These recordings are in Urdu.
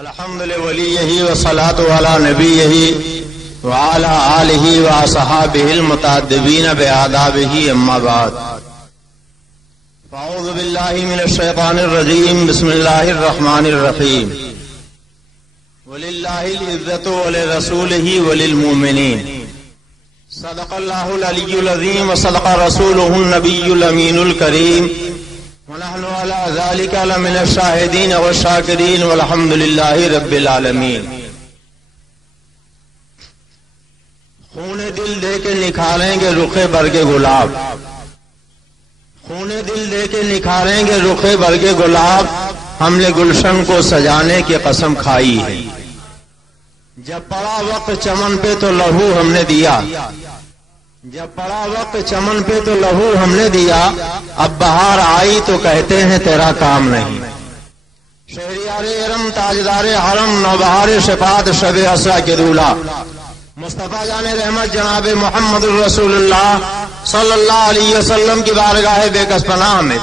الحمد لولیہ والصلاۃ علی نبیہ وعلی آلہ واصحابہ المتأدبین بآدابہ اما بعد اعوذ باللہ من الشیطان الرجیم بسم اللہ الرحمن الرحیم وللہ العزۃ ولرسولہ وللمؤمنین صدق اللہ العلی العظیم وصدق رسولہ النبی الامین الکریم ونحن على ذلك لمن الشاهدين والشاكرين والحمد لله رب العالمین۔ خون دل دے کے نکھاریں گے رخ برگ گلاب، خون دل دے کے نکھاریں گے رخ برگ گلاب، ہم نے گلشن کو سجانے کی قسم کھائی ہے۔ جب پڑا وقت چمن پہ تو لہو ہم نے دیا، جب پڑا وقت چمن پہ تو لہو ہم نے دیا، اب بہار آئی تو کہتے ہیں تیرا کام نہیں۔ شہریار ارم تاجدار حرم نوبہار شفاعت شب اسرا کے رولا مصطفیٰ جان رحمت جناب محمد الرسول اللہ صلی اللہ علیہ وسلم کی بارگاہ بے کس پناہ میں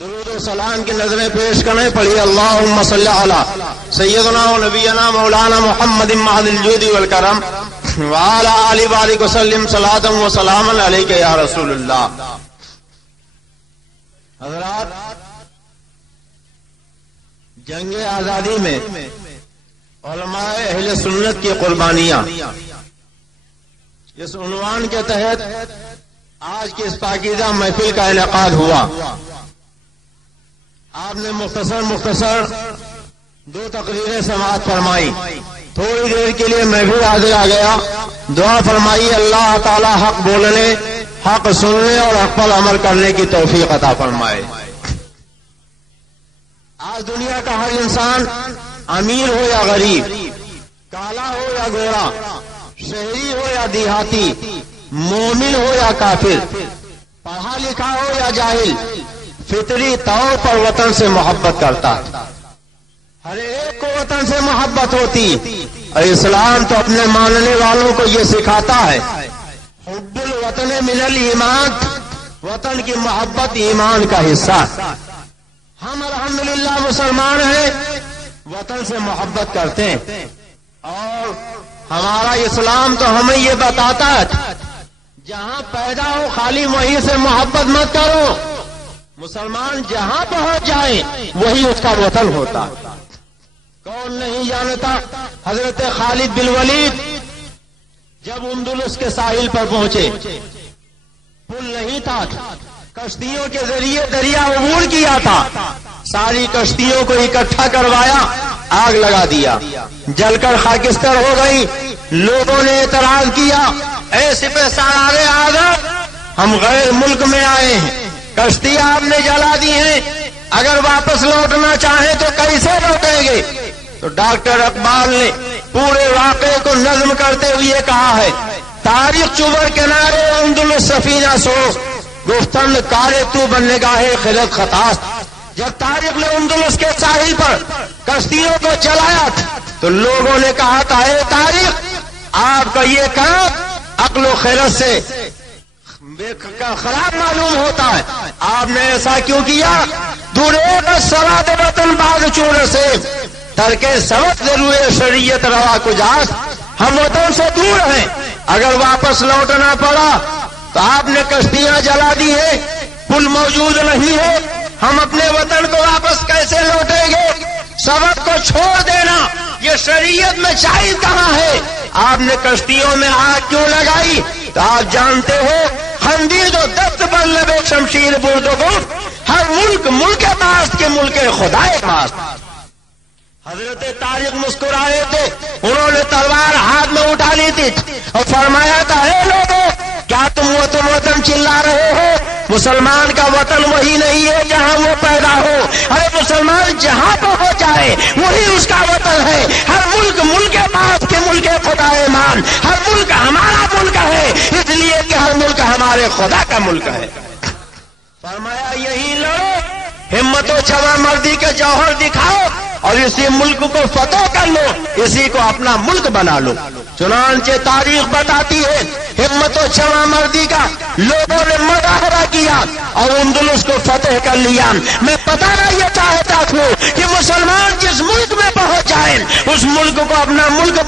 درود و سلام کی نظریں پیش کرنے پڑی۔ اللہم صلی علی سیدنا و نبینا مولانا محمد مہد الجود والکرم وعلی آلہ بارک وسلم صلاۃ و سلاما علیک یا رسول اللہ۔ حضرات، جنگ آزادی میں علماء اہل سنت کی قربانیاں، اس عنوان کے تحت آج کی اس پاکیزہ محفل کا انعقاد ہوا۔ آپ نے مختصر دو تقریریں سماعت فرمائی۔ تھوڑی دیر کے لیے میں بھی حاضر آ گیا۔ دعا فرمائی اللہ تعالی حق بولنے، حق سننے اور حق پر عمل کرنے کی توفیق عطا فرمائے۔ آج دنیا کا ہر انسان، امیر ہو یا غریب، کالا ہو یا گورا، شہری ہو یا دیہاتی، مومن ہو یا کافر، پڑھا لکھا ہو یا جاہل، فطری طور پر وطن سے محبت کرتا ہے۔ ہر ایک کو وطن سے محبت ہوتی، اور اسلام تو اپنے ماننے والوں کو یہ سکھاتا ہے، حب الوطن من الایمان، وطن کی محبت ایمان کا حصہ۔ ہم الحمدللہ مسلمان ہیں، وطن سے محبت کرتے ہیں، اور ہمارا اسلام تو ہمیں یہ بتاتا ہے جہاں پیدا ہو خالی وہیں سے محبت مت کرو۔ مسلمان جہاں پہنچ جائے وہی اس کا وطن ہوتا۔ کون نہیں جانتا حضرت خالد بن ولید جب اندلس کے ساحل پر پہنچے، پل نہیں تھا، کشتیوں کے ذریعے دریا عبور کیا تھا، ساری کشتیوں کو اکٹھا کروایا، آگ لگا دیا، جل کر خاکستر ہو گئی۔ لوگوں نے اعتراض کیا، اے سپہ سالار اعظم، ہم غیر ملک میں آئے ہیں، کشتی آپ نے جلا دی ہیں، اگر واپس لوٹنا چاہیں تو کیسے لوٹیں گے؟ تو ڈاکٹر اقبال نے پورے واقعے کو نظم کرتے ہوئے کہا ہے، تاریخ چوبر کنارے اندلس سفینہ سو، گفتن کارے تو بننے گاہے خلط خطاس۔ جب تاریخ نے اندلس کے ساحل پر کشتیوں کو چلایا تو لوگوں نے کہا تھا، اے تاریخ، آپ کا یہ کام عقل و خیرت سے خراب معلوم ہوتا ہے، آپ نے ایسا کیوں کیا؟ دورے کا سراد وطن باغ چور سے ترک سبق ضرور شریعت روا کجاس۔ ہم وطن سے دور ہیں، اگر واپس لوٹنا پڑا تو آپ نے کشتیاں جلا دی ہیں، پل موجود نہیں ہے، ہم اپنے وطن کو واپس کیسے لوٹیں گے؟ سبق کو چھوڑ دینا یہ شریعت میں جائز کہاں ہے؟ آپ نے کشتیوں میں آگ کیوں لگائی؟ تو آپ جانتے ہو، خندید و دست پر لبے شمشیر برد و گفت، ہر ملک پاس کے ملک خدا پاس۔ حضرت طارق مسکرائے تھے، انہوں نے تلوار ہاتھ میں اٹھا لی تھی اور فرمایا تھا، اے لوگوں، کیا تم وطن چلا رہے ہو؟ مسلمان کا وطن وہی نہیں ہے جہاں وہ پیدا ہو، ارے مسلمان جہاں پہنچ جائے وہی اس کا وطن ہے۔ ہر ملک پاس کے ملک خدا مان، ہر ملک ہمارا ملک ہے، اس لیے کہ ہر ملک ہمارے خدا کا ملک ہے۔ فرمایا یہی لڑو، ہمت و جواں مردی کے جوہر دکھاؤ اور اسی ملک کو فتح کر لو، اسی کو اپنا ملک بنا لو۔ چنانچہ تاریخ بتاتی ہے ہمت و جواں مردی کا لوگوں نے مظاہرہ کیا اور اندلس کو فتح کر لیا۔ میں بتانا یہ چاہتا ہوں کہ مسلمان جس ملک میں پہنچ جائیں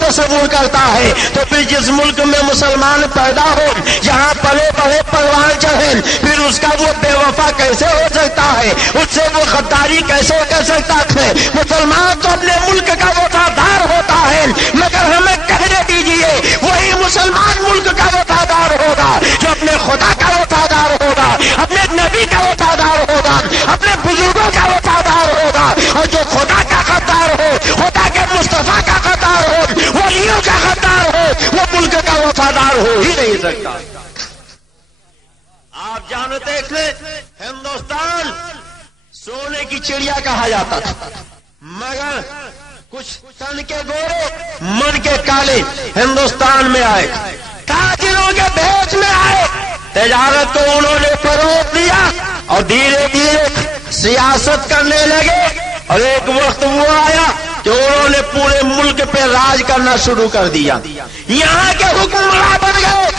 تصور کرتا ہے تو پھر جس ملک میں مسلمان پیدا ہو، جہاں پلے پڑے پروان چڑھیں، پھر اس کا وہ بے وفا کیسے ہو سکتا ہے؟ اس سے وہ غداری کیسے کر سکتا ہے؟ مسلمان تو اپنے ملک کا وفادار ہوتا ہے، مگر ہمیں کہنے دیجئے وہی مسلمان ملک کا وفادار ہوگا جو اپنے خدا کا وفادار ہوگا، اپنے نبی کا وفادار ہوگا، اپنے بزرگوں کا وفادار ہوگا، اور جو خدا کا غدار ہو، خدا کے مصطفیٰ کا غدار ہو، ولیوں کا غدار ہو، وہ ملک کا وفادار ہو ہی نہیں سکتا۔ آپ جانتے تھے ہندوستان سونے کی چڑیا کہا جاتا تھا، مگر کچھ تن کے گورے من کے کالے ہندوستان میں آئے، تاجروں کے بھیس میں آئے، تجارت کو انہوں نے فروغ دیا اور دھیرے دھیرے سیاست کرنے لگے، اور ایک وقت وہ آیا کہ انہوں نے پورے ملک پہ راج کرنا شروع کر دیا، یہاں کے حکمراں بن گئے۔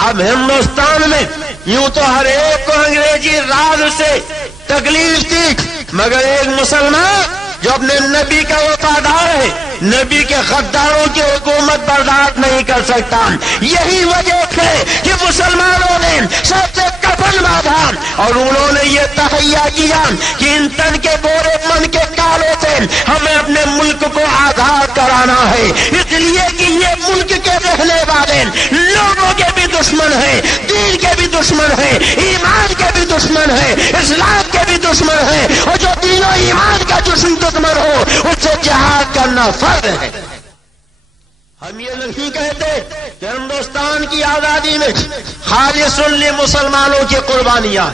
اب ہندوستان میں یوں تو ہر ایک کو انگریزی راج سے تکلیف تھی، مگر ایک مسلمان جو اپنے نبی کا وفادار ہے، نبی کے غداروں کی حکومت برداشت نہیں کر سکتا۔ یہی وجہ ہے کہ مسلمانوں نے سب سے کفن باندھا اور انہوں نے یہ تہیا کیا کہ ان تن کے بورے من کے کالوں سے ہمیں اپنے ملک کو آزاد کرانا ہے، اس لیے کہ یہ ملک کے رہنے والے لوگوں کے بھی دشمن ہیں، دین کے بھی دشمن ہیں، ایمان کے بھی دشمن ہیں، اسلام کے بھی دشمن ہیں، اور جو دین و ایمان کا دشمن ہو اس سے جہاد کرنا فرض ہے۔ ہم یہ نہیں کہتے کہ ہندوستان کی آزادی میں خالص مسلمانوں کی قربانیاں،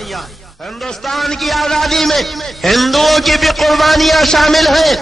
ہندوستان کی آزادی میں ہندوؤں کی بھی قربانیاں شامل ہیں،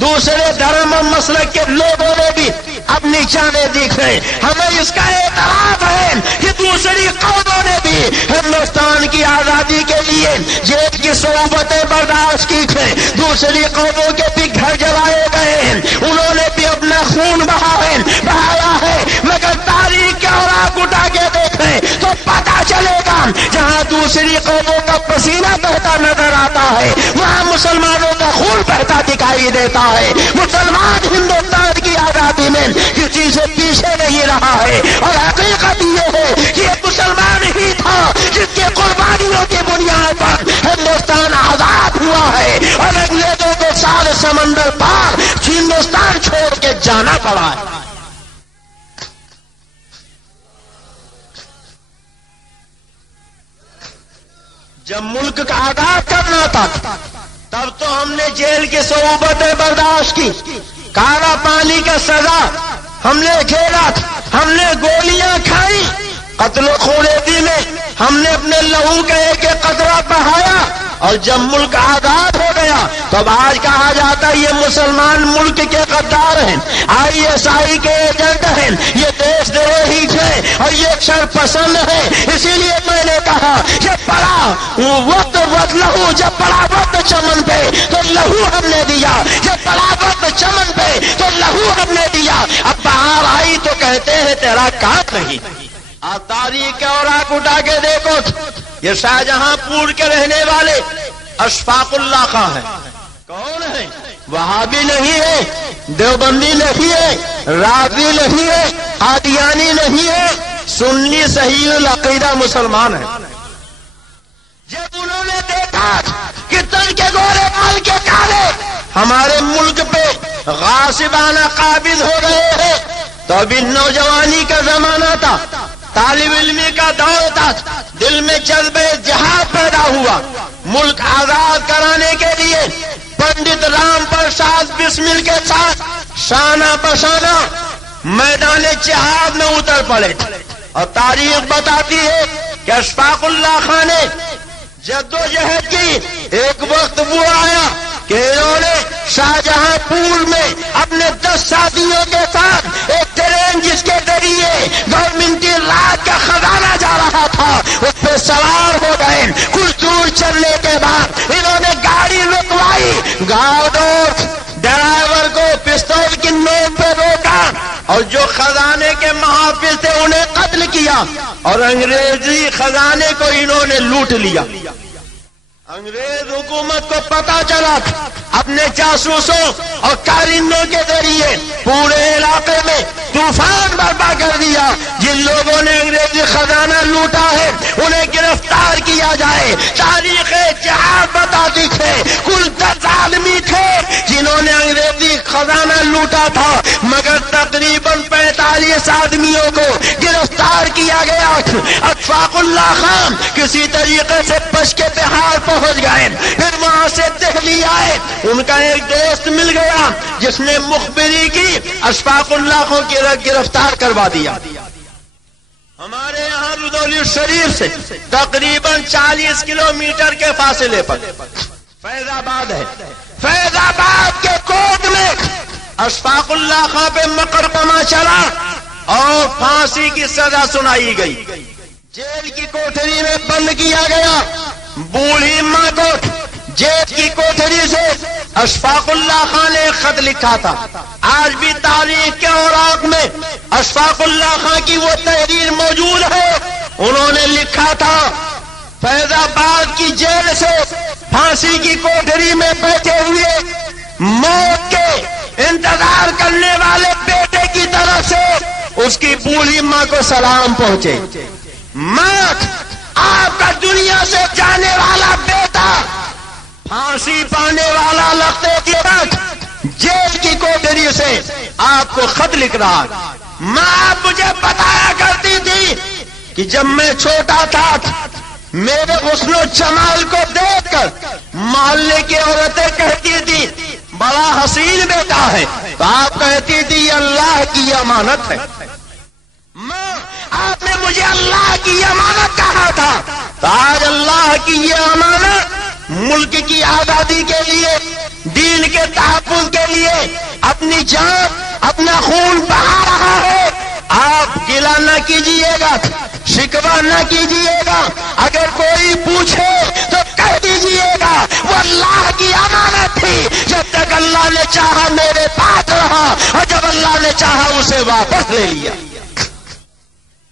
دوسرے دھرم و مسلک کے لوگوں نے بھی اپنی جانیں دی ہیں۔ ہمیں اس کا اعتراف ہے کہ دوسری قوموں نے بھی ہندوستان کی آزادی کے لیے جیل کی صعوبتیں برداشت کی ہیں، دوسری قوموں کے بھی گھر جلائے گئے ہیں، انہوں نے بھی اپنا خون بہایا ہے، مگر تاریخ کے اوراق اٹھا کے دیکھیں تو پتہ چلے گا جہاں دوسری قوموں کا پسینہ بہتا نظر آتا ہے وہاں مسلمانوں کا خون بہتا دکھائی دیتا ہے۔ مسلمان ہندوستان کی آزادی میں کسی سے پیچھے نہیں رہا ہے، اور حقیقت یہ ہے کہ ایک مسلمان ہی تھا جس کی قربانیوں کی بنیاد پر ہندوستان آزاد ہوا ہے، اور انگریزوں کو سال سمندر پار ہندوستان چھوڑ کے جانا پڑا ہے۔ جب ملک کا آزاد کرنا تھا تب تو ہم نے جیل کی صعوبتیں برداشت کی، کالا پانی کا سزا ہم نے کھیلا، ہم نے گولیاں کھائی، قتل و خونریزی میں ہم نے اپنے لہو کا ایک ایک قطرہ بہایا، اور جب ملک آزاد ہو گیا تو اب آج کہا جاتا ہے یہ مسلمان ملک کے غدار ہیں، ISI کے ایجنٹ ہیں، یہ دیش دروہی ہیں اور یہ شر پسند ہیں۔ اسی لیے میں نے کہا جب پڑا وقت لہو، جب پڑا وقت چمن پہ تو لہو ہم نے دیا، جب پڑا وقت چمن پہ تو لہو ہم نے دیا۔ اب بہار آئی تو کہتے ہیں تیرا کام نہیں۔ آپ تاریخ کے اوراق اٹھا کے دیکھو، یہ شاہجہاں پور کے رہنے والے اشفاق اللہ خان ہیں، کون ہیں؟ وہابی نہیں ہے، دیوبندی نہیں ہے، رافضی نہیں ہے، قادیانی نہیں ہے، سنی صحیح العقیدہ مسلمان ہے۔ جب انہوں نے دیکھا کہ تن کے گورے مل کے کالے ہمارے ملک پہ غاصبانہ قابض ہو رہے ہیں، تو ابھی نوجوانی کا زمانہ تھا، طالب علمی کا دور تھا، دل میں جذبہ جہاد پیدا ہوا، ملک آزاد کرانے کے لیے پنڈت رام پرساد بسمل کے ساتھ شانہ بشانہ میدان جہاد میں اتر پڑے، اور تاریخ بتاتی ہے کہ اشفاق اللہ خان نے جدوجہد کی۔ ایک وقت وہ آیا کہ انہوں نے شاہجہاں پور میں اپنے 10 ساتھیوں کے ساتھ ایک ٹرین جس کے ذریعے گورنمنٹی راج کا خزانہ جا رہا تھا اس پہ سوار ہو گئے۔ کچھ دور چلنے کے بعد انہوں نے گاڑی رکوائی، ڈرائیور کو پستول کی نوک پہ روکا اور جو خزانے کے محافظ تھے انہیں قتل کیا، اور انگریزی خزانے کو انہوں نے لوٹ لیا۔ انگریز حکومت کو پتا چلا اپنے جاسوسوں اور کارندوں کے ذریعے پورے علاقے میں طوفان برپا کر دیا. جن لوگوں نے انگریزی خزانہ لوٹا ہے انہیں گرفتار کیا جائے. تاریخ جہاد بتاتی تھے کل 10 آدمی تھے جنہوں نے انگریزی خزانہ لوٹا تھا، مگر تقریباً 45 آدمیوں کو گرفتار کیا گیا. اشفاق اللہ خان کسی طریقے سے بچ کے بہار پہنچ گئے، پھر وہاں سے دہلی آئے. ان کا ایک دوست مل گیا جس نے مخبری کی، اشفاق اللہ کو گرفتار کروا دیا. ہمارے یہاں رودولی شریف سے تقریباً 40 کلومیٹر کے فاصلے پر فیض آباد ہے. فیض آباد کے کوٹ میں اشفاق اللہ خان پہ مقدمہ چلا اور پھانسی کی سزا سنائی گئی. جیل کی کوٹری میں بند کیا گیا. بوڑھی ماں کو جیل کی کوٹری سے اشفاق اللہ خان نے ایک خط لکھا تھا. آج بھی تاریخ کے اوراق میں اشفاق اللہ خان کی وہ تحریر موجود ہے. انہوں نے لکھا تھا فیض آباد کی جیل سے پھانسی کی کوٹری میں بیٹھے ہوئے موت کے انتظار کرنے والے بیٹے کی طرف سے اس کی بوڑھی ماں کو سلام پہنچے. ماں، آپ کا دنیا سے جانے والا بیٹا پھانسی پانے والا لگتے کے وقت جیل کی کوٹری سے آپ کو خط لکھ رہا. ماں آپ مجھے بتایا کرتی تھی کہ جب میں چھوٹا تھا میرے حسن و جمال کو دیکھ کر محلے کی عورتیں کہتی تھی بڑا حسین بیٹا ہے، تو آپ کہتی تھی یہ اللہ کی امانت ہے. ماں، آپ نے مجھے اللہ کی امانت کہا تھا، تو آج اللہ کی یہ امانت ملک کی آزادی کے لیے، دین کے تحفظ کے لیے اپنی جان اپنا خون بہا رہا ہے. آپ گلہ نہ کیجیے گا، شکوہ نہ کیجیے گا. اگر کوئی پوچھے تو کہہ دیجیے گا وہ اللہ کی امانت تھی. جب تک اللہ نے چاہا میرے پاس رہا اور جب اللہ نے چاہا اسے واپس لے لیا.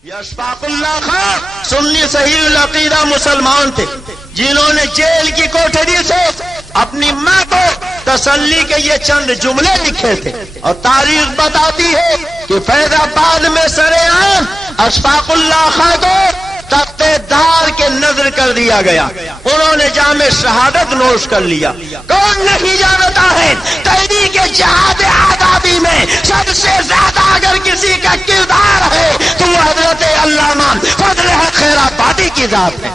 یہ اشفاق اللہ خان سنی صحیح العقیدہ مسلمان تھے جنہوں نے جیل کی کوٹری سے اپنی ماں کو تسلی کے یہ چند جملے لکھے تھے. اور تاریخ بتاتی ہے کہ فیض آباد میں سرعام اشفاق اللہ خان کو تختے دار کے نظر کر دیا گیا. انہوں نے جام شہادت نوش کر لیا. کون نہیں جانتا ہے تحریک جہاد آزادی میں سب سے زیادہ اگر کسی کا کردار ہے تو وہ حضرت علامہ فضل حق خیر آبادی کی ذات ہے.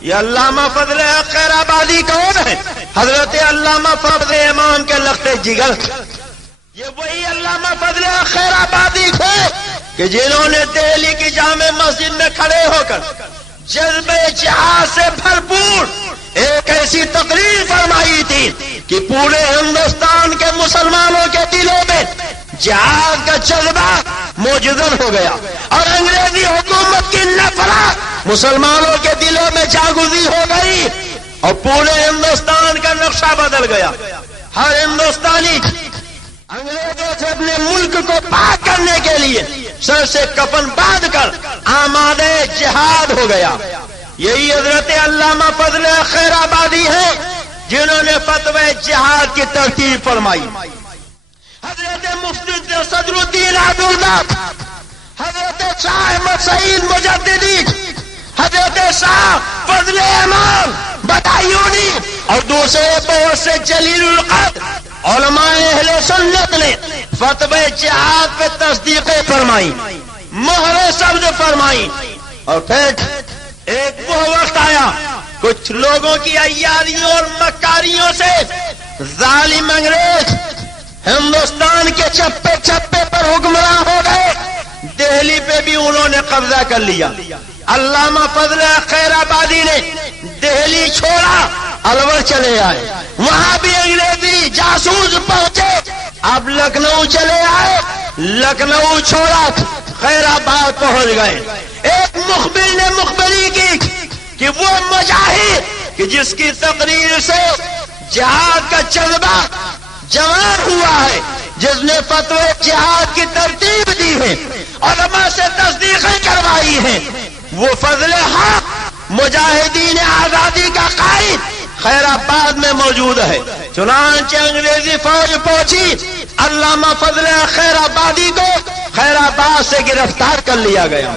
یہ علامہ فضل حق خیر آبادی کون ہے؟ حضرت علامہ فضل امام کے لخت جگر. یہ وہی علامہ فضل حق خیر آبادی تھے کہ جنہوں نے دہلی کی جامع مسجد میں کھڑے ہو کر جذبے جہاد سے بھرپور ایک ایسی تقریر فرمائی تھی کہ پورے ہندوستان کے مسلمانوں کے دلوں میں جہاد کا جذبہ موجودن ہو گیا اور انگریزی حکومت کی نفرت مسلمانوں کے دلوں میں جاگزی ہو گئی اور پورے ہندوستان کا نقشہ بدل گیا. ہر ہندوستانی انگریزوں سے اپنے ملک کو پاک کرنے کے لیے سر سے کفن باندھ کر آمادہ جہاد ہو گیا. یہی حضرت علامہ فضل خیر آبادی ہے جنہوں نے فتوی جہاد کی ترتیب فرمائی. حضرت مفتی صدر الدین عبداللہ، حضرت شاہ احمد سعید مجددی، حضرت شاہ فضل امام بدایونی اور دوسرے بہت سے جلیل القدر علماء اہل سنت نے فتوی جہاد پہ تصدیقیں فرمائی، مہر سبز فرمائی. اور پھر ایک وہ وقت آیا کچھ لوگوں کی عیاریوں اور مکاریوں سے ظالم انگریز ہندوستان کے چپے چپے پر حکمراں ہو گئے. دہلی پہ بھی انہوں نے قبضہ کر لیا. علامہ فضل خیر آبادی نے دہلی چھوڑا، الور چلے آئے. وہاں بھی انگریزی جاسوس پہنچے. اب لکھنؤ چلے آئے، لکھنؤ چھوڑا، خیر آباد پہنچ گئے. ایک مخبر نے مخبری کی کہ وہ مجاہد کہ جس کی تقریر سے جہاد کا جذبہ جوان ہوا ہے، جس نے فتوی جہاد کی ترتیب دی ہے، علماء سے تصدیقیں کروائی ہیں، وہ فضل حق مجاہدین آزادی کا قائد خیر آباد میں موجود ہے۔ چنانچہ انگریزی فوج پہنچی، علامہ فضل خیر آبادی کو خیر آباد سے گرفتار کر لیا گیا،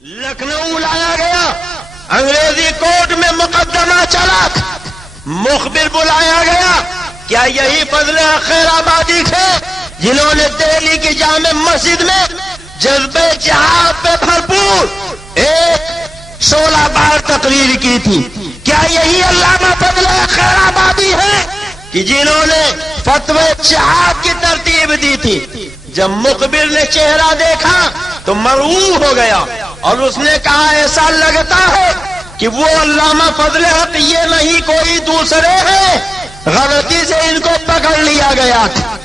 لکھنؤ لایا گیا، انگریزی کورٹ میں مقدمہ چلا، مخبر بلایا گیا۔ کیا یہی فضل خیر آبادی تھے جنہوں نے دہلی کی جامع مسجد میں جذبے جہاد پہ بھرپور ایک 16 بار تقریر کی تھی؟ کیا یہی علامہ فضل خیر آبادی ہے کہ جنہوں نے فتوی جہاد کی ترتیب دی تھی؟ جب مخبر نے چہرہ دیکھا تو مرعوب ہو گیا اور اس نے کہا ایسا لگتا ہے کہ وہ علامہ فضل حق یہ نہیں کوئی دوسرے ہیں، غلطی سے ان کو پکڑ لیا گیا تھا۔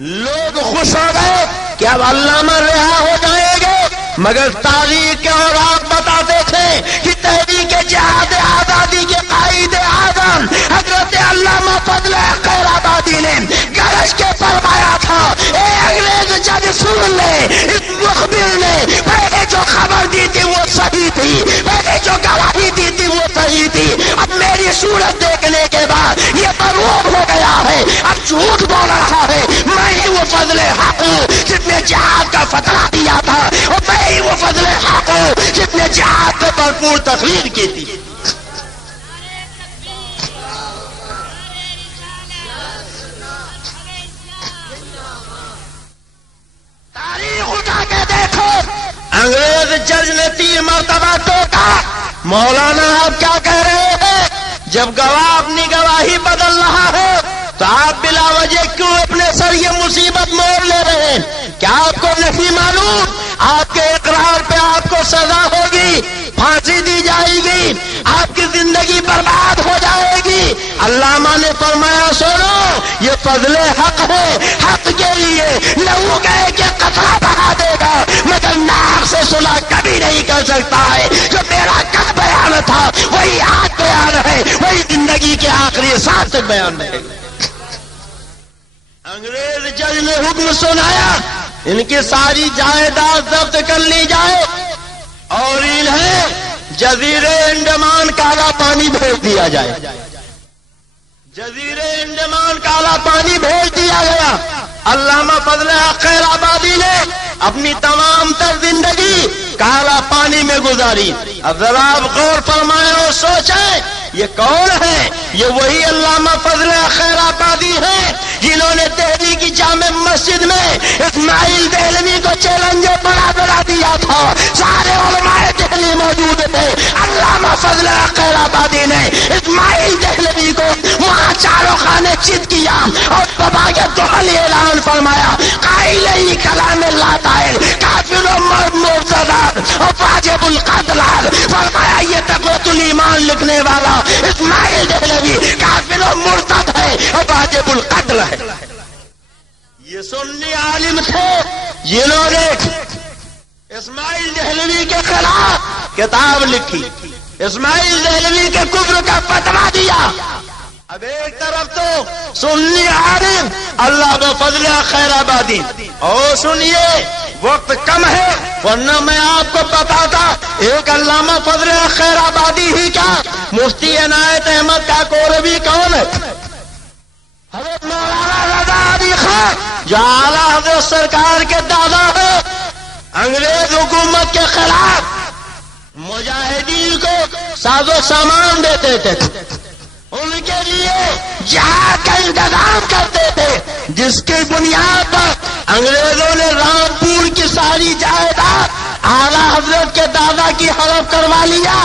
لوگ خوش ہو گئے کہ اب علامہ رہا ہو جائیں گے، مگر تاریخ کے اور آپ بتاتے تھے کہ تحریک جہاد آزادی کے قائد اعظم حضرت علامہ فضل خیر آبادی نے گرج کے فرمایا تھا، اے انگریز جج سن لے، اس مخبر نے پہلے جو خبر دی تھی وہ صحیح تھی، پہلے جو گواہی دی تھی وہ صحیح تھی، اب میری صورت دیکھنے کے بعد یہ مرعوب ہو گیا ہے، اب جھوٹ بول رہا ہے، میں ہی وہ فضل حق ہوں جس نے جہاد کا فتویٰ دیا تھا، اور میں ہی وہ فضل حق ہوں جس نے جہاد پہ بھرپور تقریر کی تھی۔ تاریخ اٹھا کے دیکھو، انگریز جج نے 3 مرتبہ ٹوکا، مولانا آپ کیا کہہ رہے ہیں؟ جب گواہ اپنی گواہی بدل رہا ہے تو آپ بلا وجہ کیوں اپنے سر یہ مصیبت مول لے رہے ہیں؟ کیا آپ کو نہیں معلوم آپ کے اقرار پہ آپ کو سزا ہوگی، پھانسی دی جائے گی، آپ کی زندگی برباد ہو جائے گی؟ علامہ نے فرمایا سنو، یہ فضل حق ہے، حق کے لیے لہو گئے کہ قطرہ بہا دے گا، مگر ناک سے سنا کبھی نہیں کر سکتا ہے۔ جو میرا کل بیان تھا وہی آج بیان ہے، وہی زندگی کے آخری سانس تک بیان رہے گا۔ انگریز جج نے حکم سنایا ان کی ساری جائیداد ضبط کر لی جائے اور انہیں جزیرے انڈمان کالا پانی بھیج دیا جائے۔ جزیرے انڈمان کالا پانی بھیج دیا گیا۔ علامہ فضل خیر آبادی نے اپنی تمام تر زندگی کالا پانی میں گزاری۔ اب ذرا آپ غور فرمائیں اور سوچیں، یہ کون ہے؟ یہ وہی علامہ فضل خیر آبادی ہیں جنہوں نے دہلی کی جامع مسجد میں اسماعیل دہلوی کو چیلنج بڑا دیا تھا، سارے علماء دہلی موجود تھے۔ علامہ فضل خیر آبادی نے اسماعیل دہلوی کو وہاں چاروں خانے چت کیا اور بابا کے دوہل اعلان فرمایا، قائل ہی کلام اللہ تعالی کافر و مرتد اور واجب القتل، فرمایا یہ تقویۃ الایمان لکھنے والا اسماعیل دہلوی کافر و مرتد ہے اور واجب القتل ہے۔ یہ سنی عالم تھے جنہوں نے اسماعیل دہلوی کے خلاف کتاب لکھی، اسماعیل دہلوی کے کفر کا فتویٰ دیا۔ اب ایک طرف تو سنی عالم علامہ فضل خیر آبادی، اور سنیے وقت کم ہے ورنہ میں آپ کو بتاتا، ایک علامہ فضل خیر آبادی ہی کیا، مفتی عنایت احمد کاکوروی کون ہے؟ حضرت مولانا رضا علی خان جو اعلیٰ حضرت سرکار کے دادا ہے، انگریز حکومت کے خلاف مجاہدین کو ساز و سامان دیتے تھے، ان کے لیے جہاد کا انتظام کرتے تھے، جس کی بنیاد پر انگریزوں نے رامپور کی ساری جائیداد اعلیٰ حضرت کے دادا کی ہڑپ کروا لیا۔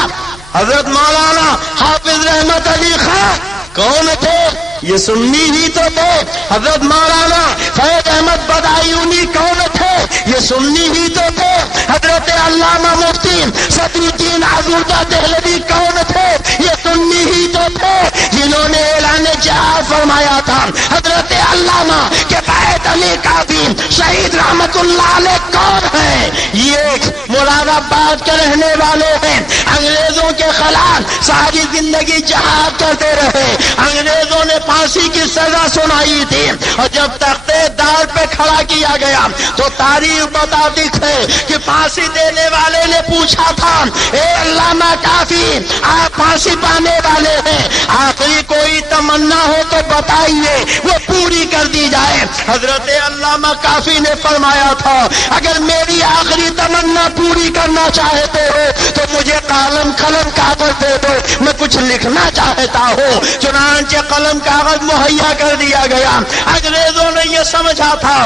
حضرت مولانا حافظ رحمت علی خان کون تھے؟ یہ سنی ہی تو تھے۔ حضرت مولانا فیض احمد بدایونی کون تھے؟ یہ سنی ہی تو تھے۔ حضرت علامہ مفتی صدر الدین آزردہ دہلوی کون تھے؟ یہ سنی ہی تو تھے جنہوں نے اعلان جہاد فرمایا تھا۔ حضرت علامہ کے بیت علی کا بھی شہید رحمت اللہ علیہ کون ہیں؟ یہ مراد آباد کے رہنے والے ہیں، انگریزوں کے خلاف ساری زندگی جہاد کرتے رہے، انگریزوں نے پھانسی کی سزا سنائی تھی، اور جب تختے دار پہ کھڑا کیا گیا تو تاریخ بتاتی ہے کہ پھانسی دینے والے نے پوچھا تھا، اے علامہ کافی آپ پھانسی پانے والے ہیں، آخری کوئی تمنا ہو تو بتائیے وہ پوری کر دی جائے۔ حضرت علامہ کافی نے فرمایا تھا اگر میری آخری تمنا پوری کرنا چاہتے ہو تو مجھے قلم کاغذ دے دو، میں کچھ لکھنا چاہتا ہوں۔ چنانچہ قلم کاغذ مہیا کر دیا گیا۔ انگریزوں نے یہ سمجھا تھا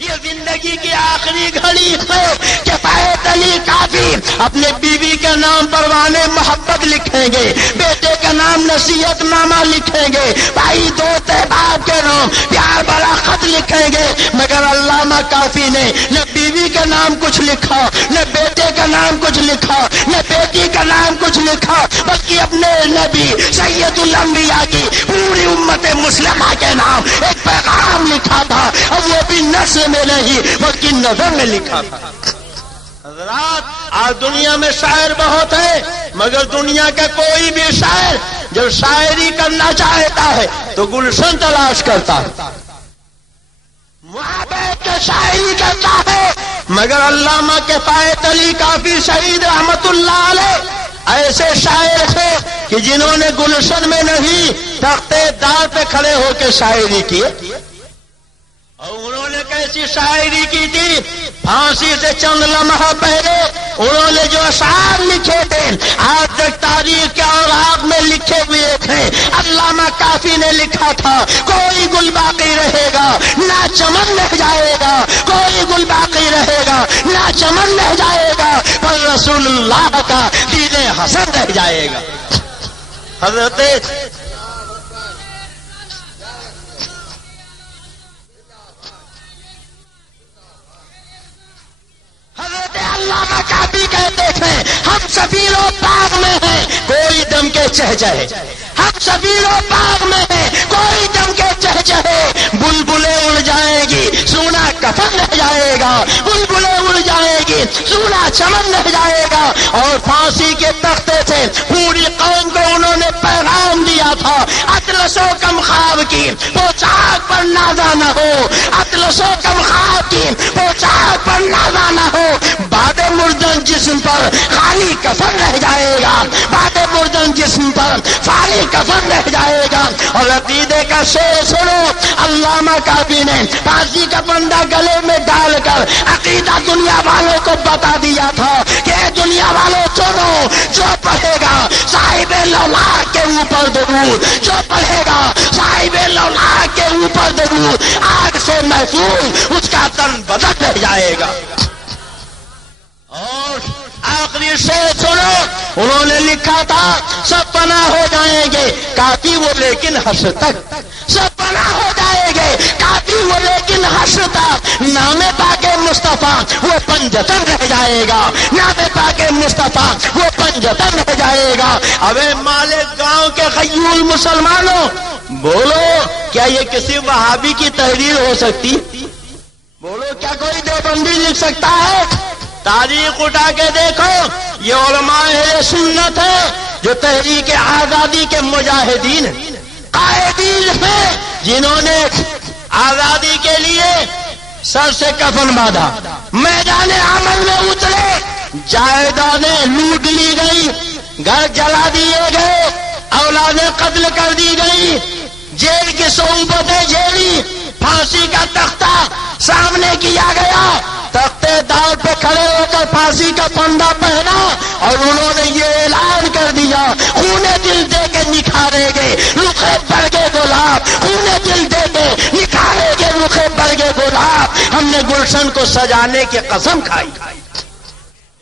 یہ زندگی کی آخری گھڑی ہے کہ فیض علی کافی اپنے بیوی کے نام پروانہ محبت لکھیں گے، بیٹے کا نام نصیحت نامہ لکھیں گے، بھائی دوست احباب کے نام پیار بڑا خط لکھیں گے، مگر علامہ کافی نے نہ بیوی کا نام کچھ لکھا، نہ بیٹے کا نام کچھ لکھا، نہ بیٹی کا نام کچھ لکھا، بلکہ اپنے نبی سید الانبیاء کی پوری امت مسلمہ کے نام ایک پیغام لکھا تھا، اور وہ بھی نثر میں نہیں بلکہ نظر میں لکھا تھا۔ حضرات آج دنیا میں شاعر بہت ہے، مگر دنیا کا کوئی بھی شاعر جب شاعری کرنا چاہتا ہے تو گلشن تلاش کرتا ہے، وہاں بیٹھ کے شاعری کرتا ہے، مگر علامہ کفایت علی کافی شہید رحمت اللہ علیہ ایسے شاعر تھے کہ جنہوں نے گلشن میں نہیں تختے دار پہ کھڑے ہو کے شاعری کی، اور انہوں نے کیسی شاعری کی تھی؟ پھانسی سے چند لمحہ پہلے انہوں نے جو اشعار لکھے تھے آج تک تاریخ کے اوراق میں لکھے ہوئے تھے۔ علامہ کافی نے لکھا تھا کوئی گل باقی رہے گا نہ چمن رہ جائے گا، کوئی گل باقی رہے گا نہ چمن رہ جائے گا، پر رسول اللہ کا دین حسن رہ جائے گا۔ حضرت علامہ کافی کہتے تھے ہم سفیر و باغ میں ہیں کوئی دم کے چہچہے، ہم سفیر و باغ میں ہیں کوئی دم کے چہچہے، بلبلیں اڑ جائیں گی سونا کفن رہ جائے گا، بلبلیں اڑ جائیں گی سونا چمن رہ جائے گا۔ اور پھانسی کے تختے سے پوری قوم کو انہوں نے پیغام دیا تھا اطلس و کم خواب کی پوچاک پر نازا نہ ہو، اطلس و کم خواب کی پوچاک پر نازا نہ ہو، بعد مردن جسم پر خالی کفن رہ جائے گا، بعد مردن جسم پر خالی کفن رہ جائے گا۔ اور عقیدے کا شعر سنو، علامہ کافی نے پھانسی کا پنڈا گلے میں ڈال کر عقیدہ دنیا والوں کو بتا دیا تھا کہ دنیا والوں سنو، جو پڑھے گا صاحب لولاک کے اوپر درود، جو پڑھے گا صاحب لولاک کے اوپر درود، آگ سے محفوظ اس کا تن بدن رہ جائے گا۔ اور آخری شعر سنو، انہوں نے لکھا تھا سب پناہ ہو جائیں گے کافی وہ لیکن حشر تک، سب پناہ ہو جائیں گے کافی وہ لیکن حشر تک، نام پاک مصطفیٰ وہ پنجتن رہ جائے گا، نام پاک مصطفیٰ وہ پنجتن رہ جائے گا۔ ابے مالک گاؤں کے خیول مسلمانوں بولو، کیا یہ کسی وہابی کی تحریر ہو سکتی؟ بولو، کیا کوئی دیوبندی لکھ سکتا ہے؟ تاریخ اٹھا کے دیکھو، یہ علماء اہل سنت ہے جو تحریک آزادی کے مجاہدین قائدین ہیں، جنہوں نے آزادی کے لیے سر سے کفن باندھا، میدان عمل میں اترے، جائیدادیں لوٹ لی گئی، گھر جلا دیے گئے، اولادیں قتل کر دی گئی، جیل کی صحبتیں جیلی، پھانسی کا تختہ سامنے کیا گیا، تختے دار پہ کھڑے ہو کر پھانسی کا پنڈا پہنا، اور انہوں نے یہ اعلان کر دیا خون دل دے کے نکھارے گے رخے برگے گلاب، خون دل دے کے نکھارے گے رخے برگے گلاب، ہم نے گلشن کو سجانے کی قسم کھائی۔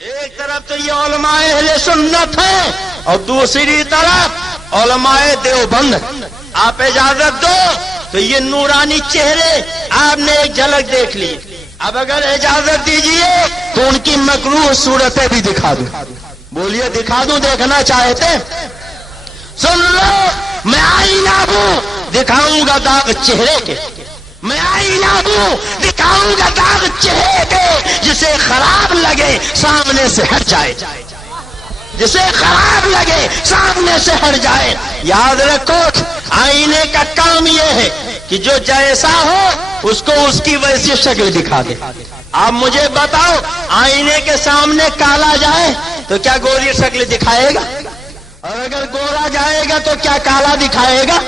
ایک طرف تو یہ علماء اہل سنت ہیں اور دوسری طرف علماء دیوبند۔ آپ اجازت دو تو یہ نورانی چہرے آپ نے ایک جھلک دیکھ لی، اب اگر اجازت دیجئے تو ان کی مکروہ صورتیں بھی دکھا دوں۔ بولیے دکھا دوں، دیکھنا چاہتے؟ سن لو، میں آئینہ ہوں، دکھاؤں گا داغ چہرے کے، میں آئینہ ہوں، دکھاؤں گا داغ چہرے پہ، جسے خراب لگے سامنے سے ہٹ جائے، جسے خراب لگے سامنے سے ہٹ جائے۔ یاد رکھو آئینے کا کام یہ ہے کہ جو جیسا ہو اس کو اس کی ویسی شکل دکھا دے۔ آپ مجھے بتاؤ آئینے کے سامنے کالا جائے تو کیا گوری شکل دکھائے گا؟ اور اگر گورا جائے گا تو کیا کالا دکھائے گا؟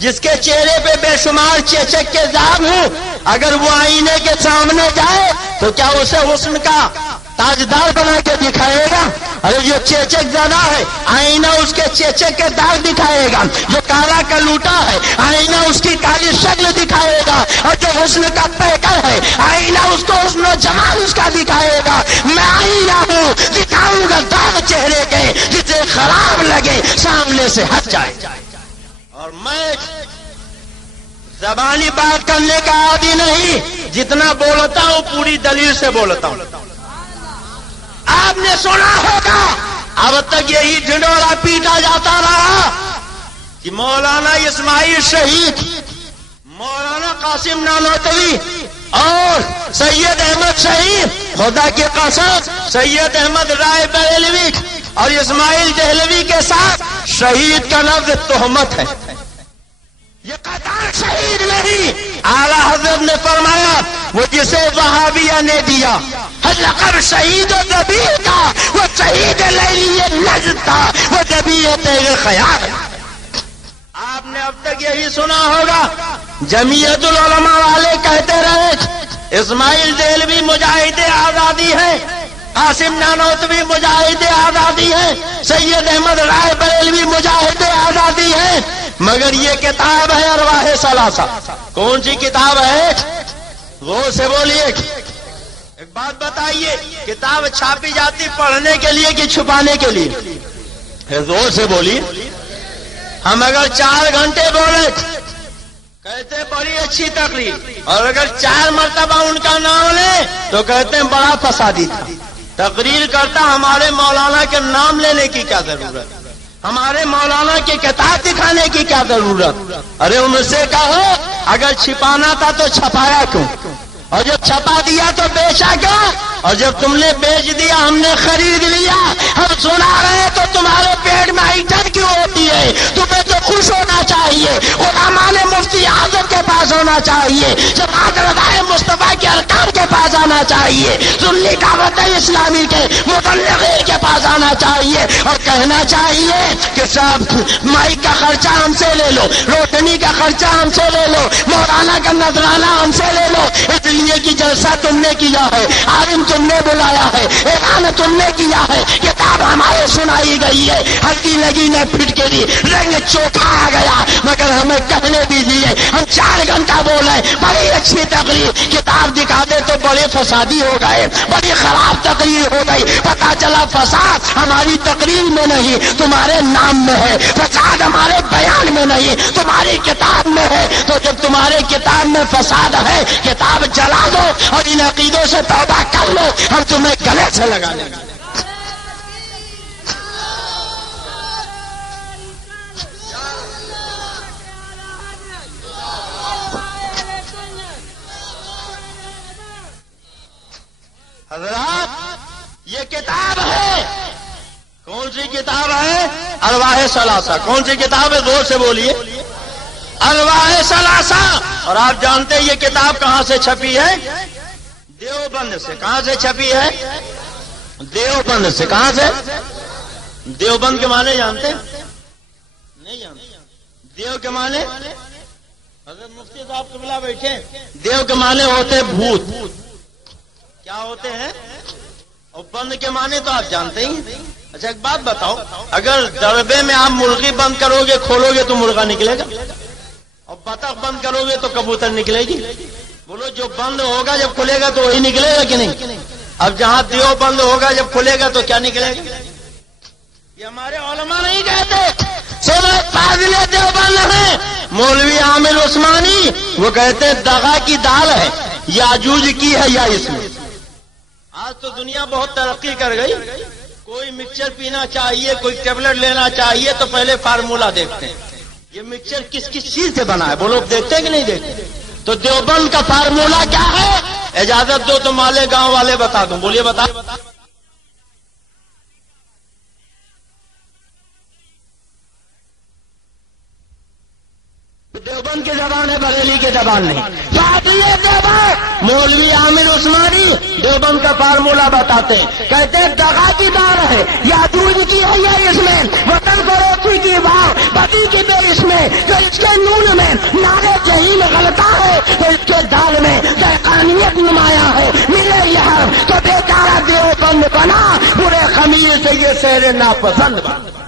جس کے چہرے پہ بے شمار چیچک کے داغ ہوں، اگر وہ آئینے کے سامنے جائے تو کیا اسے حسن کا تاجدار بنا کے دکھائے گا؟ ارے جو چیچک زیادہ ہے آئینہ اس کے چیچک کے داغ دکھائے گا، جو کالا کا لوٹا ہے آئینہ اس کی کالی شکل دکھائے گا، اور جو حسن کا پیکر ہے آئینہ اس کو حسن و جمال اس کا دکھائے گا۔ میں آئینہ ہوں، دکھاؤں گا داغ چہرے کے، جسے خراب لگے سامنے سے ہٹ جائے۔ اور میں زبانی بات کرنے کا عادی نہیں، جتنا بولتا ہوں پوری دلیل سے بولتا ہوں۔ آپ نے سنا ہوگا اب تک یہی ڈھنڈورا پیٹا جاتا رہا کہ مولانا اسماعیل شہید، مولانا قاسم نانوتوی اور سید احمد شہید، خدا کی قسم سید احمد رائے بریلوی اور اسماعیل دہلوی کے ساتھ شہید کا لفظ تہمت ہے، یہ قطعاً شہید نہیں۔ اعلیٰ حضرت نے فرمایا وہ جسے وہابیہ نے دیا لقب شہید و نبی کا، وہ شہید لیلی نجد تھا، وہ نبی تیغ خیال۔ آپ نے اب تک یہی سنا ہوگا جمعیت العلماء والے کہتے رہے اسماعیل دہلوی مجاہد آزادی ہے، قاسم نانوتوی مجاہد آزادی ہے، سید احمد رائے بریلوی مجاہد آزادی ہے، مگر یہ کتاب ہے ارواح ثلاثہ۔ کون سی کتاب ہے؟ غور سے بولیے، ایک بات بتائیے، کتاب چھاپی جاتی پڑھنے کے لیے کہ چھپانے کے لیے؟ زور سے بولیے۔ ہم اگر 4 گھنٹے بولے کہتے ہیں بڑی اچھی تقریر، اور اگر 4 مرتبہ ان کا نام لیں تو کہتے ہیں بڑا فسادی تھا۔ تقریر کرتا ہمارے مولانا کے نام لینے کی کیا ضرورت؟ ہمارے مولانا کی کتاب دکھانے کی کیا ضرورت؟ ارے ان سے کہو اگر چھپانا تھا تو چھپایا کیوں؟ اور جب چھپا دیا تو بیچا کیوں؟ اور جب تم نے بیچ دیا ہم نے خرید لیا، ہم سنا رہے تو تمہارے پیٹ میں ایٹھن کیوں ہوتی ہے؟ تمہیں تو خوش ہونا چاہیے، علماء مفتی اعظم کے پاس ہونا چاہیے، جماعت رضائے مصطفیٰ کے ارکان کے پاس آنا چاہیے، سنی دعوت اسلامی کے مبلغین کے پاس آنا چاہیے، اور کہنا چاہیے کہ صاحب مائک کا خرچہ ہم سے لے لو، روشنی کا خرچہ ہم سے لے لو، مولانا کا نذرانہ ہم سے لے لو، اس لیے کہ جلسہ تم نے کیا ہے، عالم تم نے بلایا ہے، اعلان تم نے کیا ہے، کتاب ہمارے سنائی گئی ہے، ہلکی لگی نہ پھٹ کے لیے رنگ چوکھا آ گیا، مگر ہمیں کہنے دیجیے ہم 4 گھنٹہ بولے بڑی اچھی تقریر، کتاب دکھا دے تو بڑے فسادی ہو گئے، بڑی خراب تقریر ہو گئی، پتا چلا فساد ہماری تقریر میں نہیں تمہارے نام میں ہے، فساد ہمارے بیان میں نہیں تمہاری کتاب میں ہے۔ تو جب تمہارے کتاب میں فساد ہے کتاب جلا دو اور ان عقیدوں سے توبہ کر لو، ہم تمہیں گلے سے لگا لیں گے۔ حضرات یہ کتاب ہے، کون سی کتاب ہے؟ ارواح ثلاثہ۔ کون سی کتاب ہے؟ زور سے بولیے، ارواح ثلاثہ۔ اور آپ جانتے ہیں یہ کتاب کہاں سے چھپی ہے؟ دیوبند سے۔ کہاں سے چھپی ہے؟ دیوبند سے۔ کہاں سے؟ دیوبند کے معنی جانتے ہیں؟ نہیں جانتے؟ دیو کے معنی حضرت مفتی صاحب قبلہ بیٹھے، دیو کے معنی ہوتے ہیں بھوت۔ کیا ہوتے ہیں؟ اور بند کے معنی تو آپ جانتے ہی۔ اچھا ایک بات بتاؤ، اگر دربے میں آپ مرغی بند کرو گے کھولو گے تو مرغا نکلے گا، اور بطخ بند کرو گے تو کبوتر نکلے گی؟ بولو جو بند ہوگا جب کھلے گا تو وہی نکلے گا کہ نہیں؟ اب جہاں دیو بند ہوگا جب کھلے گا تو کیا نکلے گا؟ یہ ہمارے علماء نہیں کہتے، فاضل دیوبند ہیں مولوی عامر عثمانی، وہ کہتے ہیں دغا کی دال ہے، یاجوج کی ہے یا اس میں۔ آج تو دنیا بہت ترقی کر گئی، کوئی مکسچر پینا چاہیے، کوئی ٹیبلٹ لینا چاہیے تو پہلے فارمولا دیکھتے ہیں یہ مکسچر کس کس چیز سے بنا ہے، وہ لوگ دیکھتے ہیں کہ نہیں دیکھتے؟ تو دیوبند کا فارمولہ کیا ہے؟ اجازت دو تو مالے گاؤں والے بتا دوں. بولیے بتا. دیوبند کی زبان ہے، بریلی کی زبان نہیں. فاضل دیوبند مولوی عامر عثمانی دیوبند کا فارمولہ بتاتے ہیں. کہتے ہیں دغا کی دار ہے، یاجوج کی ہے یہ اس میں، وطن فروخی کی واو بدی کی بے اس میں، جو اس کے نون میں نارے جہیم غلطہ ہے تو اس کے دال میں دہقانیت نمایاں ہے. ملے یہاں تو بیچارہ دیوبند بنا، برے خمیر سے یہ شہر ناپسند بنا.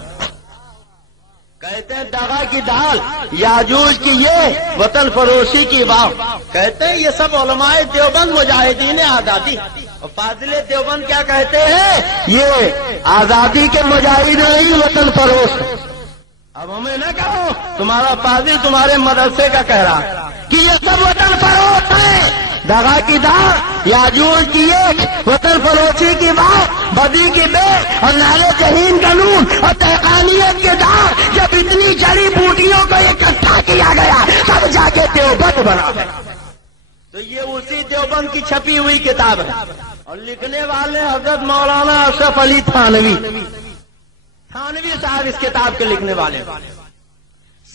کہتے ہیں دغا کی دال، یاجوج کی یہ، وطن فروشی کی واو. کہتے ہیں یہ سب علماء دیوبند مجاہدین آزادی. اور فاضل دیوبند کیا کہتے ہیں؟ یہ آزادی کے مجاہد نہیں، وطن فروش. اب ہمیں نہ کہو تمہارا فاضل تمہارے مدرسے کا کہہ رہا کہ یہ سب وطن فروش ہیں. دغا کی دار، یاجوج کی ایک، وطن فروشی کی واو بدی کی بے اور نارے جہین کا نون اور دہقانیت کے دار. جب اتنی جڑی بوٹیوں کو اکٹھا کیا گیا تب جا کے دیوبند بنا. تو یہ اسی دیوبند کی چھپی ہوئی کتاب ہے اور لکھنے والے حضرت مولانا اشرف علی تھانوی صاحب اس کتاب کے لکھنے والے.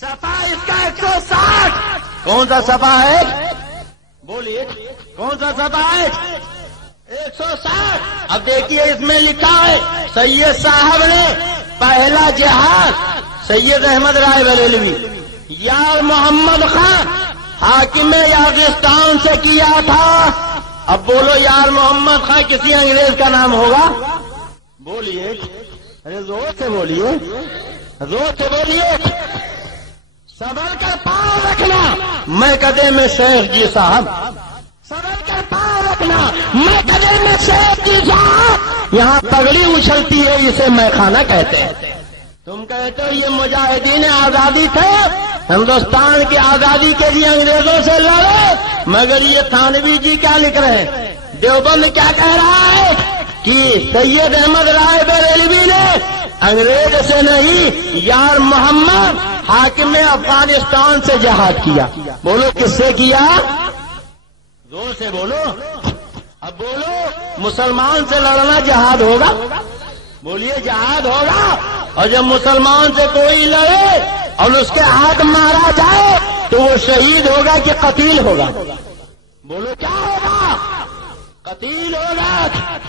صفحہ اس کا 160. کون سا صفحہ ہے؟ بولیے کون سا صفحہ ہے؟ 160. اب دیکھیے اس میں لکھا ہے سید صاحب نے پہلا جہاد سید احمد رائے بریلوی یار محمد خان حاکم یاغستان سے کیا تھا. اب بولو یار محمد خان کسی انگریز کا نام ہوگا؟ بولیے، ارے زور سے بولیے، زور سے بولیے. صبر کر پاؤں رکھنا میں قدے میں شیخ جی صاحب. صبر کر پاؤں رکھنا میں قدے میں شیخ جی صاحب. یہاں پگڑی اچھلتی ہے، اسے میں خانہ کہتے ہیں. تم کہتے ہو یہ مجاہدین آزادی تھے، ہندوستان کی آزادی کے لیے انگریزوں سے لڑے. مگر یہ تھانوی جی کیا لکھ رہے ہیں؟ دیوبند کیا کہہ رہا ہے کہ سید احمد رائے بریلوی نے انگریز سے نہیں، یار محمد حاکم افغانستان سے جہاد کیا. بولو کس سے کیا؟ زور سے بولو. اب بولو مسلمان سے لڑنا جہاد ہوگا؟ بولیے جہاد ہوگا. اور جب مسلمان سے کوئی لڑے اور اس کے ہاتھ مارا جائے تو وہ شہید ہوگا کہ قتیل ہوگا؟ بولو کیا ہوگا؟ قتیل ہوگا.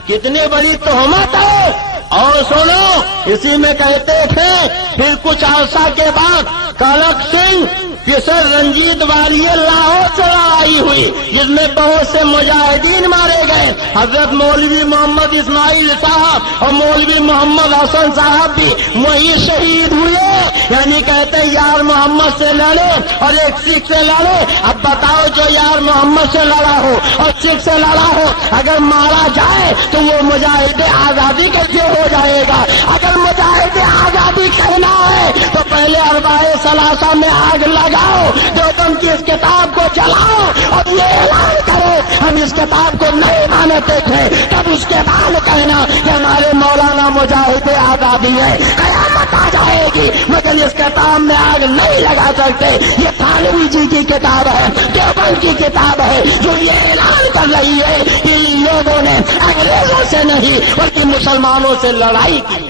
کتنی بڑی تہمت ہے. اور سنو اسی میں کہتے تھے پھر کچھ عرصہ کے بعد کالک سنگھ کسر رنجیت والی لاہور سے لڑائی ہوئی جس میں بہت سے مجاہدین مارے گئے. حضرت مولوی محمد اسماعیل صاحب اور مولوی محمد حسن صاحب بھی وہی شہید ہوئے. یعنی کہتے یار محمد سے لڑے اور ایک سکھ سے لڑے. اب بتاؤ جو یار محمد سے لڑا ہو اور سکھ سے لڑا ہو اگر مارا جائے تو وہ مجاہد آزادی کیسے ہو جائے گا؟ اگر مجاہد آزادی کہنا ہے تو پہلے اربعہ ثلاثہ میں آگ لگاؤ، دیوبند کی اس کتاب کو جلاؤ اور یہ اعلان کرو ہم اس کتاب کو نہیں مانتے تھے. تب اس کے بعد کہنا کہ ہمارے مولانا مجاہد آزادی ہے. قیامت آ جائے گی مگر اس کتاب میں آگ نہیں لگا سکتے. یہ تھانوی جی کی کتاب ہے، دیوبند کی کتاب ہے جو یہ اعلان کر رہی ہے کہ ان لوگوں نے انگریزوں سے نہیں بلکہ مسلمانوں سے لڑائی کی.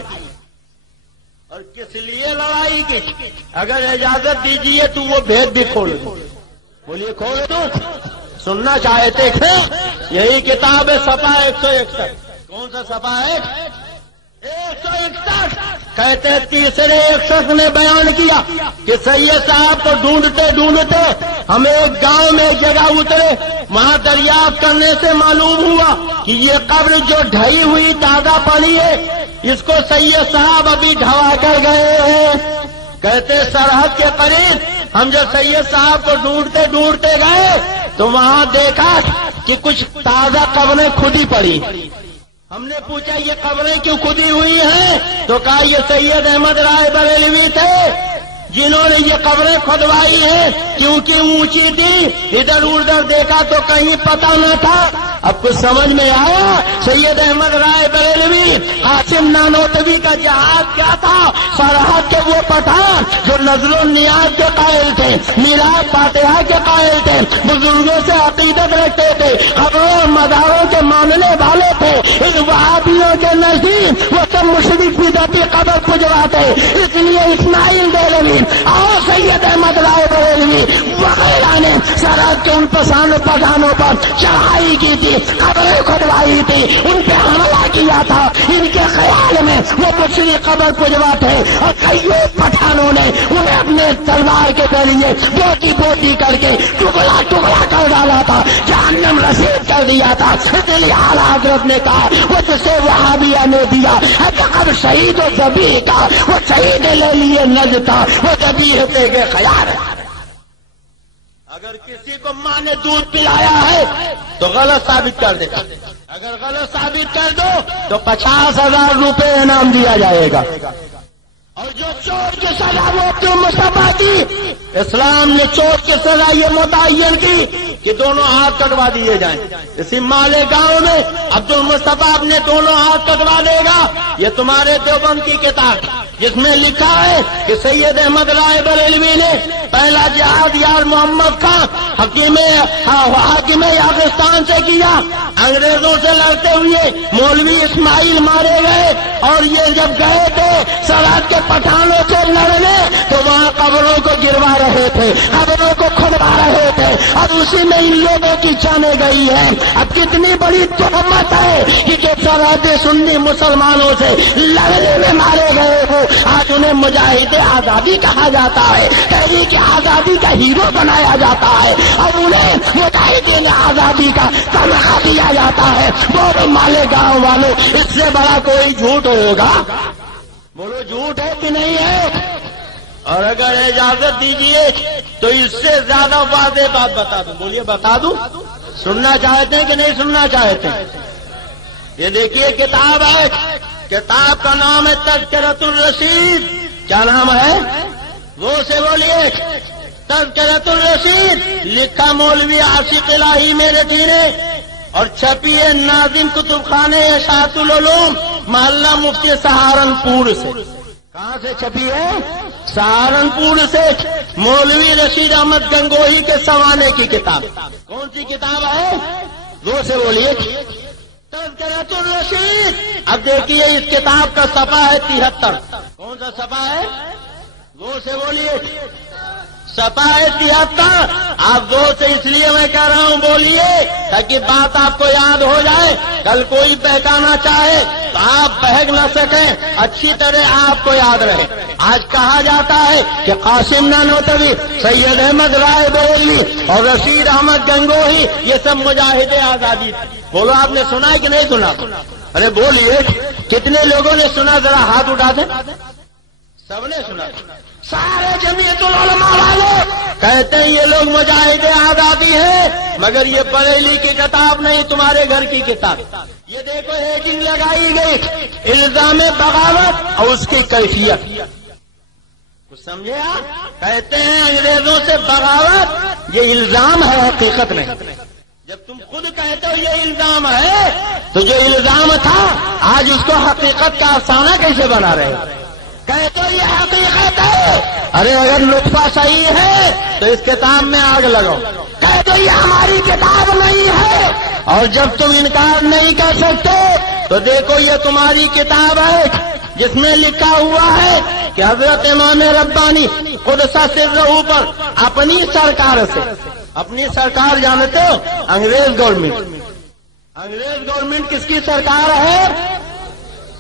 اور کس لیے لڑائی کی؟ اگر اجازت دیجیے تو وہ بھید بھی کھول دو. بولیے کھول دو. سننا چاہتے تھے یہی کتاب ہے صفحہ 161. کون سا صفحہ ہے؟ 161. کہتے ہیں تیسرے ایک شخص نے بیان کیا کہ سید صاحب کو ڈھونڈتے ڈھونڈتے ہم ایک گاؤں میں ایک جگہ اترے. وہاں دریافت کرنے سے معلوم ہوا کہ یہ قبر جو ڈھائی ہوئی تازہ پڑی ہے اس کو سید صاحب ابھی ڈھوا کر گئے ہیں. کہتے سرحد کے قریب ہم جب سید صاحب کو ڈھونڈتے ڈھونڈتے گئے تو وہاں دیکھا کہ کچھ تازہ قبریں کھدی پڑی. ہم نے پوچھا یہ قبریں کیوں کھدی ہوئی ہیں؟ تو کہا یہ سید احمد رائے بریلوی تھے جنہوں نے یہ قبریں کھدوائی ہیں کیونکہ اونچی تھی، ادھر ادھر دیکھا تو کہیں پتہ نہ تھا۔ اب کچھ سمجھ میں آیا؟ سید احمد رائے بریلوی، قاسم نانوتوی کا جہاد کیا تھا؟ سرحد کے وہ پٹھان جو نظر و نیاز کے قائل تھے، میلاد فاتحہ کے قائل تھے، بزرگوں سے عقیدت رکھتے تھے، قبروں اور مزاروں کے ماننے والے تھے، ان وہابیوں کے نزدیک وہ سب مشرک بدعتی قبر پجواتے، اس لیے اسماعیل دہلوی اور سید احمد رائے بریلوی وغیرہ نے سرحد کے ان پٹھانوں پر چڑھائی کی تھی، قبریں کھدوائی تھی، ان پہ حملہ کیا تھا۔ ان کے خیال میں وہ مشرک قبر پجواتے اور کئیوں پٹھانوں نے انہیں اپنے تلوار کے ذریعے بوٹی بوٹی کر کے ٹکڑا ٹکڑا کر ڈالا تھا، جہنم رسید کر دیا تھا۔ اس لیے اعلیٰ حضرت نے کہا وہ جسے وہابیہ نے دیا لقب شہید و ذبیح کا، وہ شہید لے لیے نج تھا، وہ ذبیح تے کے خیال ہے۔ اگر کسی کو ماں نے دودھ پلایا ہے تو غلط ثابت کر دے گا، اگر غلط ثابت کر دو تو 50,000 روپے انعام دیا جائے گا۔ اور جو چور کی سزا وہ عبد المصطفیٰ دی، اسلام نے چور کی سزا یہ متعین کی کہ دونوں ہاتھ کٹوا دیے جائیں۔ اسی مالیگاؤں میں عبد المصطفیٰ اپنے دونوں ہاتھ کٹوا دے گا۔ یہ تمہارے دیوبند کی کتاب جس میں لکھا ہے کہ سید احمد رائے بریلوی نے پہلا جہاد یار محمد خان حاکم یاغستان سے کیا، انگریزوں سے لڑتے ہوئے مولوی اسماعیل مارے گئے، اور یہ جب گئے تھے سرحد کے پٹھانوں سے لڑنے تو وہاں قبروں کو گروا رہے تھے، قبروں کو کھدوا رہے تھے، اور اسی میں ان لوگوں کی جانیں گئی ہیں۔ اب کتنی بڑی تہمت ہے کہ جو سرحد سنی مسلمانوں سے لڑنے میں مارے گئے ہو، آج انہیں مجاہد آزادی کہا جاتا ہے، تحریک آزادی کا ہیرو بنایا جاتا ہے، اور انہیں مجاہدین آزادی کا تمغہ دیا جاتا ہے۔ بولو مالیگاؤں والوں، اس سے بڑا کوئی جھوٹ ہوگا؟ بولو جھوٹ ہے کہ نہیں ہے؟ اور اگر اجازت دیجیے تو اس سے زیادہ واضح بات بتا دوں۔ بولیے بتا دوں؟ سننا چاہتے ہیں کہ نہیں سننا چاہتے؟ یہ دیکھیے کتاب ہے، کتاب کا نام ہے تذکرۃ الرشید۔ کیا نام ہے؟ وہ سے بولیے۔ تذکرۃ الرشید لکھا مولوی عاشق الہی میرٹھی نے، اور چھپی ہے ناظم کتب خانے اشاعت العلوم محلہ مفتی سہارنپور سے۔ کہاں سے چھپی ہے؟ سہارنپور سے۔ مولوی رشید احمد گنگوہی کے سوانے کی کتاب۔ کون سی کتاب ہے؟ وہ سے بولیے۔ تذکرۃ الرشید۔ اب دیکھیے اس کتاب کا صفحہ ہے 73۔ کون سا صفحہ ہے؟ وہ سے بولیے۔ صفحہ ہے 73۔ آپ وہ سے اس لیے میں کہہ رہا ہوں بولیے تاکہ بات آپ کو یاد ہو جائے، کل کوئی بہکانا چاہے تو آپ بہک نہ سکیں، اچھی طرح آپ کو یاد رہے۔ آج کہا جاتا ہے کہ قاسم نانوتوی، سید احمد رائے بریلوی اور رشید احمد گنگوہی یہ سب مجاہد آزادی تھے۔ بولو آپ نے سنا ہے کہ نہیں سنا؟ ارے بولیے کتنے لوگوں نے سنا؟ ذرا ہاتھ اٹھا دیں۔ سب نے سنا؟ سارے جمعیت العلماء والے کہتے ہیں یہ لوگ مجاہد آزادی ہیں، مگر یہ بریلی کی کتاب نہیں، تمہارے گھر کی کتاب۔ یہ دیکھو ہیڈنگ لگائی گئی الزام بغاوت اور اس کی کیفیت۔ کچھ سمجھے آپ؟ کہتے ہیں انگریزوں سے بغاوت، یہ الزام ہے حقیقت نہیں۔ جب تم خود کہتے ہو یہ الزام ہے تو جو الزام تھا آج اس کو حقیقت کا افسانہ کیسے بنا رہے؟ کہتے ہو یہ حقیقت ہے، ارے اگر نطفہ صحیح ہے تو اس کتاب میں آگ لگاؤ۔ کہتے ہو یہ ہماری کتاب نہیں ہے، اور جب تم انکار نہیں کر سکتے تو دیکھو یہ تمہاری کتاب ہے جس میں لکھا ہوا ہے کہ حضرت امام ربانی قدس سرہ پر اپنی سرکار سے، اپنی سرکار جانتے ہو؟ انگریز گورنمنٹ۔ انگریز گورنمنٹ کس کی سرکار ہے؟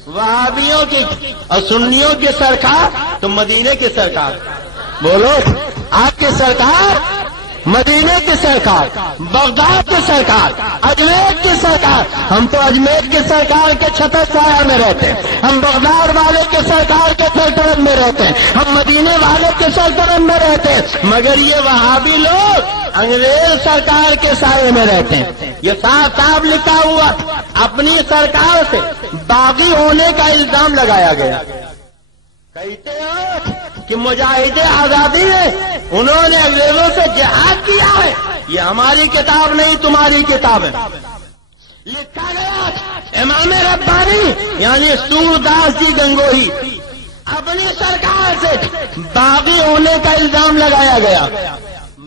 وہابیوں کی۔ اور سنیوں کی سرکار تو مدینے کی سرکار۔ بولو آپ کی سرکار مدینے کی سرکار، بغداد کی سرکار، اجمیر کی سرکار۔ ہم تو اجمیر کی سرکار کے چھتر سایہ میں رہتے ہیں، ہم بغداد والے کے سرکار کے سلطنت میں رہتے ہیں، ہم مدینے والے کے سلطنت میں رہتے ہیں، مگر یہ وہابی لوگ انگریز سرکار کے سائے میں رہتے ہیں۔ یہ صاف صاف لکھا ہوا اپنی سرکار سے باغی ہونے کا الزام لگایا گیا۔ کہتے ہو کہ مجاہد آزادی نے انہوں نے انگریزوں سے جہاد کیا ہے، یہ ہماری کتاب نہیں تمہاری کتاب ہے. لکھا گیا امام ربانی یعنی سورداس جی گنگوہی اپنی سرکار سے باغی ہونے کا الزام لگایا گیا.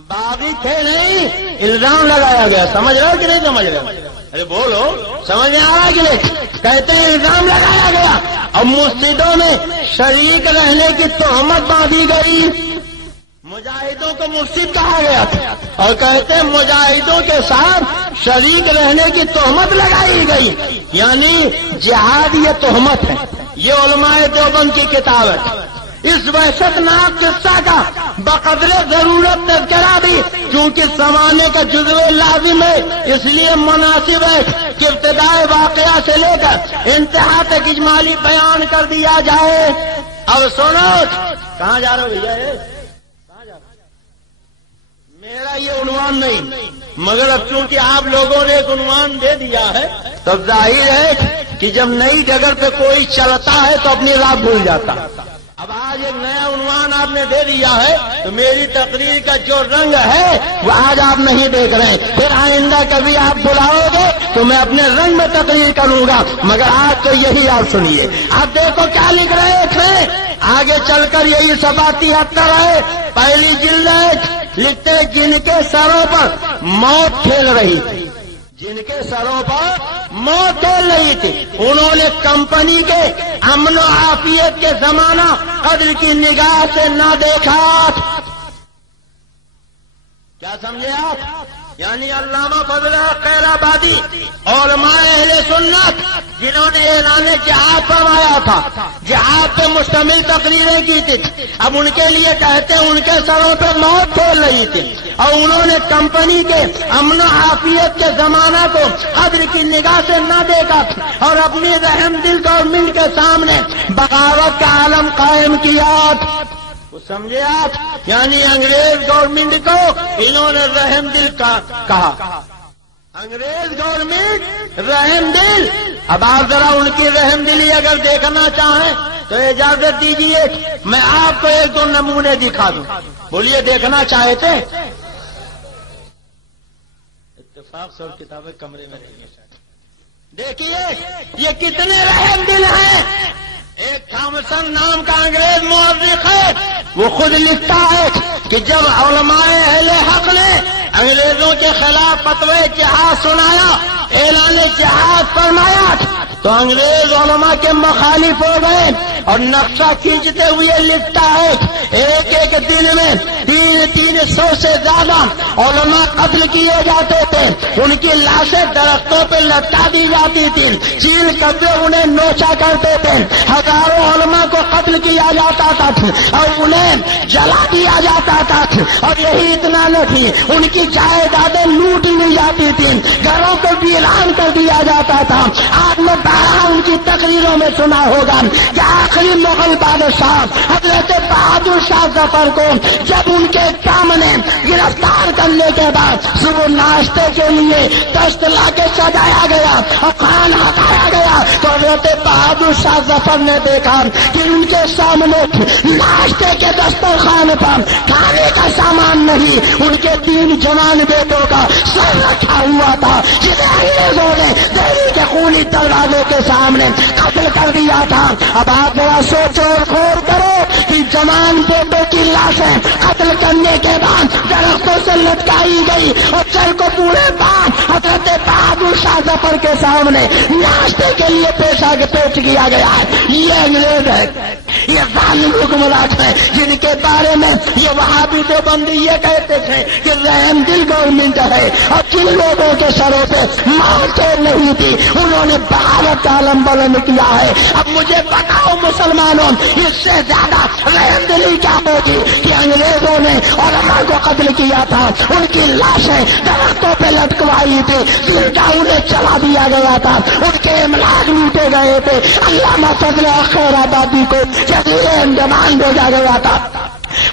باغی تھے نہیں، الزام لگایا گیا. سمجھ رہے ہو کہ نہیں سمجھ رہے ہو؟ ارے بولو، سمجھ میں آ رہا کہ نہیں؟ کہتے ہیں الزام لگایا گیا اور مسجدوں میں شریک رہنے کی تہمت باندھی گئی. مجاہدوں کو مفسد کہا گیا تھا اور کہتے ہیں مجاہدوں کے ساتھ شریک رہنے کی تہمت لگائی گئی. یعنی جہاد یہ تہمت ہے. یہ علماء دیوبند کی کتاب ہے. اس وحشت ناک قصہ کا بقدر ضرورت تذکرہ بھی چونکہ زمانے کا جزو لازم ہے، اس لیے مناسب ہے کہ ابتدائے واقعہ سے لے کر انتہا تک اجمالی بیان کر دیا جائے. اب سنو، کہاں جا رہے ہو بھیا؟ کہاں جا رہے؟ میرا یہ عنوان نہیں، مگر اب چونکہ آپ لوگوں نے ایک عنوان دے دیا ہے تو ظاہر ہے کہ جب نئی جگہ پہ کوئی چلتا ہے تو اپنی راہ بھول جاتا. اب آج ایک نیا عنوان آپ نے دے دیا ہے تو میری تقریر کا جو رنگ ہے وہ آج آپ نہیں دیکھ رہے ہیں. پھر آئندہ کبھی آپ بلاؤ گے تو میں اپنے رنگ میں تقریر کروں گا، مگر آج تو یہی آپ سنیے. آپ دیکھو کیا لکھ رہے تھے، آگے چل کر یہی سباتی ہتھر ہے. پہلی جلد ہے، لکھتے جن کے سروں پر موت کھیل رہی تھی. جن کے سروں پر موت کھیل رہی تھی انہوں نے کمپنی کے امن و عافیت کے زمانہ قدر کی نگاہ سے نہ دیکھا. کیا سمجھے آپ؟ یعنی علامہ فضل خیر آبادی علماء اہل سنت جنہوں نے اعلان جہاد فرمایا تھا، جہاد پہ مشتمل تقریریں کی تھی، اب ان کے لیے کہتے ہیں ان کے سروں پہ موت کھیل رہی تھی اور انہوں نے کمپنی کے امن و عافیت کے زمانہ کو قدر کی نگاہ سے نہ دیکھا اور اپنی رحم دل گورنمنٹ کے سامنے بغاوت کا عالم قائم کیا. سمجھے آپ؟ یعنی انگریز گورنمنٹ کو انہوں نے رحم دل کہا. انگریز گورنمنٹ رحم دل. اب آپ ذرا ان کی رحم دلی اگر دیکھنا چاہیں تو اجازت دیجیے میں آپ کو ایک دو نمونے دکھا دوں. بولیے، دیکھنا چاہتے؟ اتفاق سے اور کتابیں کمرے میں رہی ہیں. دیکھیے یہ کتنے رحم دل ہیں. ایک تھامسن نام کا انگریز مورخ ہے، وہ خود لکھتا ہے کہ جب علماء اہل حق نے انگریزوں کے خلاف فتوی جہاد سنایا، اعلان جہاد فرمایا تو انگریز علماء کے مخالف ہو گئے اور نقشہ کھینچتے ہوئے لکھتا ہے ایک ایک دن میں 300 سے زیادہ علماء قتل کیے جاتے تھے. ان کی لاشیں درختوں پہ لٹکا دی جاتی تھی، چیل کبے انہیں نوچا کرتے تھے. ہزاروں علماء کو قتل کیا جاتا تھا اور انہیں جلا دیا جاتا تھا. اور یہی اتنا نہیں، ان کی جائیدادیں لوٹ لی جاتی تھیں، گھروں کو ویران کر دیا جاتا تھا. آپ نے ان کی تقریروں میں سنا ہوگا کہ آخری مغل بادشاہ حضرت بہادر شاہ ظفر کو جب ان کے سامنے گرفتار کرنے کے بعد صبح ناشتے کے لیے دست لا کے سجایا گیا اور کھانا کھایا گیا تو حضرت بہادر شاہ ظفر نے دیکھا کہ ان کے سامنے ناشتے کے دسترخوان پر کھانے کا سامان نہیں، ان کے 3 جوان بیٹوں کا سر رکھا ہوا تھا جنہیں انگریزوں نے دہلی کے خونی دروازے کے سامنے قتل کر دیا تھا. اب آپ ذرا سوچو اور غور کرو کہ جوان بیٹوں کی لاشیں قتل کرنے کے بعد درختوں سے لٹکائی گئی اور چل کو پورے بعد حضرت بہادر شاہ ظفر کے سامنے ناشتے کے لیے پیش کیا گیا ہے. یہ انگریز ہے، یہ ظالم حکمران ہے جن کے بارے میں یہ وہابی دیوبندی یہ کہتے تھے کہ رحم دل گورنمنٹ ہے اور جن لوگوں کے سروں پہ موت نہیں تھی انہوں نے بغاوت کا علم بلند کیا ہے. اب مجھے بتاؤ مسلمانوں، اس سے زیادہ رحم دلی کیا ہوگی کہ انگریزوں نے علماء کو قتل کیا تھا، ان کی لاشیں درختوں پہ لٹکوائی تھی، زندہ انہیں چلا دیا گیا تھا، ان کے املاک لوٹے گئے تھے. علامہ فضل خیر آبادی کو جزیرے انڈمان بھیجا گیا تھا.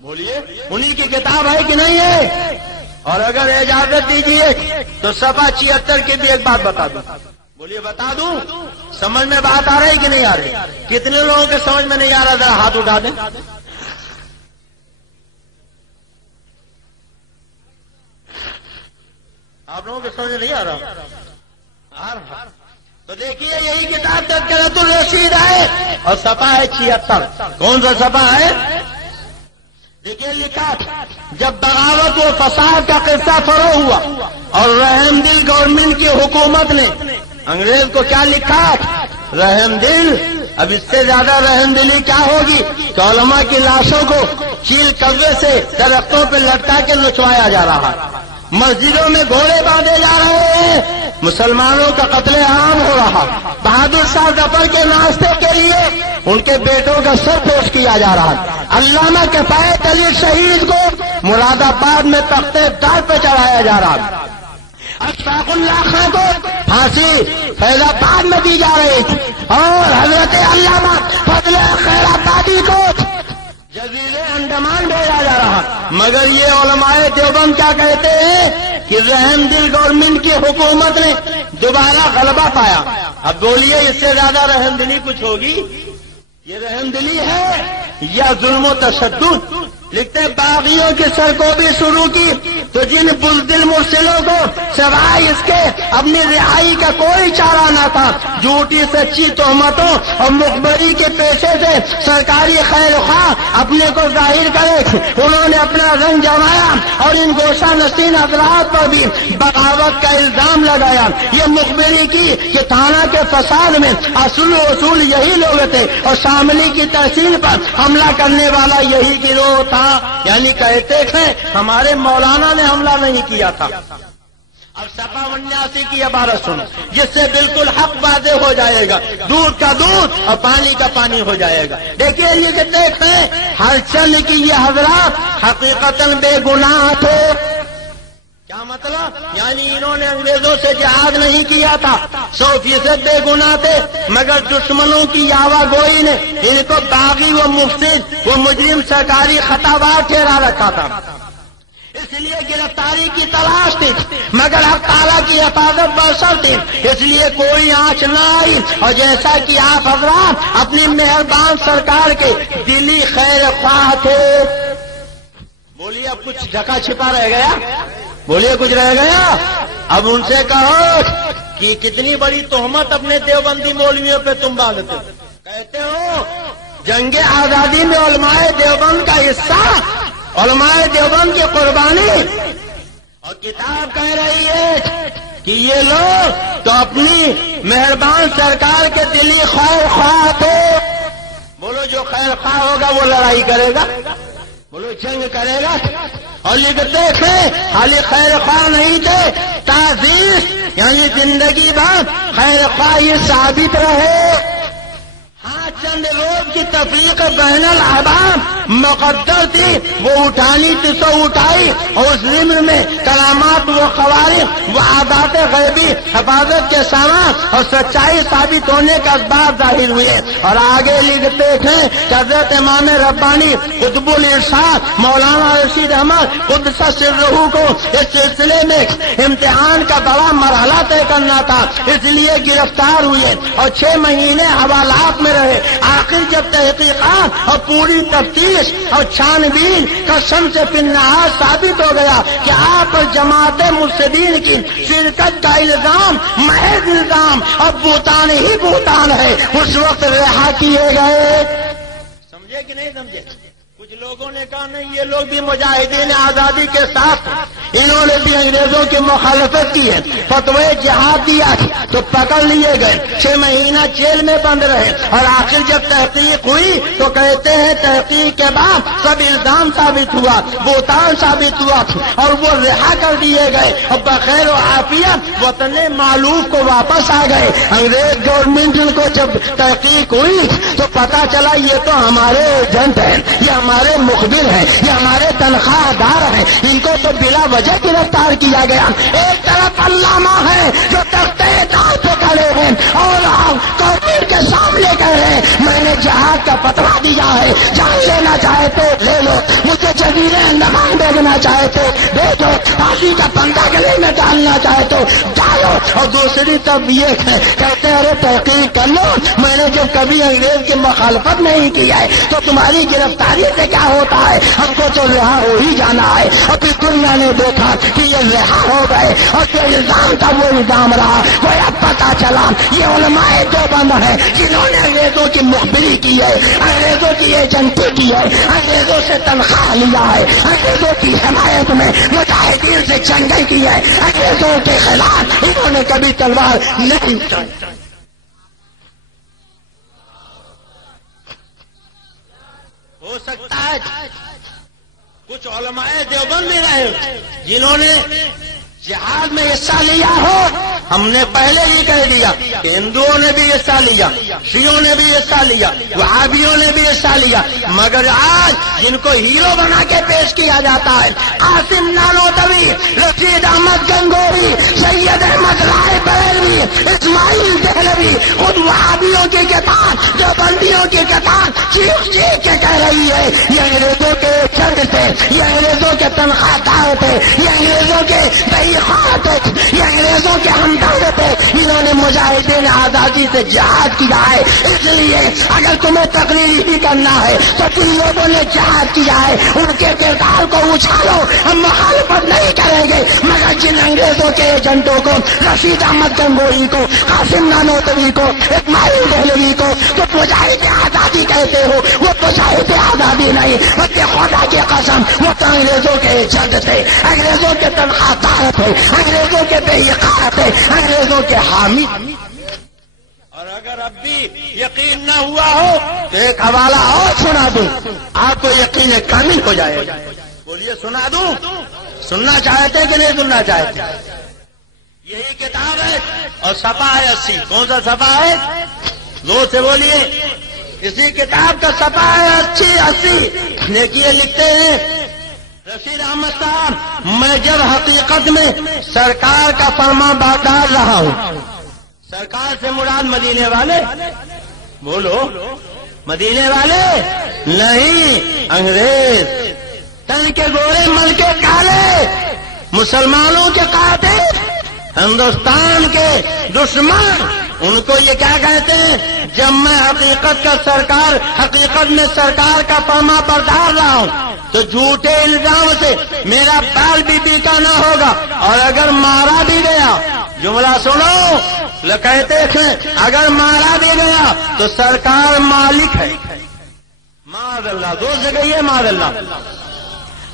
بولیے، انہی کی کتاب ہے کہ نہیں ہے؟ اور اگر اجازت دیجیے تو صفحہ 76 کی بھی ایک بات بتا دوں. بولیے بتا دوں؟ سمجھ میں بات آ رہی کہ نہیں آ رہی؟ کتنے لوگوں کے سمجھ میں نہیں آ رہا ذرا ہاتھ اٹھا دیں. آپ لوگوں کے سمجھ میں نہیں آ رہا؟ تو دیکھیے یہی کتاب تذکرۃ الرشید ہے اور صفحہ ہے 76. کون سا صفحہ ہے؟ دیکھیے لکھا، جب بغاوت و فساد کا قصہ فروغ ہوا اور رحم دل گورنمنٹ کی حکومت نے انگریز کو کیا لکھا؟ رحم دل. اب اس سے زیادہ رحم دلی کیا ہوگی کہ علماء کی لاشوں کو چیل کوے سے درختوں پہ لٹکا کے نچوایا جا رہا ہے، مسجدوں میں گھوڑے باندھے جا رہے ہیں، مسلمانوں کا قتل عام ہو رہا. بہادر شاہ ظفر کے ناشتے کے لیے ان کے بیٹوں کا سر پیش کیا جا رہا ہے. علامہ کفایت علی شہید کو مراد آباد میں تختے دار پہ چڑھایا جا رہا ہے. اشفاق اللہ خان کو پھانسی فیض آباد میں دی جا رہی تھی اور حضرت علامہ فضل خیر آبادی کو جزیرے انڈمان بھیجا جا رہا. مگر یہ علماء دیوبند کیا کہتے ہیں کہ رحم دل گورنمنٹ کی حکومت نے دوبارہ غلبہ پایا. اب بولیے اس سے زیادہ رحم دلی کچھ ہوگی؟ یہ رحم دلی ہے یا ظلم و تشدد؟ لکھتے ہیں باغیوں کی سرکوبی شروع کی تو جن بزدل مرسلوں کو سوائے اس کے اپنی رہائی کا کوئی چارہ نہ تھا، جھوٹی سچی تہمتوں اور مخبری کے پیشے سے سرکاری خیر خواہ اپنے کو ظاہر کرے، انہوں نے اپنا رنگ جمایا اور ان گوشہ نشین حضرات پر بھی بغاوت کا الزام لگایا. یہ مخبری کی کہ تھانہ کے فساد میں اصل و اصول یہی لوگ تھے اور شاملی کی تحصیل پر حملہ کرنے والا یہی گروہ تھا. یعنی کہتے تھے ہمارے مولانا نے حملہ نہیں کیا تھا. اب صفحہ 79 کی عبارت سنو جس سے بالکل حق واضح ہو جائے گا، دودھ کا دودھ اور پانی کا پانی ہو جائے گا. دیکھیے یہ کہ دیکھیں ہر چند کی یہ حضرات حقیقتاً بے گناہ تھے. کیا مطلب؟ یعنی انہوں نے انگریزوں سے جہاد نہیں کیا تھا، 100% بے گناہ تھے، مگر دشمنوں کی آوا گوئی نے ان کو باغی و مفسد و مجرم سرکاری خطابات ٹھہرا رکھا تھا. اس لیے گرفتاری کی تلاش تھی مگر اب تعالیٰ کی حفاظت برسر تھی، اس لیے کوئی آنچ نہ آئی. اور جیسا کہ آپ حضرات اپنی مہربان سرکار کے دلی خیر خواہ تھے. بولیے اب کچھ ڈھکا چھپا رہ گیا؟ بولیے کچھ رہ گیا؟ اب ان سے کہو کہ کتنی بڑی تہمت اپنے دیوبندی مولویوں پہ تم باندھتے ہو. کہتے ہو جنگ آزادی میں علماء دیوبند کا حصہ، علماء دیوبند کی قربانی، اور کتاب کہہ رہی ہے کہ یہ لوگ تو اپنی مہربان سرکار کے دلی خیر خواہ تھے. بولو جو خیر خواہ ہوگا وہ لڑائی کرے گا، بولو جنگ کرے گا. اور لکھتے تھے خالی خیر خواہ نہیں تھے، تعزیز یعنی زندگی بھر خیر خواہ یہ ثابت رہے. ہاں چند روز کی تفریق بین الاحباب مقدر تھی، وہ اٹھانی تھی سو اٹھائی، اور اس ضمن میں کرامات و خوارق و عادات غیبی حفاظت کے سامان اور سچائی ثابت ہونے کا اسباب ظاہر ہوئے. اور آگے لکھتے تھے کہ حضرت امام ربانی قطب الارشاد مولانا رشید احمد قدس سرہ کو اس سلسلے میں امتحان کا بڑا مرحلہ طے کرنا تھا، اس لیے گرفتار ہوئے اور 6 مہینے حوالات میں رہے. آخر جب تحقیقات اور پوری تفتیش اور چھان بین کا شمس فی النہار ثابت ہو گیا کہ آپ پر جماعت مفسدین کی شرکت کا الزام محض الزام اور بہتان ہی بہتان ہے، اس وقت رہا کیے گئے. سمجھے کہ نہیں سمجھے؟ کچھ لوگوں نے کہا نہیں یہ لوگ بھی مجاہدین آزادی کے ساتھ، انہوں نے بھی انگریزوں کی مخالفت کی ہے، فتوی جہاد دیا تو پکڑ لیے گئے، 6 مہینہ جیل میں بند رہے. اور آخر جب تحقیق ہوئی تو کہتے ہیں تحقیق کے بعد سب الزام ثابت ہوا، بہتان ثابت ہوا اور وہ رہا کر دیے گئے اور بخیر و عافیت وطن معلوف کو واپس آ گئے. انگریز گورنمنٹ کو جب تحقیق ہوئی تو پتا چلا یہ تو ہمارے ایجنٹ ہیں، یہ ہمارے مخبر ہیں، یہ ہمارے تنخواہ دار ہیں، ان کو تو بلا وجہ مجھے گرفتار کیا گیا. ایک طرف علامہ ہے جو تختے دار پہ کھڑے ہیں اور کافر کے سامنے کہہ رہے ہیں میں نے جہاد کا فتویٰ دیا ہے, جان لینا چاہے تو لے لو, مجھے جزیرے انڈمان بھیجنا چاہے تو بھیجو, پھانسی کا پنکھا گلے میں ڈالنا چاہے تو ڈالو. اور دوسری طرف یہ کہتے ہیں ارے تحقیق کر لو, میں نے جب کبھی انگریز کی مخالفت نہیں کی ہے تو تمہاری گرفتاری سے کیا ہوتا ہے, ہم کو تو رہا ہو ہی جانا ہے. اور پھر دنیا نے دیکھا کہ یہ رہا ہو گئے اور جو الزام تھا وہ الزام رہا. وہ اب پتا چلا یہ علماء دیوبند ہیں جنہوں نے انگریزوں کی مخبری کی ہے, انگریزوں کی ایجنٹی کی ہے, انگریزوں سے تنخواہ لیا ہے, انگریزوں کی حمایت میں مجاہدین سے جنگیں کی ہے, انگریزوں کے خلاف انہوں نے کبھی تلوار نہیں اٹھائی. ہو سکتا ہے کچھ علماء دیوبند بھی رہے جنہوں نے جہاد میں حصہ لیا ہو. ہم نے پہلے ہی کہہ دیا کہ ہندوؤں نے بھی حصہ لیا, شیعوں نے بھی حصہ لیا, وہابیوں نے بھی حصہ لیا, مگر آج جن کو ہیرو بنا کے پیش کیا جاتا ہے قاسم نانوتوی, رشید احمد گنگوہی, سید احمد رائے بریلوی, اسماعیل دہلوی, خود وہابیوں کی کتاب دیوبندیوں کی کتاب چیخ چیخ کے کہہ رہی ہے یہ انگریزوں کے چند تھے, یہ انگریزوں کے تنخواہ دار تھے, یہ انگریزوں کے یہ انگریزوں کے ہمدرد تھے, انہوں نے مجاہدین آزادی سے جہاد کیا ہے. اس لیے اگر تمہیں تقریر ہی کرنا ہے تو جن لوگوں نے جہاد کیا ہے ان کے کردار کو اچھالو, ہم مخالفت نہیں کریں گے. مگر جن انگریزوں کے ایجنٹوں کو, رشید احمد گنگوہی کو, قاسم نانوتوی کو, اسماعیل دہلوی کو تو مجاہد آزادی کہتے ہو, وہ مجاہد آزادی نہیں, بلکہ خدا کی قسم وہ تو انگریزوں کے ایجنٹ تھے, انگریزوں کے تنخواہ دار تھے, انگریزوں کے بے یقین تھے, انگریزوں کے حامی. اور اگر اب بھی یقین نہ ہوا ہو تو ایک حوالہ اور سنا دوں, آپ کو یقین کامل ہو جائے گا. بولیے سنا دوں, سننا چاہتے کہ نہیں سننا چاہتے؟ یہی کتاب ہے اور صفحہ ہے 80. کون سا صفحہ ہے؟ زور سے بولیے. اسی کتاب کا صفحہ ہے 80. دیکھیے لکھتے ہیں رشید احمد صاحب, میں جب حقیقت میں سرکار کا فرما بردار رہا ہوں, سرکار سے مراد مدینے والے, بولو مدینے والے نہیں, انگریز, تن کے گورے مل کے کالے, مسلمانوں کے قاتل, ہندوستان کے دشمن, ان کو یہ کیا کہتے ہیں؟ جب میں حقیقت میں سرکار کا فرما بردار رہا ہوں تو جھوٹے الزام سے میرا بال بھی بیکا نہ ہوگا, اور اگر مارا بھی گیا, جملہ سنو, کہتے ہیں اگر مارا بھی گیا تو سرکار مالک ہے. معاذ اللہ, دوست سے کہیے معاذ اللہ.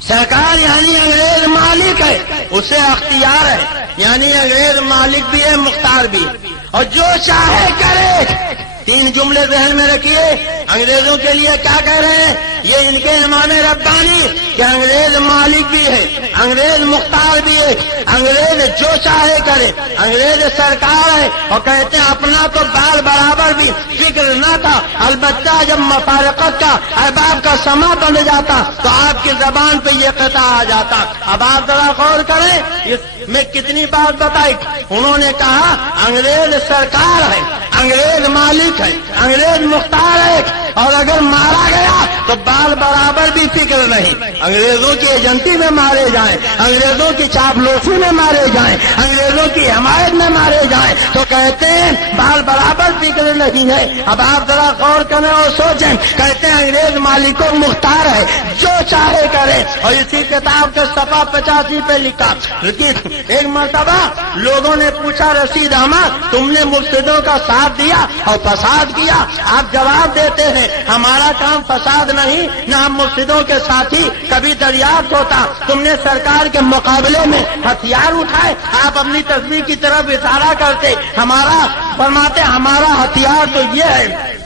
سرکار یعنی انگریز مالک ہے, اسے اختیار ہے, یعنی انگریز مالک بھی ہے, مختار بھی ہے, اور جو چاہے کرے. 3 جملے ذہن میں رکھیے. انگریزوں کے لیے کیا کہہ رہے ہیں؟ یہ ان کے امام ربانی کہ انگریز مالک بھی ہے, انگریز مختار بھی ہے, انگریز جو چاہے کرے, انگریز سرکار ہے. اور کہتے ہیں اپنا تو بال برابر بھی فکر نہ تھا, البتہ جب مفارقت کا احباب کا سما بن جاتا تو آپ کی زبان پہ یہ قطع آ جاتا. اب آپ ذرا غور کریں, میں کتنی بات بتائی. انہوں نے کہا انگریز سرکار ہے, انگریز مالک ہے, انگریز مختار ہے, اور اگر مارا گیا تو بال برابر بھی فکر نہیں. انگریزوں کی ایجنٹی میں مارے جائیں, انگریزوں کی چاپلوسی میں مارے جائیں, انگریزوں کی حمایت میں مارے جائیں تو کہتے ہیں بال برابر فکر نہیں ہے. اب آپ ذرا غور کریں اور سوچیں. کہتے ہیں انگریز مالک کو مختار ہے, جو چاہے کرے. اور اسی کتاب کے صفحہ 85 پہ لکھا. ایک مرتبہ لوگوں نے پوچھا رشید احمد تم نے مفسدوں کا ساتھ دیا اور فساد کیا. آپ جواب دیتے ہیں ہمارا کام فساد نہیں, نہ ہم مفسدوں کے ساتھی. کبھی دریافت ہوتا تم نے سرکار کے مقابلے میں ہتھیار اٹھائے, آپ اپنی تصویر کی طرف اشارہ کرتے, ہمارا فرماتے ہمارا ہتھیار تو یہ ہے.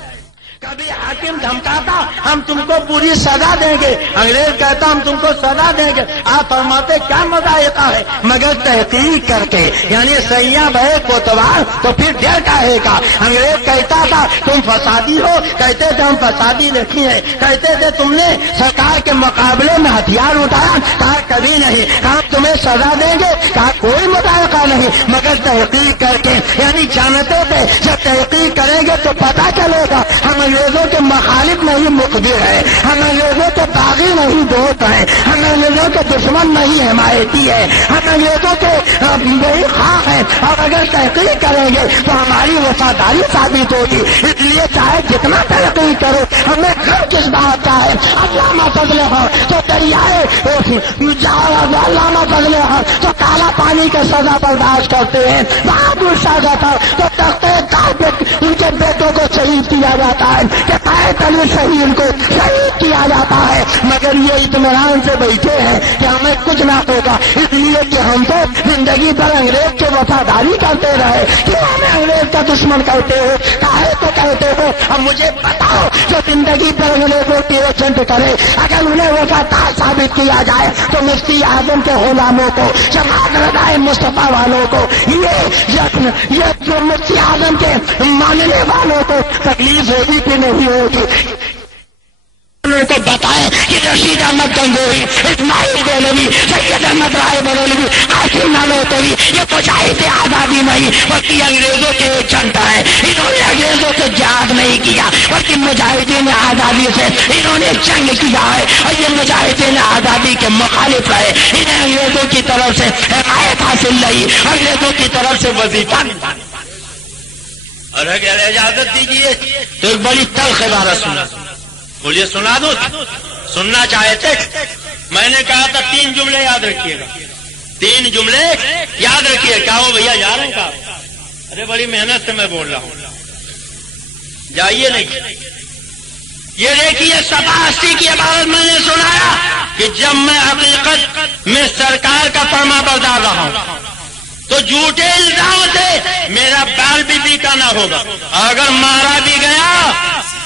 کبھی حاکم دھمکاتا ہم تم کو پوری سزا دیں گے, انگریز کہتا ہم تم کو سزا دیں گے. آپ فرماتے کیا مذائقہ ہے مگر تحقیق کر کے, یعنی سیاں بہے کوتوال تو پھر ڈر کاہے کا. انگریز کہتا تھا تم فسادی ہو, کہتے تھے ہم فسادی نہیں ہیں, کہتے تھے تم نے سرکار کے مقابلے میں ہتھیار اٹھایا؟ کہا کبھی نہیں. کہا تمہیں سزا دیں گے؟ کہا کوئی مطالبہ نہیں مگر تحقیق کر کے. یعنی جانتے تھے جب تحقیق کریں گے تو پتا چلے گا ہم انگریزوں کے مخالف نہیں مخبر ہے، ہم انگریزوں کے باغی نہیں دوست ہیں، ہم انگریزوں کے دشمن نہیں حمایتی ہے، ہم انگریزوں کے وہی خواہ ہیں. اور اگر تحقیق کریں گے تو ہماری وفاداری ثابت ہوگی. اس لیے چاہے جتنا تحقیق کرو ہمیں ہر کس بات کا ہے. علامہ فضل ہے تو دریائے علامہ فضل ہے تو کالا پانی کے سزا برداشت کرتے ہیں. بہادر شاہ تھا تو تختے کار پہ ان کے بیٹوں کو شہید کیا جاتا ہے کہ قائد علی شہید کو شہید کیا جاتا ہے. مگر یہ اطمینان سے بیٹھے ہیں کہ ہمیں کچھ نہ ہوگا، اس لیے کہ ہم تو زندگی بھر انگریز کے وفاداری کرتے رہے. کیوں ہمیں انگریز کا دشمن کہتے ہو؟ کاہے تو کہتے ہو؟ اب مجھے بتاؤ جو زندگی بھر انگریزوں کی ایجنٹ کرے اگر انہیں وفادار ثابت کیا جائے تو مفتی اعظم کے غلاموں کو، جماعت رضائے مصطفیٰ والوں کو، یہ جو مفتی اعظم کے ماننے والوں کو تکلیف ہوگی کہ نہیں ہوگی؟ ان کو بتائیں کہ رشید احمد گنگوہی، اسماعیل دہلوی، سید احمد رائے بریلوی، قاسم نانوتوی یہ مجاہد آزادی نہیں بلکہ انگریزوں کے ایجنٹ ہیں. انہوں نے انگریزوں سے جہاد نہیں کیا بلکہ مجاہدین آزادی سے انہوں نے جنگ کیا ہے اور یہ مجاہدین آزادی کے مخالف رہے. انہیں انگریزوں کی طرف سے حمایت حاصل نہیں، انگریزوں کی طرف سے وظیفہ. اور اگر اجازت دیجیے تو ایک بڑی تلخ عبارت سنا. بولیے سنا دو؟ سننا چاہتے؟ میں نے کہا تھا 3 جملے یاد رکھیے گا، 3 جملے یاد رکھیے. کیا ہو بھیا جا رہے ہیں کہا؟ ارے بڑی محنت سے میں بول رہا ہوں، جائیے نہیں. یہ دیکھیے 87 کی عبارت میں نے سنایا کہ جب میں حقیقت میں سرکار کا فرما بردار رہا ہوں تو جھوٹے الزام سے میرا بال بھی بیکا نہ ہوگا. اگر مارا بھی گیا،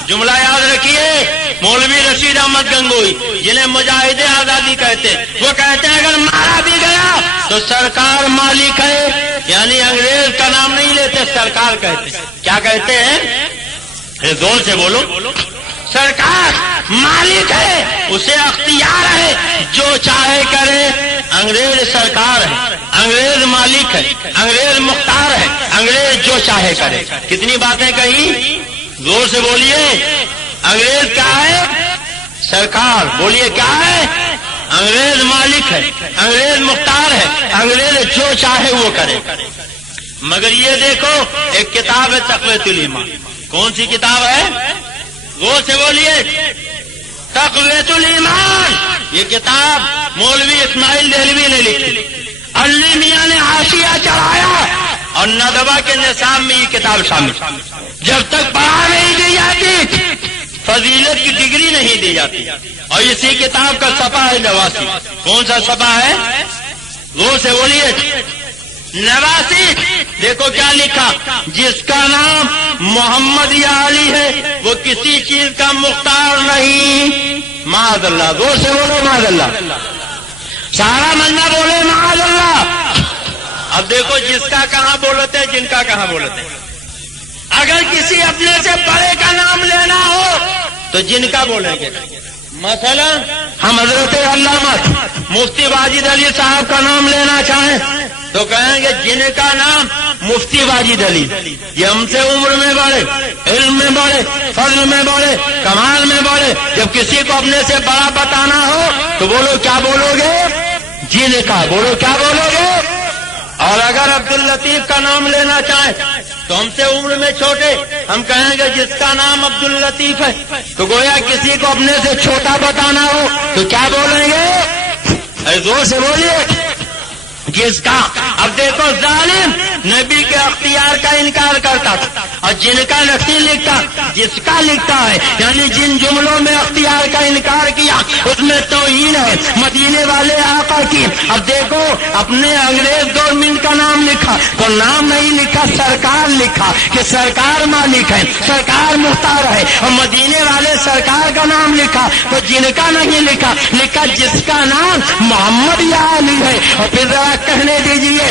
جملہ یاد رکھیے، مولوی رشید احمد گنگوہی جنہیں مجاہد آزادی کہتے وہ کہتے ہیں اگر مارا بھی گیا تو سرکار مالک ہے. یعنی انگریز کا نام نہیں لیتے، سرکار کہتے. کیا کہتے ہیں؟ زور سے بولو. سرکار مالک ہے، اسے اختیار ہے، جو چاہے کرے. انگریز سرکار ہے، انگریز مالک ہے، انگریز مختار ہے، انگریز جو چاہے کرے. کتنی باتیں کہی؟ زور سے بولیے. انگریز کیا ہے؟ سرکار. بولیے کیا ہے؟ انگریز مالک ہے، انگریز مختار ہے، انگریز جو چاہے وہ کرے. مگر یہ دیکھو ایک کتاب ہے تقویۃ الایمان. کون سی کتاب ہے؟ زور سے بولیے. تقویۃ الایمان. یہ کتاب مولوی اسماعیل دہلوی نے لکھی، علی میاں نے حاشیہ چڑھایا اور ندوہ کے نصاب میں یہ کتاب شامل. جب تک پڑھا نہیں دی جاتی فضیلت کی ڈگری نہیں دی جاتی. اور اسی کتاب کا صفحہ ہے 89. کون سا صفحہ ہے؟ زور سے بولیے. 89. دیکھو کیا لکھا، جس کا نام محمد یا علی ہے وہ کسی چیز کا مختار نہیں. معاذ اللہ. زور سے بولو معاذ اللہ. سارا منا بولے معاذ اللہ. اب دیکھو جس کا کہاں بولتے ہیں، جن کا کہاں بولتے ہیں. اگر کسی اپنے سے بڑے کا نام لینا ہو تو جن کا بولیں گے. مثلا ہم حضرت علامہ مفتی واجد علی صاحب کا نام لینا چاہیں تو کہیں گے جن کا نام مفتی واجد علی. یہ ہم سے عمر میں بڑے، علم میں بڑے، فضل میں بڑے، کمال میں بڑے. جب کسی کو اپنے سے بڑا بتانا ہو تو بولو کیا بولو گے؟ جن کا. بولو کیا بولو گے؟ اور اگر عبداللطیف کا نام لینا چاہیں تو ہم سے عمر میں چھوٹے، ہم کہیں گے جس کا نام عبداللطیف ہے. تو گویا کسی کو اپنے سے چھوٹا بتانا ہو تو کیا بولیں گے؟ زور سے بولیے. جس کا. اب دیکھو ظالم نبی کے اختیار کا انکار کرتا تھا اور جن کا نہیں لکھتا، جس کا لکھتا ہے. یعنی جن جملوں میں اختیار کا انکار کیا اس میں توہین ہے مدینے والے آقا کی. اب دیکھو اپنے انگریز گورنمنٹ کا نام لکھا تو نام نہیں لکھا، سرکار لکھا کہ سرکار مالک ہے، سرکار مختار ہے. اور مدینے والے سرکار کا نام لکھا تو جن کا نہیں لکھا، لکھا جس کا نام محمد یا علی ہے. اور پھر ذرا کہنے دیجیے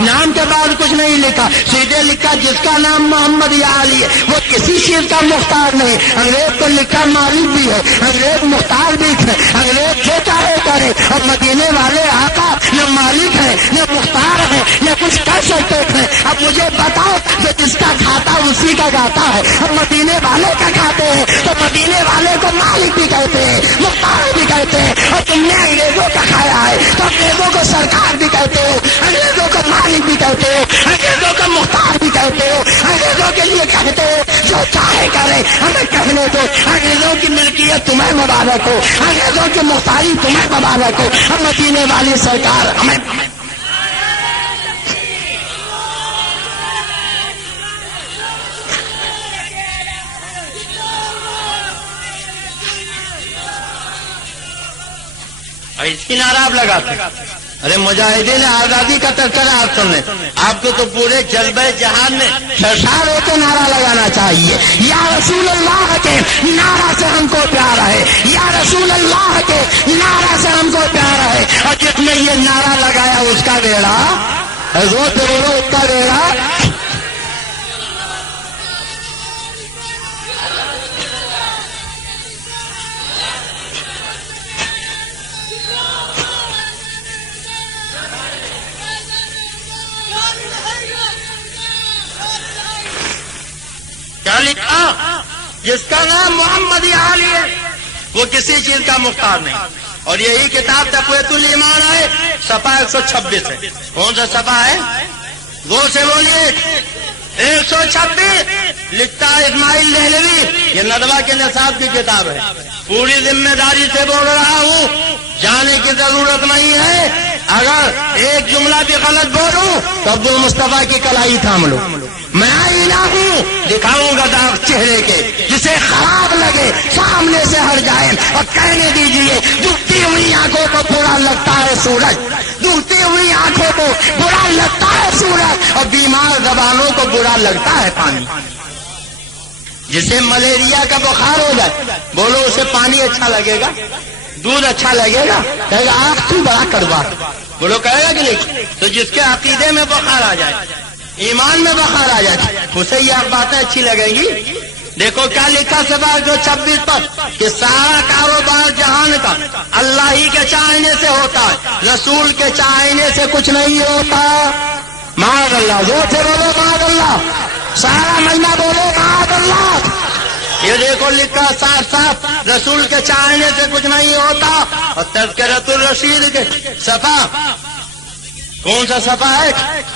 نام کے بعد کچھ نہیں لکھا، سیدھے لکھا جس کا نام محمد یا علی ہے وہ کسی چیز کا مختار نہیں۔ انگریز کو لکھا مالک بھی ہے، انگریز مختار بھی ہے، انگریز جو چاہے کرے، اور مدینے والے آقا نہ مالک ہے نہ مختار ہے نہ کچھ کر سکتے تھے۔ اب مجھے بتاؤ کہ جس کا کھاتا اسی کا گاتا ہے، ہم مدینے والے کا کھاتے ہیں تو مدینے والے کو مالک بھی کہتے ہیں، مختار بھی کہتے ہیں، اور تم نے انگریزوں کا کھایا ہے تو انگریزوں کو سرکار بھی کہتے ہو، انگریزوں کو مالک بھی کہتے ہو، انگریزوں کو مختار بھی کہتے ہو، انگریزوں کے لیے کہتے ہو جو چاہے کرے ہمیں کہنے دو، انگریزوں کی ملکیت تمہیں مبارک ہو، انگریزوں کی مختاری تمہیں مبارک ہو، ہم مدینے والی سرکار ہمیں۔ ایسی نعرہ آپ لگاتے، ارے مجاہدین آزادی کا تذکرہ آپ سن لیں، آپ کو تو پورے جلبہ جہان میں سرشار ہو کے نعرہ لگانا چاہیے، یا رسول اللہ کے نعرہ سے ہم کو پیار ہے، یا رسول اللہ کے نعرہ سے ہم کو پیار ہے، اور جس نے یہ نعرہ لگایا اس کا بیڑا، زور سے بولو اس کا بیڑا۔ کیا لکھا؟ جس کا نام محمد علی ہے وہ کسی چیز کا مختار نہیں۔ اور یہی کتاب تقویت الایمان ہے، صفحہ 126 ہے۔ کون سا صفحہ ہے؟ غور سے بولیے، 126 لکھتا ہے اسماعیل دہلوی، یہ ندوہ کے نصاب کی کتاب ہے۔ پوری ذمہ داری سے بول رہا ہوں، جانے کی ضرورت نہیں ہے، اگر ایک جملہ بھی غلط بولوں تو عبد المصطفیٰ کی کلائی تھام لو۔ میں آئینہ ہوں، دکھاؤں گا داغ چہرے کے، جسے خراب لگے سامنے سے ہٹ جائے اور کہنے دیجئے ڈوبتی ہوئی آنکھوں کو برا لگتا ہے سورج، ڈوبتی ہوئی آنکھوں کو برا لگتا ہے سورج، اور بیمار زبانوں کو برا لگتا ہے پانی۔ جسے ملیریا کا بخار ہو جائے بولو اسے پانی اچھا لگے گا، دودھ اچھا لگے گا، کہے گا آنکھ تو بڑا کڑوا، بولو کہے گا کہ نہیں؟ تو جس کے عقیدے میں بخار آ جائے، ایمان میں بخار آ جائے، اسے یہ باتیں اچھی لگیں گی۔ دیکھو کیا لکھا صفحہ 126 پر کہ سارا کاروبار جہان کا اللہ ہی کے چاہنے سے ہوتا ہے، رسول کے چاہنے سے کچھ نہیں ہوتا۔ معاذ اللہ، زور سے بولو معاذ اللہ، سارا مہینہ بولو معاذ اللہ۔ یہ دیکھو لکھا صاف صاف، رسول کے چاہنے سے کچھ نہیں ہوتا۔ اور تذکرۃ الرشید کے صفحہ کون سا صفحہ ہے؟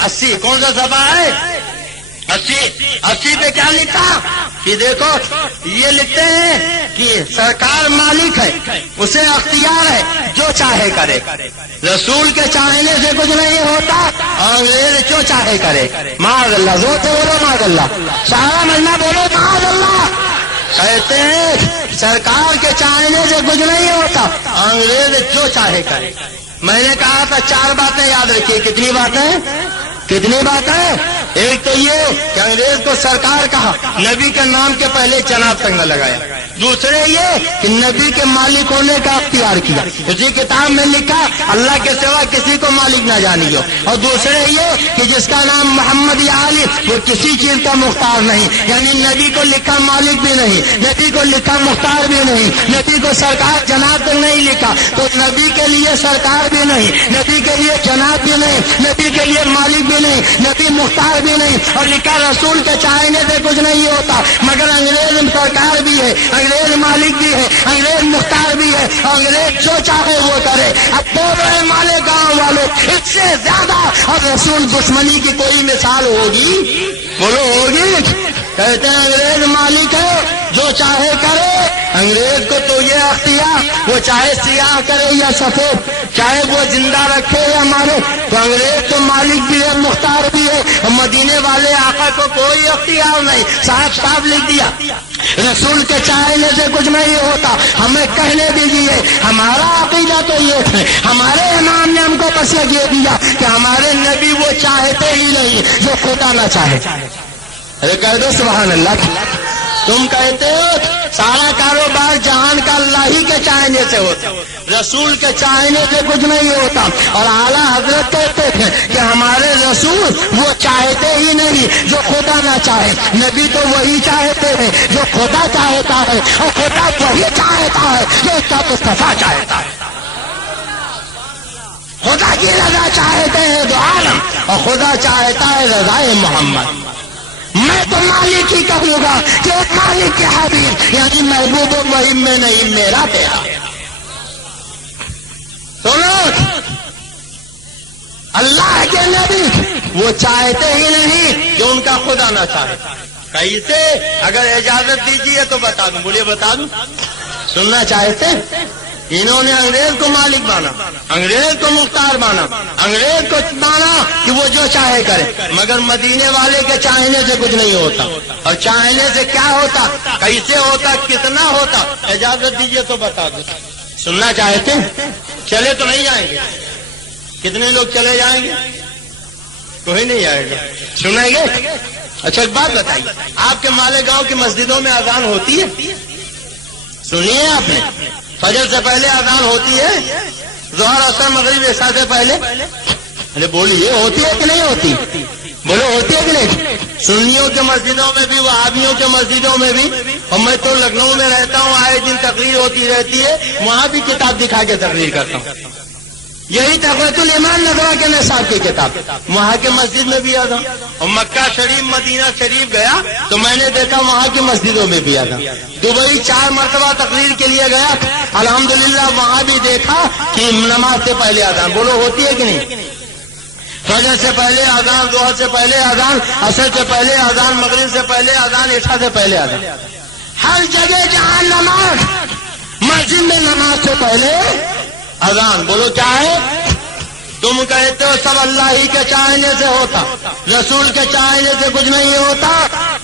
80۔ کون سا صفحہ ہے؟ 80 پہ کیا لکھا کہ دیکھو یہ لکھتے ہیں کہ سرکار مالک ہے، اسے اختیار ہے جو چاہے کرے، رسول کے چاہنے سے کچھ نہیں ہوتا، اور انگریز جو چاہے کرے۔ معاذ اللہ، زور سے بولو معاذ اللہ، سارا مہینہ بولو معاذ اللہ۔ کہتے ہیں سرکار کے چاہنے سے کچھ نہیں ہوتا، انگریز جو چاہے کرے۔ میں نے کہا تھا 4 باتیں یاد رکھیے۔ کتنی باتیں؟ ایک تو یہ کہ انگریز کو سرکار کہا، نبی کے نام کے پہلے جناب تنگا لگایا۔ دوسرے یہ کہ نبی کے مالک ہونے کا اختیار کیا، اسی کتاب میں لکھا اللہ کے سوا کسی کو مالک نہ جانیو۔ اور دوسرے یہ کہ جس کا نام محمد یا علی وہ کسی چیز کا مختار نہیں، یعنی نبی کو لکھا مالک بھی نہیں، نبی کو لکھا مختار بھی نہیں، نبی کو سرکار جناب تک نہیں لکھا، تو نبی کے لیے سرکار بھی نہیں، نبی کے لیے جناب بھی نہیں، نبی کے لیے مالک بھی نہیں، نبی مختار بھی نہیں، اور لکھا رسول کے چاہنے سے کچھ نہیں ہوتا، مگر انگریز سرکار بھی ہے، انگریز مالک بھی ہے، انگریز مختار بھی ہے، انگریز جو چاہے وہ کرے۔ اب بول رہے مالے گاؤں والوں، اس سے زیادہ اور رسول دشمنی کی کوئی مثال ہوگی؟ بولو ہوگی؟ کہتے ہیں انگریز مالک ہے جو چاہے کرے، انگریز کو تو یہ اختیار، وہ چاہے سیاہ کرے یا سفید، چاہے وہ زندہ رکھے یا مارے، تو انگریز تو مالک بھی ہے، مختار بھی ہے، اور مدینے والے آقا کو کوئی اختیار نہیں۔ صاف صاف لکھ دیا رسول کے چاہنے سے کچھ نہیں ہوتا۔ ہمیں کہنے دیجیے، ہمارا عقیدہ تو یہ ہے، ہمارے امام نے ہم کو بس یہ دیا کہ ہمارے نبی وہ چاہتے ہی نہیں جو خدا نہ چاہے۔ ارے کہہ دو سبحان اللہ۔ تم کہتے ہو سارا کاروبار جہان کا اللہ ہی کے چاہنے سے ہوتا، رسول کے چاہنے سے کچھ نہیں ہوتا، اور اعلیٰ حضرت کہتے تھے کہ ہمارے رسول وہ چاہتے ہی نہیں جو خدا نہ چاہے، نبی تو وہی چاہتے ہیں جو خدا چاہتا ہے، اور خدا وہی چاہتا ہے جو اس کا مصطفیٰ چاہتا ہے۔ خدا کی رضا چاہتے ہیں دو عالم، اور خدا چاہتا ہے رضائے محمد۔ میں تو مالک ہی کہوں گا کہ مالک کے حبیب یعنی محبوب و مہم میں نہیں میرا پیارا۔ سنو، اللہ کے نبی وہ چاہتے ہی نہیں کہ ان کا خدا نہ چاہے۔ کیسے؟ اگر اجازت دیجیے تو بتا دوں۔ بولیے بتا دوں۔ سننا چاہتے؟ انہوں نے انگریز کو مالک مانا، انگریز کو مختار مانا، انگریز کو مانا کہ وہ جو چاہے کرے، مگر مدینے والے کے چاہنے سے کچھ نہیں ہوتا۔ اور چاہنے سے کیا ہوتا، کیسے ہوتا، کتنا ہوتا، اجازت دیجیے تو بتا دوں۔ سننا چاہتے؟ چلے تو نہیں جائیں گے؟ کتنے لوگ چلے جائیں گے؟ کوئی نہیں آئے گا۔ سنیں گے؟ اچھا ایک بات بتائیے، آپ کے مالیگاؤں کی مسجدوں میں اذان ہوتی ہے؟ سنیے آپ نے، فجر سے پہلے اذان ہوتی ہے، ظہر اثر مغرب عشاء سے پہلے؟ ارے بولیے، ہوتی ہے کہ نہیں ہوتی؟ بولو ہوتی ہے کہ نہیں؟ سنیوں کے مسجدوں میں بھی، وہابیوں کے مسجدوں میں بھی، اور میں تو لکھنؤ میں رہتا ہوں، آئے دن تقریر ہوتی رہتی ہے، وہاں بھی کتاب دکھا کے تقریر کرتا ہوں۔ یہی تقویت الایمان نظرہ کے نصاب کی کتاب، وہاں کے مسجد میں بھی آتا، اور مکہ شریف مدینہ شریف گیا تو میں نے دیکھا وہاں کی مسجدوں میں بھی آتا۔ دبئی 4 مرتبہ تقریر کے لیے گیا، الحمدللہ وہاں بھی دیکھا کہ نماز سے پہلے اذان، بولو ہوتی ہے کہ نہیں؟ فجر سے پہلے اذان، ظہر سے پہلے اذان، عصر سے پہلے اذان، مغرب سے پہلے اذان، عشاء سے پہلے اذان۔ ہر جگہ جہاں نماز، مسجد میں نماز سے پہلے اذان، بولو کیا ہے؟ تم کہتے ہو سب اللہ ہی کے چاہنے سے ہوتا، رسول کے چاہنے سے کچھ نہیں ہوتا،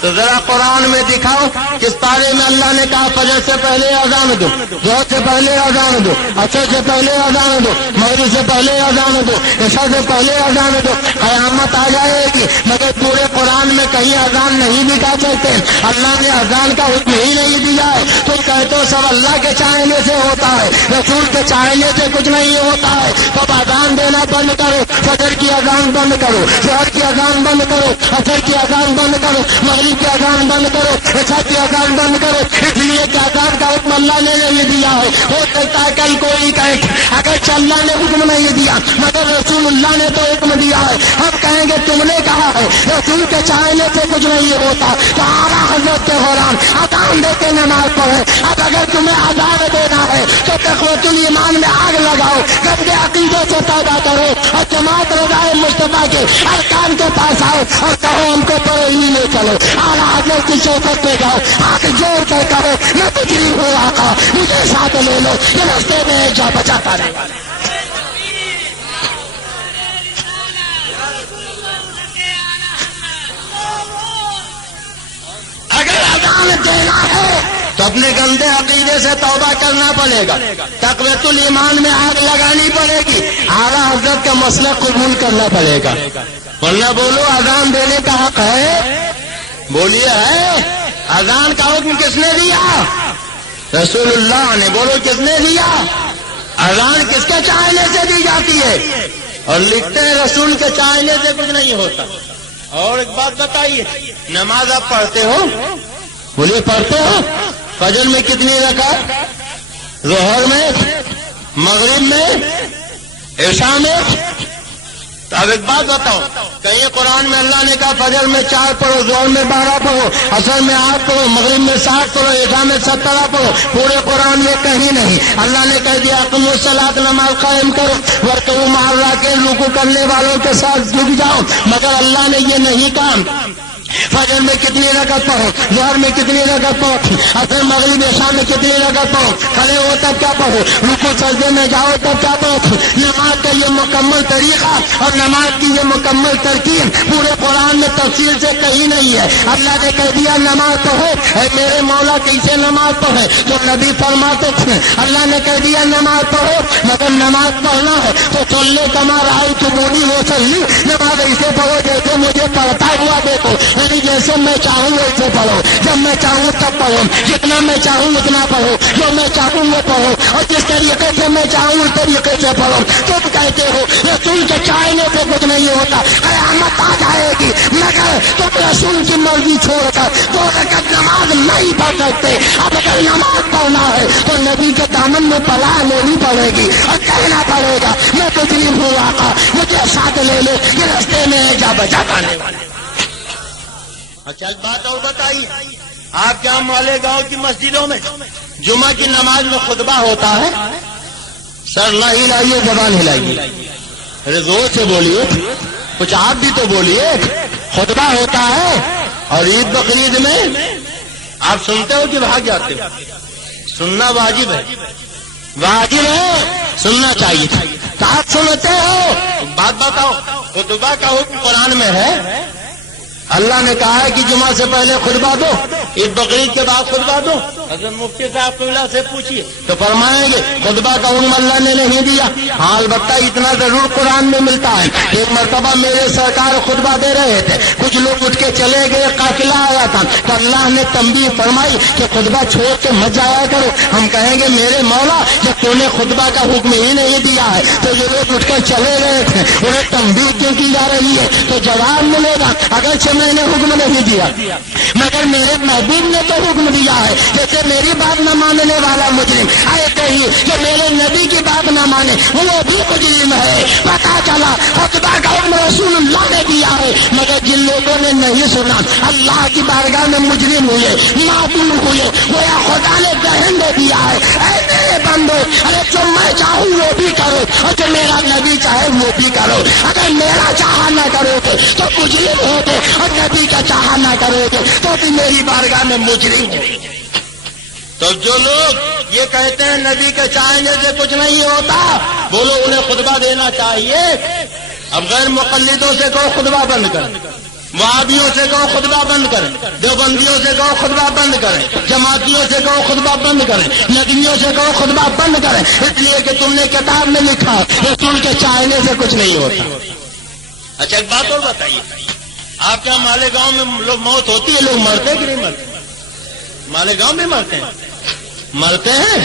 تو ذرا قرآن میں دکھاؤ کس پارے میں اللہ نے کہا فجر سے پہلے اذان دو، ظہر سے پہلے اذان دو، عصر سے پہلے اذان دو، مغرب سے پہلے اذان دو، عشاء سے پہلے اذان دو۔ قیامت آ جائے گی مگر پورے قرآن میں کہیں اذان نہیں دکھا سکتے، اللہ نے اذان کا حکم ہی نہیں دیا ہے۔ تم کہتے ہو سب اللہ کے چاہنے سے ہوتا ہے، رسول کے چاہنے سے کچھ نہیں ہوتا ہے، تو اذان دینا بند کرو، فجر کی اذان بند کرو، ظہر کی اذان بند کرو، عصر کی اذان بند کرو، مغرب کی اذان بند کرو، عشاء کی اذان بند کرو، اس لیے کہ اذان کا حکم اللہ نے نہیں دیا ہے۔ ہو سکتا ہے کل کوئی کہے اگر اللہ نے حکم نہیں دیا مگر رسول اللہ نے تو حکم دیا ہے، ہم کہیں گے تم نے کہا ہے رسول کے چاہنے سے کچھ نہیں ہوتا، تو اعلیٰ حضرت کے غلام اذان دے کے نماز پڑھے۔ اب اگر تمہیں اذان دینا ہے تو تقویت الایمان میں آگ لگاؤ، گندے عقیدے سے توبہ کرو، اور جماعت رضائے مصطفیٰ کے ارکان کے پاس آؤ اور کہو ہم کو پڑے ہی لے چلو، اعلیٰ حضرت کی شوکت پہ جاؤ، آگ جوڑ کر کہو میں کچھ نہیں ہوں آقا، مجھے ساتھ لے لو، یہ راستے میں جا بچاتا رہے۔ اگر اذان دینا ہے تو اپنے گندے عقیدے سے توبہ کرنا پڑے گا، تقویت الایمان میں آگ لگانی پڑے گی، اعلیٰ حضرت کا مسئلہ قبول کرنا پڑے گا، ورنہ بولو اذان دینے کا حق ہے؟ بولیے ہے؟ اذان کا حکم کس نے دیا؟ رسول اللہ نے۔ بولو کس نے دیا؟ اذان کس کے چاہنے سے دی جاتی ہے؟ اور لکھتے ہیں رسول کے چاہنے سے کچھ نہیں ہوتا۔ اور ایک بات بتائیے، نماز آپ پڑھتے ہو؟ بولیے پڑھتے ہو؟ فجر میں کتنی رکعت، ظہر میں، مغرب میں، عشاء میں؟ تو اب ایک بات بتاؤ، کہیں قرآن میں اللہ نے کہا فجر میں 4 پڑھو، ظہر میں 12 پڑھو، عصر میں 8 پڑھو، مغرب میں 60 پڑھو، عشاء میں 17 پڑھو؟ پورے قرآن میں کہیں نہیں۔ اللہ نے کہہ دیا اقیموا الصلاۃ، نماز قائم کرو، وارکعوا مع الراکعین، رکوع کرنے والوں کے ساتھ جھک جاؤ، مگر اللہ نے یہ نہیں کہا فجر میں کتنی رکعت پڑھو، ظہر میں کتنی رکعت پڑھو، عصر مغرب عشاء میں کتنی رکعت پڑھو، کھڑے ہو تب کیا پڑھو، رکوع سجدے میں جاؤ تب کیا پڑھو۔ نماز کا یہ مکمل طریقہ اور نماز کی یہ مکمل ترتیب پورے قرآن میں تفصیل سے کہیں نہیں ہے۔ اللہ نے کہہ دیا نماز پڑھو، اے میرے مولا کیسے نماز پڑھے؟ تو نبی فرماتے تھے اللہ نے کہہ دیا نماز پڑھو، مگر نماز پڑھنا ہے تو صلی کما رأیتمونی وصلی، نماز ایسے پڑھو جیسے مجھے پڑھتا ہوا دیکھو، یعنی نہیں جیسے میں چاہوں ویسے پڑھو، جب میں چاہوں تب پڑھو، جتنا میں چاہوں اتنا پڑھو، جو میں چاہوں وہ پڑھو، اور جس طریقے سے میں چاہوں اس طریقے سے پڑھو۔ تم کہتے ہو رسول کے چاہنے سے کچھ نہیں ہوتا، قیامت آ جائے گی مگر تم رسول کی مرضی چھوڑ کر 2 رکعت نماز نہیں پڑھ سکتے۔ اب اگر نماز پڑھنا ہے تو نبی کے دامن میں پناہ لینی پڑے گی اور کہنا پڑے گا میں تکلیف ہوں آقا، مجھے ساتھ لے لو، یہ رستے میں جا بچا پانے والے۔ اچھا بات اور بتائیے، آپ کے مالیگاؤں کی مسجدوں میں جمعہ کی نماز میں خطبہ ہوتا ہے؟ سر نہ ہلائیے، زبان ہلائیے، ارے زور سے بولیے، کچھ آپ بھی تو بولیے۔ خطبہ ہوتا ہے اور عید بقرعید میں آپ سنتے ہو کہ بھاگ جاتے ہو؟ سننا واجب ہے، واجب ہے، سننا چاہیے۔ آپ سنتے ہو؟ بات بتاؤ، خطبہ کا حکم قرآن میں ہے؟ اللہ نے کہا ہے کہ جمعہ سے پہلے خطبہ دو، عید بقرعید کے بعد خطبہ دو۔ حضرت مفتی صاحب قبلہ سے پوچھیے تو فرمائیں گے خطبہ کا حکم اللہ نے نہیں دیا، ہاں البتہ اتنا ضرور قرآن میں ملتا ہے۔ ایک مرتبہ میرے سرکار خطبہ دے رہے تھے، کچھ لوگ اٹھ کے چلے گئے، قافلہ آیا تھا تو اللہ نے تنبیہ فرمائی کہ خطبہ چھوڑ کے مت جایا کرو۔ ہم کہیں گے میرے مولا جب تو نے خطبہ کا حکم ہی نہیں دیا ہے تو یہ لوگ اٹھ کے چلے گئے تھے، انہیں تنبیہ کیوں کی جا رہی ہے؟ تو جواب ملے گا اگرچہ میں نے حکم نہیں دیا مگر میرے محبوب نے تو حکم دیا ہے۔ جیسے میری بات نہ ماننے والا مجرم آئے کہیں کہ میرے نبی کی بات نہ مانے وہ بھی مجرم ہے۔ پتا چلا خطبہ کا حکم رسول اللہ نے دیا ہے مگر جن لوگوں نے نہیں سنا اللہ کی بارگاہ میں مجرم ہوئے، معذور ہوئے، گویا خدا نے ذہن دے دیا ہے اے میرے بندو، ارے جو میں چاہوں وہ بھی کرو اور جو میرا نبی چاہے وہ بھی کرو۔ اگر میرا چاہا نہ کرو گے تو مجرم ہو گے اور نبی کا چاہا نہ کرو گے تو بھی میری بارگاہ میں مجرم ہو۔ تو جو لوگ یہ کہتے ہیں نبی کے چاہنے سے کچھ نہیں ہوتا، بولو انہیں خطبہ دینا چاہیے۔ اب غیر مقلدوں سے کہو خطبہ بند کریں، وہابیوں سے کہو خطبہ بند کریں، دیوبندیوں سے کہو خطبہ بند کریں، جماعتیوں سے کہو خطبہ بند کریں، ندویوں سے کہو خطبہ بند کریں، اس لیے کہ تم نے کتاب میں لکھا رسول کے چاہنے سے کچھ نہیں ہوتا۔ اچھا ایک بات اور بتائیے، آپ کے مالیگاؤں میں لوگ موت ہوتی ہے، لوگ مرتے کہ نہیں مرتے؟ مالیگاؤں میں مرتے ہیں، مرتے ہیں؟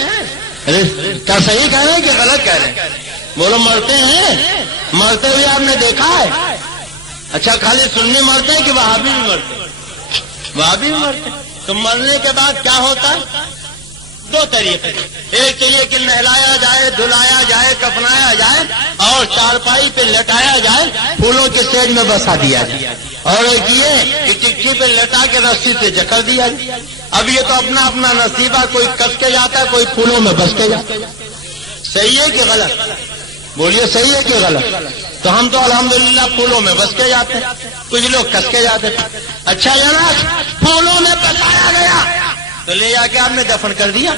کیا صحیح کہہ رہے ہیں کہ غلط کہہ رہے ہیں؟ بولو مرتے ہیں، مرتے ہوئے آپ نے دیکھا ہے؟ اچھا خالی سنی مرتے ہیں کہ وہابی بھی مرتے ہیں؟ وہابی بھی مرتے ہیں۔ تو مرنے کے بعد کیا ہوتا ہے؟ 2 طریقے، ایک تو یہ کہ نہلایا جائے، دھلایا جائے، کفنایا جائے اور چارپائی پہ لٹایا جائے، پھولوں کے سیج میں بسا دیا جائے، اور ایک یہ کہ چٹھی پہ لٹا کے رسی سے جکڑ دیا جائے۔ اب یہ تو اپنا اپنا نصیبہ، کوئی کس کے جاتا ہے، کوئی پھولوں میں بس کے جاتا ہے۔ صحیح ہے کہ غلط؟ بولیے صحیح ہے کہ غلط؟ تو ہم تو الحمدللہ پھولوں میں بس کے جاتے ہیں، کچھ لوگ کس کے جاتے ہیں۔ اچھا جناب پھولوں میں بسایا گیا تو لے جا کے آپ نے دفن کر دیا،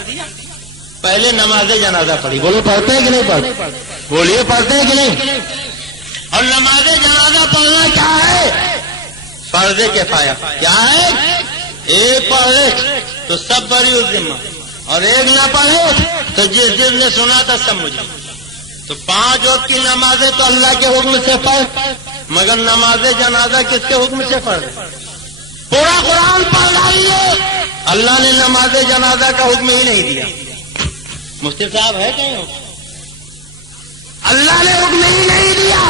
پہلے نماز جنازہ پڑھی، بولو پڑھتے ہیں کہ نہیں پڑھتے؟ بولیے پڑھتے ہیں کہ نہیں؟ اور نماز جنازہ پڑھنا کیا ہے؟ فرض کفایہ۔ کیا ہے؟ ایک پڑھے تو سب بری اس ذمہ، اور ایک نہ پڑھے تو جس نے سنا تھا سب مجھے۔ تو 5 وقت کی نمازیں تو اللہ کے حکم سے پڑھ، مگر نماز جنازہ کس کے حکم سے پڑھ؟ پورا قرآن پڑھ لائیے، اللہ نے نماز جنازہ کا حکم ہی نہیں دیا۔ مفتی صاحب ہے کہیں؟ اللہ نے حکم ہی نہیں دیا۔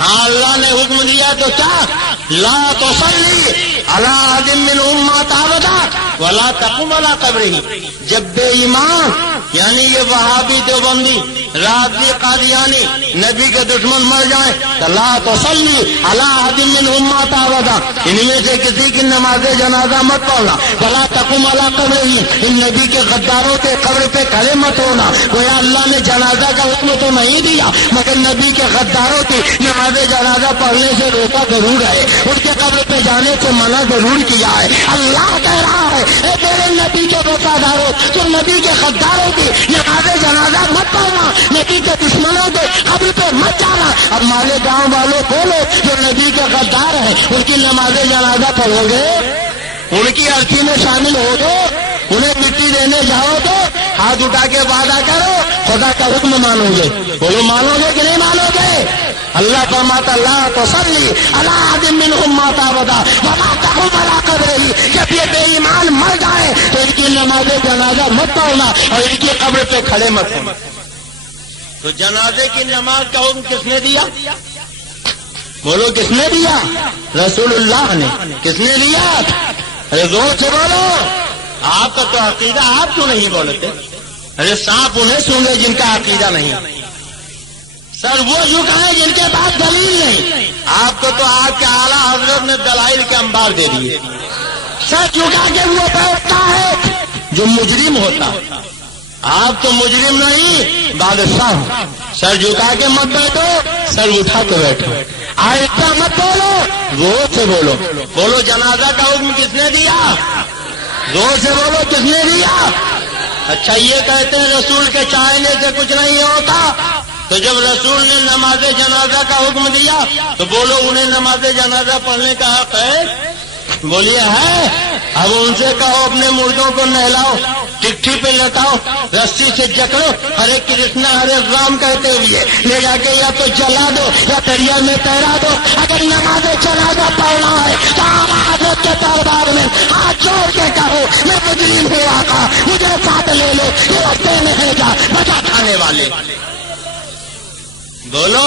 ہاں اللہ نے حکم دیا تو کیا؟ لا تصلی علی احد منهم مات ابدا ولا تقم علی قبرہ۔ جب بے ایمان یعنی یہ وہابی دیوبندی رافضی قادیانی نبی کے دشمن مر جائیں تو لا تصلی علی احد منهم مات ابدا، ان میں سے کسی کی نماز جنازہ مت پڑھنا، ولا تقم علی قبرہ، ان نبی کے غداروں کے قبر پہ کھڑے مت ہونا۔ گویا اللہ نے جنازہ کا حکم تو نہیں دیا مگر نبی کے غداروں کی نماز جنازہ پڑھنے سے روکا ضرور ہے، ان کے قبر پہ جانے سے منع ضرور کیا ہے۔ اللہ کہہ رہا ہے اے میرے نبی کے وفاداروں، تم نبی کے غداروں کی نماز جنازہ مت پڑھنا، نبی کے دشمنوں کے قبر پہ مت جانا۔ اب مالیگاؤں والوں بولو جو نبی کے غدار ہیں ان کی نماز جنازہ پڑھو گے؟ ان کی ارتھی میں شامل ہو گے؟ انہیں مٹی دینے جاؤ تو ہاتھ اٹھا کے وعدہ کرو خدا کا حکم مانو گے؟ بولو مانو گے کہ نہیں مانو گے؟ اللہ فرماتا لا تصلی علی احد منهم مات ابدا ولا تقم علی قبره، جب یہ بے ایمان مر جائے تو ان کی نماز جنازہ مت پڑھنا اور ان کی قبر پہ کھڑے مت ہونا۔ تو جنازے کی نماز کا حکم کس نے دیا؟ بولو کس نے دیا؟ رسول اللہ نے۔ کس نے دیا؟ ارے زور سے بولو، آپ کا تو عقیدہ، آپ کیوں نہیں بولتے؟ ارے سانپ انہیں سونگے جن کا عقیدہ نہیں، سر وہ جھکائے جن کے پاس دلیل نہیں۔ آپ کو تو آپ کے اعلیٰ حضرت نے دلائل کے انبار دے دیے۔ سر جھکا کے وہ بیٹھتا ہے جو مجرم ہوتا، آپ تو مجرم نہیں بادشاہ ہو۔ سر جھکا کے مت بیٹھو، سر اٹھا کے بیٹھو، آہستہ مت بولو، زور سے بولو۔ بولو جنازہ کا حکم کس نے دیا؟ زور سے بولو کس نے دیا؟ اچھا یہ کہتے ہیں رسول کے چاہنے سے کچھ نہیں ہوتا، تو جب رسول نے نماز جنازہ کا حکم دیا تو بولو انہیں نماز جنازہ پڑھنے کا حق ہے؟ بولیے ہے؟ اب ان سے کہو اپنے مردوں کو نہلاؤ، چٹھی پہ لٹاؤ، رسی سے جکڑو، ہرے کرشنا ہرے رام کہتے ہوئے لے جا کے یا تو جلا دو یا دریا میں تیرا دو۔ اگر نماز جنازہ پڑھنا ہے تو حضرت کے دربار میں ہاتھ جوڑ کے کہو میں مجرم ہوں آقا، مجھے ساتھ لے لو، یہ رستے میں ہے جا بچا کھانے والے۔ بولو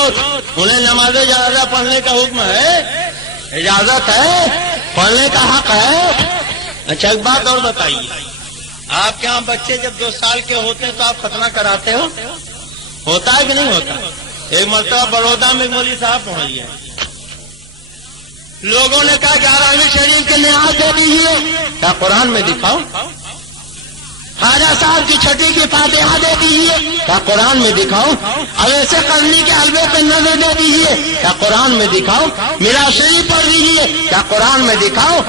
انہیں نماز جنازہ پڑھنے کا حکم ہے، اجازت ہے، پڑھنے کا حق ہے۔ اچھا ایک بات اور بتائیے، آپ کے یہاں بچے جب 2 سال کے ہوتے ہیں تو آپ ختنہ کراتے ہو؟ ہوتا ہے کہ نہیں ہوتا؟ ایک مرتبہ بڑودہ میں مولوی صاحب پہنچ گئے، لوگوں نے کہا 11ویں شریف کے نعت دے دیجیے، کیا قرآن میں دکھاؤ؟ خواجہ صاحب کی چھٹی کی فاتحہ دے دیجیے، کیا قرآن میں دکھاؤ؟ اویس قرنی کے حلوے پہ نظر دے دیجیے، کیا قرآن میں دکھاؤ؟ میرا شریف پڑھ دیجیے، کیا قرآن میں دکھاؤ؟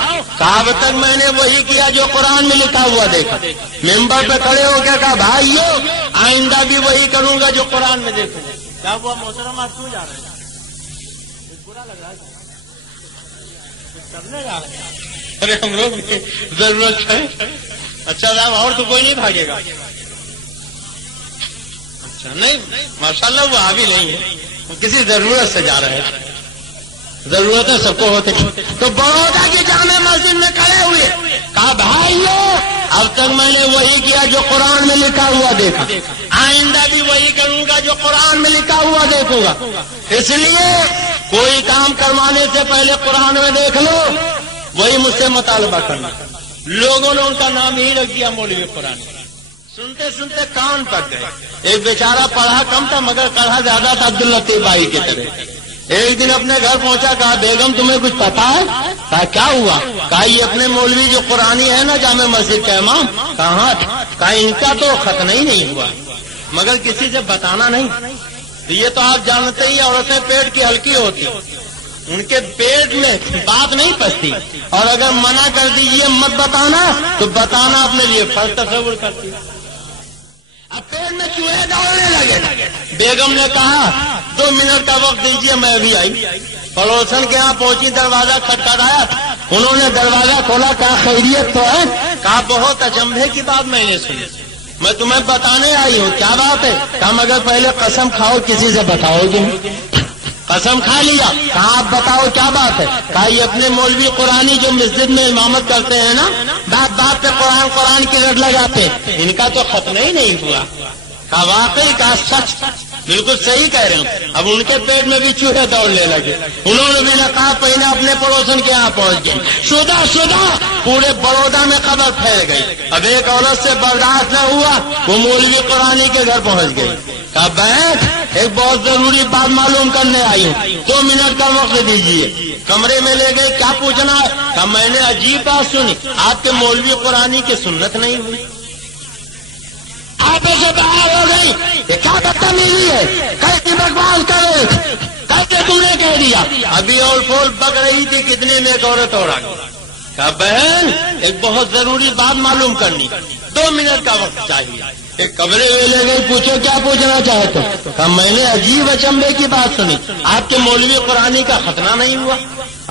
اب تک میں نے وہی کیا جو قرآن میں لکھا ہوا دیکھا۔ ممبر پہ کھڑے ہو کے کہا بھائیو آئندہ بھی وہی کروں گا جو قرآن میں دیکھوں گا۔ کیا ہوا محترم، آپ کیوں جا رہے ہیں؟ برا لگ رہا ہے کرنے جا رہے ہیں؟ ارے ہم لوگ ضرورت ہے۔ اچھا صاحب اور تو کوئی نہیں بھاگے گا؟ اچھا نہیں، ماشاءاللہ وہ آبی نہیں ہے، وہ کسی ضرورت سے جا رہے ہیں، ضرورتیں سب کو ہوتے۔ تو بڑودہ کی جامع مسجد میں کھڑے ہوئے، کہا بھائیو اب تک میں نے وہی کیا جو قرآن میں لکھا ہوا دیکھا، آئندہ بھی وہی کروں گا جو قرآن میں لکھا ہوا دیکھوں گا، اس لیے کوئی کام کروانے سے پہلے قرآن میں دیکھ لو، وہی مجھ سے مطالبہ کرنا۔ لوگوں نے ان کا نام ہی رکھ دیا مولوی قرآن۔ سنتے سنتے کان پک گئے۔ ایک بیچارہ پڑھا کم تھا مگر پڑھا زیادہ تھا، عبداللطیف بھائی کی طرح۔ ایک دن اپنے گھر پہنچا، کہا بیگم تمہیں کچھ پتا ہے؟ کہا کیا ہوا؟ کہا یہ اپنے مولوی جو قرآنی ہے نا جامع مسجد کا امام، کہاں؟ کہا ان کا تو ختنہ ہی نہیں ہوا مگر کسی سے بتانا نہیں۔ تو یہ تو آپ جانتے ہی عورتیں پیٹ کی ہلکی ہوتی، ان کے پیٹ میں بات نہیں پستی، اور اگر منع کر دیجیے مت بتانا تو بتانا اپنے لیے فرض تصور کرتی۔ اب پیٹ میں چوہے دوڑنے لگے۔ بیگم نے کہا 2 منٹ کا وقت دیجیے، میں ابھی آئی۔ پڑوسن کے یہاں پہنچی، دروازہ کھٹکھٹایا، انہوں نے دروازہ کھولا، کہا خیریت تو ہے؟ کہا بہت اچنبھے کی بات میں نے سنی، میں تمہیں بتانے آئی ہوں، کیا بات ہے؟ کہا مگر پہلے قسم کھاؤ کسی سے بتاؤ گی؟ قسم کھا لیا۔ کہا آپ بتاؤ کیا بات ہے؟ کہا یہ اپنے مولوی قرآنی جو مسجد میں امامت کرتے ہیں نا، بات بات پہ قرآن کی رٹ لگاتے ہیں، ان کا تو ختنہ ہی نہیں ہوا۔ کہا واقعی؟ کہا سچ، بالکل صحیح کہہ رہے ہوں۔ اب ان کے پیٹ میں بھی چوہے دوڑنے لگے، انہوں نے بھی نقاب پہنا، اپنے پڑوسن کے یہاں پہنچ گئے۔ شدہ پورے بڑودہ میں خبر پھیل گئی۔ اب ایک عورت سے برداشت نہ ہوا، وہ مولوی قرآنی کے گھر پہنچ گئی۔ کہا بہن ایک بہت ضروری بات معلوم کرنے آئی ہوں، 2 منٹ کا وقت دیجیے۔ کمرے میں لے گئے، کیا پوچھنا ہے؟ کہا میں نے عجیب بات سنی، آپ کے مولوی قرآنی کی سنت نہیں ہوئی۔ آپ سے باہر ہو گئی، یہ کیا بدتمیزی ہے؟ کیسی بکواس کرے، کیسے تم نے کہہ دیا؟ ابھی اور پھول بک رہی تھی، کتنے میں ایک عورت اور آ گئی۔ کہا بہن ایک بہت ضروری بات معلوم کرنی، 2 منٹ کا وقت چاہیے۔ ایک کمرے میں لے گئی, پوچھو کیا پوچھنا چاہتے ہو؟ میں نے عجیب اچنبے کی بات سنی, آپ کے مولوی قرآنی کا ختنہ نہیں ہوا.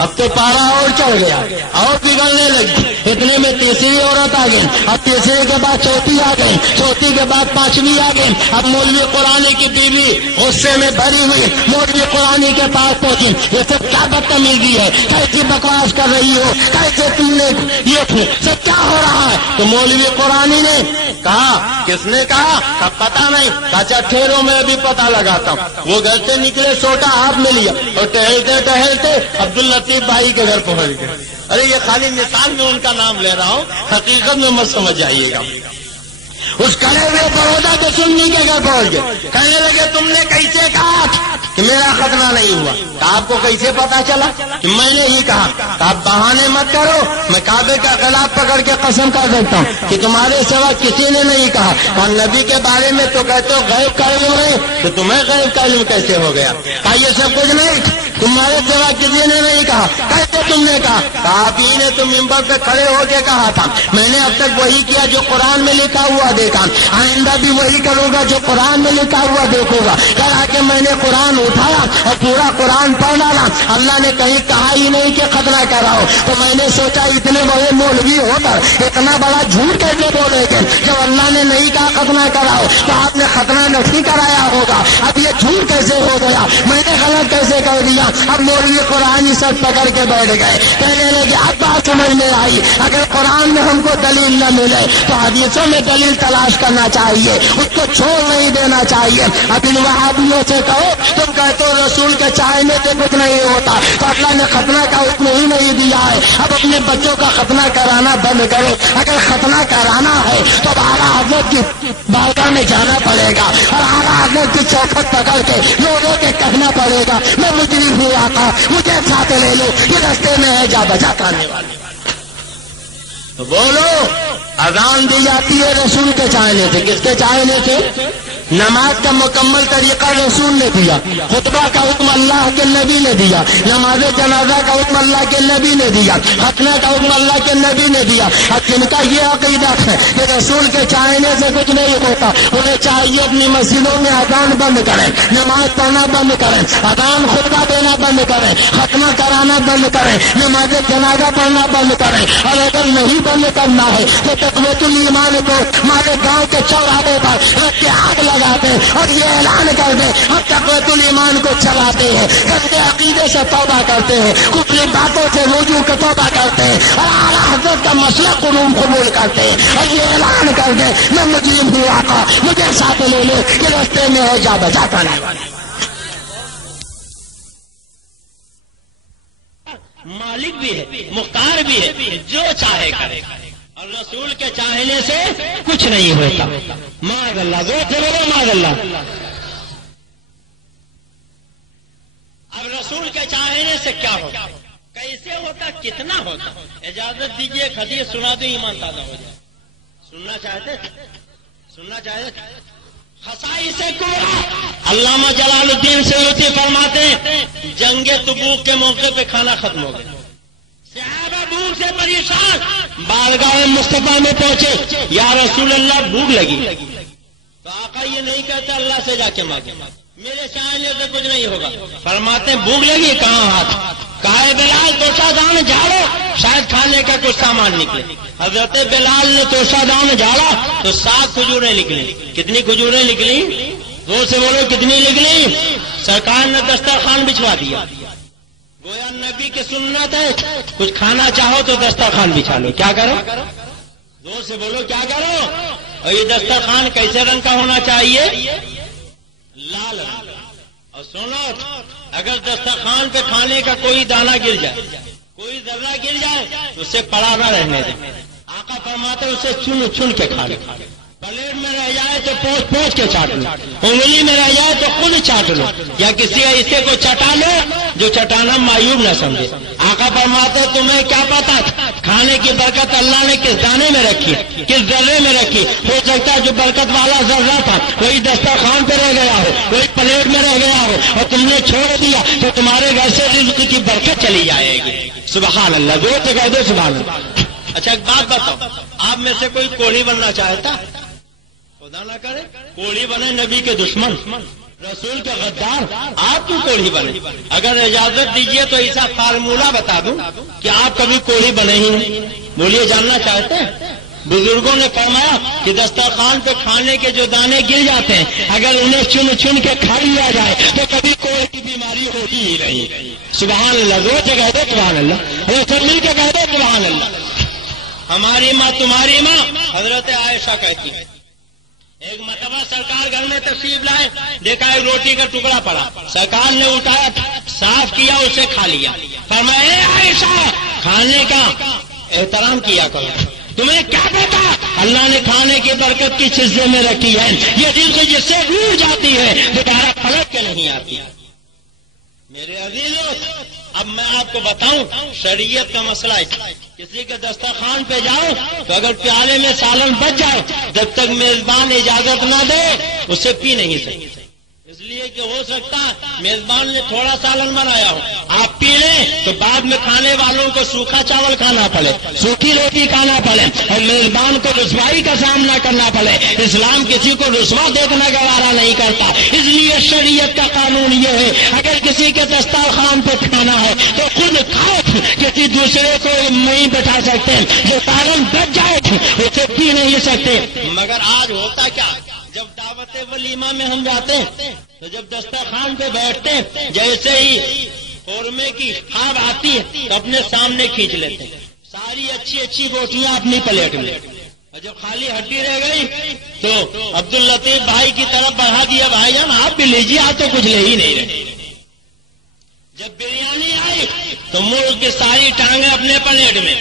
اب تو پارا اور چڑھ گیا اور بگڑنے لگی. اتنے میں تیسری عورت آ گئی, اب تیسری کے بعد چوتھی آ گئی, چوتھی کے بعد پانچویں آ گئی. اب مولوی قرآنی کی بیوی غصے میں بھری ہوئی مولوی قرآنی کے پاس پہنچی. یہ سب کیا بدتمیزی ہے, کیسی بکواس کر رہی ہو, کیسے تم نے یہ سب کیا ہو رہا ہے؟ تو مولوی قرآنی نے کہا, کس نے کہا؟ پتا نہیں. اچھا ٹھہرو میں ابھی پتا لگاتا ہوں. وہ گھر سے نکلے, سوٹا ہاتھ میں لیا اور ٹہلتے ٹہلتے عبداللطیف بھائی کے گھر پہنچ گئے. ارے یہ خالی مثال میں ان کا نام لے رہا ہوں, حقیقت میں مت سمجھ جائیے گا. اس کڑے ہوئے برودا کے سنی کے گھر پہنچ گئے. کہنے لگے تم نے کیسے کہا کہ میرا ختنہ نہیں ہوا؟ آپ کو کیسے پتا چلا کہ میں نے ہی کہا؟ آپ بہانے مت کرو, میں کعبے کا خلاف پکڑ کے قسم کر دیتا ہوں کہ تمہارے سوا کسی نے نہیں کہا. اور نبی کے بارے میں تو کہتے ہو غیب کا علم ہے, تو تمہیں غیب کا علم کیسے ہو گیا؟ یہ سب کچھ نہیں, تمہارے سوا کسی نے نہیں کہا. کیسے تم نے کہا؟ آپ ہی نے تو ممبر پہ کھڑے ہو کے کہا تھا. میں نے اب تک وہی کیا جو قرآن میں لکھا ہوا دیکھا, آئندہ بھی وہی کروں گا جو قرآن میں لکھا ہوا دیکھوں گا. کہا کہ میں نے قرآن اٹھایا اور پورا قرآن پڑھ ڈالا. اللہ نے کہیں کہا ہی نہیں کہ ختنہ کراؤ. تو میں نے سوچا اتنے بڑے مولوی ہو کر اتنا بڑا جھوٹ کیسے بولے گے؟ جب اللہ نے نہیں کہا ختنہ کراؤ تو آپ نے ختنہ نہیں کرایا ہوگا. اب یہ جھوٹ کیسے ہو گیا؟ میں نے غلط کیسے کر دیا؟ اب مولوی قرآن سب پکڑ کے بیٹھ گئے. کہنے لگے اب بات سمجھ میں آئی, اگر قرآن میں ہم کو دلیل نہ ملے تو حدیثوں میں دلیل تلاش کرنا چاہیے, اس کو چھوڑ نہیں دینا چاہیے. اب ان وہابیوں سے کہو تم کہتے ہو رسول کے چاہنے سے کچھ نہیں ہوتا, تو اللہ نے ختنہ کا حکم ہی نہیں دیا ہے. اب اپنے بچوں کا ختنہ کرانا بند کرو. اگر ختنہ کرانا ہے تو اعلیٰ حضرت کی بارگاہ میں جانا پڑے گا اور اعلیٰ حضرت کی چوکھٹ پکڑ کے لوگوں کے کہنا پڑے گا میں مجرم ہوں آقا, مجھے ساتھ لے لو, یہ رستے میں ہے جا بجا کرنے والی. تو بولو, اذان دی جاتی ہے رسول کے چاہنے سے. کس کے چاہنے سے؟ نماز کا مکمل طریقہ رسول نے دیا, خطبہ کا حکم اللہ کے نبی نے دیا, نماز جنازہ کا حکم اللہ کے نبی نے دیا, ختنہ کا حکم اللہ کے نبی نے دیا. اب جن کا یہ عقیدہ ہے کہ رسول کے چاہنے سے کچھ نہیں ہوتا, انہیں چاہیے اپنی مسجدوں میں اذان بند کریں, نماز پڑھنا بند کریں, اذان خطبہ دینا بند کریں, ختنہ کرانا بند کریں, نماز جنازہ پڑھنا بند کریں. اور اگر نہیں بند کرنا ہے تو تقویت الایمان کو ہمارے گاؤں کے چوراہے پر رکھ کے آگ لگاتے اور یہ اعلان کر دیں ہم تقویت الایمان کو چلاتے ہیں, گندے عقیدے سے توبہ کرتے ہیں, کفری باتوں سے رجوع کا توبہ کرتے ہیں اور اعلیٰ حضرت کا مسئلہ قبول کرتے ہیں, اور یہ اعلان کر دیں میں مجرم ہوں آقا, مجھے ساتھ لے لو, یہ رستے میں ہے جا بجا کرنے والا. مالک بھی ہے, مختار بھی ہے, جو چاہے کرے, اور رسول کے چاہنے سے کچھ نہیں ہوتا. معاذ اللہ, جو بولو معاذ اللہ. اب رسول کے چاہنے سے کیا ہوتا, کیسے ہوتا, کتنا ہوتا؟ اجازت دیجیے ایک حدیث سنا دوں, ایمان تازہ ہو جائے. سننا چاہتے خصائص کبریٰ علامہ جلال الدین سیوطی فرماتے ہیں جنگ تبوک کے موقع پہ کھانا ختم ہو گیا, صحابہ بھوک سے پریشان بارگاہ مصطفیٰ میں پہنچے, یا رسول اللہ بھوک لگی. تو آقا یہ نہیں کہتے اللہ سے جا کے مانگے, میرے چاہنے سے کچھ نہیں ہوگا. فرماتے بھوک لگی, کہاں ہاتھ, کہا بلال توشہ دان جھاڑو, شاید کھانے کا کچھ سامان نکلے. حضرت بلال نے توشہ دان جھاڑا تو 7 کھجوریں نکلی. کتنی کھجوریں نکلی؟ زور سے بولو کتنی نکلی؟ سرکار نے دسترخوان بچھوا دیا. گویا نبی کی سنت ہے, کچھ کھانا چاہو تو دسترخوان بچھا لو. کیا کرو؟ زور سے بولو کیا کرو؟ اور یہ دسترخوان کیسے رنگ کا ہونا چاہیے؟ لال رنگ. اور سنو, اگر دسترخوان پہ کھانے کا کوئی دانہ گر جائے, کوئی ذرہ گر جائے تو اسے پڑا نہ رہنے دیں. آقا فرماتے اسے چن چن کے کھا لو. پلیٹ میں رہ جائے تو پوچھ پوچھ کے چاٹ لو, انگلی میں رہ جائے تو خود چاٹ لو, یا کسی حصے کو چٹا لو جو چٹانا معیوب نہ سمجھے. آقا فرماتے تمہیں کیا پتا کھانے کی برکت اللہ نے کس دانے میں رکھی, کس ذرے میں رکھی. ہو سکتا ہے جو برکت والا ذرہ تھا وہی دسترخوان پہ رہ گیا ہو, وہی پلیٹ میں رہ گیا ہو, اور تم نے چھوڑ دیا تو تمہارے گھر سے رزق کی برکت چلی جائے گی. سبحان اللہ, جو تو کہہ دو سبحان اللہ. اچھا ایک بات بتاؤ, آپ میں سے کوئی کوڑی بننا چاہتا؟ خدا نہ کرے کوڑی بنے نبی کے دشمن، رسول کے غدار، آپ کیوں کوڑی بنے؟ اگر اجازت دیجیے تو ایسا فارمولہ بتا دوں کہ آپ کبھی کوڑی بنے ہی نہیں. بولیے جاننا چاہتے ہیں؟ بزرگوں نے فرمایا کہ دسترخوان پہ کھانے کے جو دانے گر جاتے ہیں اگر انہیں چن چن کے کھا لیا جائے تو کبھی کوڑے کی بیماری ہوتی ہی نہیں. سبحان اللہ، زور سے کہہ دو سبحان اللہ، سب مل کے کہہ دو سبحان اللہ. ہماری ماں تمہاری ماں حضرت عائشہ کہتی ہے ایک مرتبہ سرکار گھر میں تشریف لائے، دیکھا ایک روٹی کا ٹکڑا پڑا، سرکار نے اٹھایا، صاف کیا، اسے کھا لیا. فرمایا اے عائشہ کھانے کا احترام کیا کرو، تمہیں کیا پتا اللہ نے کھانے کی برکت کی چیزیں میں رکھی ہے، یہ دل سے جس سے روح جاتی ہے دوبارہ پلٹ کے نہیں آتی. میرے عزیزوں اب میں آپ کو بتاؤں شریعت کا مسئلہ ہے. کسی کے دسترخوان پہ جاؤ تو اگر پیالے میں سالن بچ جائے جب تک میزبان اجازت نہ دے اسے پی نہیں سکتے، اس لیے کہ ہو سکتا میزبان نے تھوڑا سالن بنایا ہو، آپ پی لیں تو بعد میں کھانے والوں کو سوکھا چاول کھانا پڑے، سوکھی روٹی کھانا پڑے اور میزبان کو رسوائی کا سامنا کرنا پڑے. اسلام کسی کو رسوا دیکھنا گوارا نہیں کرتا، اس لیے شریعت کا قانون یہ ہے اگر کسی کے دسترخوان پہ کھانا ہے تو خود کھاؤ، کسی دوسرے کو نہیں بٹھا سکتے، جو سالن بچ جائے اسے پی نہیں سکتے. مگر آج ہوتا کیا، جب دعوت ولیمہ میں ہم جاتے ہیں تو جب دسترخوان پہ بیٹھتے ہیں جیسے ہی قورمے کی خواب آتی ہے تو اپنے سامنے کھینچ لیتے ہیں ساری اچھی اچھی روٹیاں اپنی پلیٹ میں، اور جب خالی ہڈی رہ گئی تو عبداللطیف بھائی کی طرف بڑھا دیا، بھائی جان آپ بھی لیجیے، آپ تو کچھ لے ہی نہیں رہے. جب بریانی آئی تو مرغ کی ساری ٹانگیں اپنے پلیٹ میں،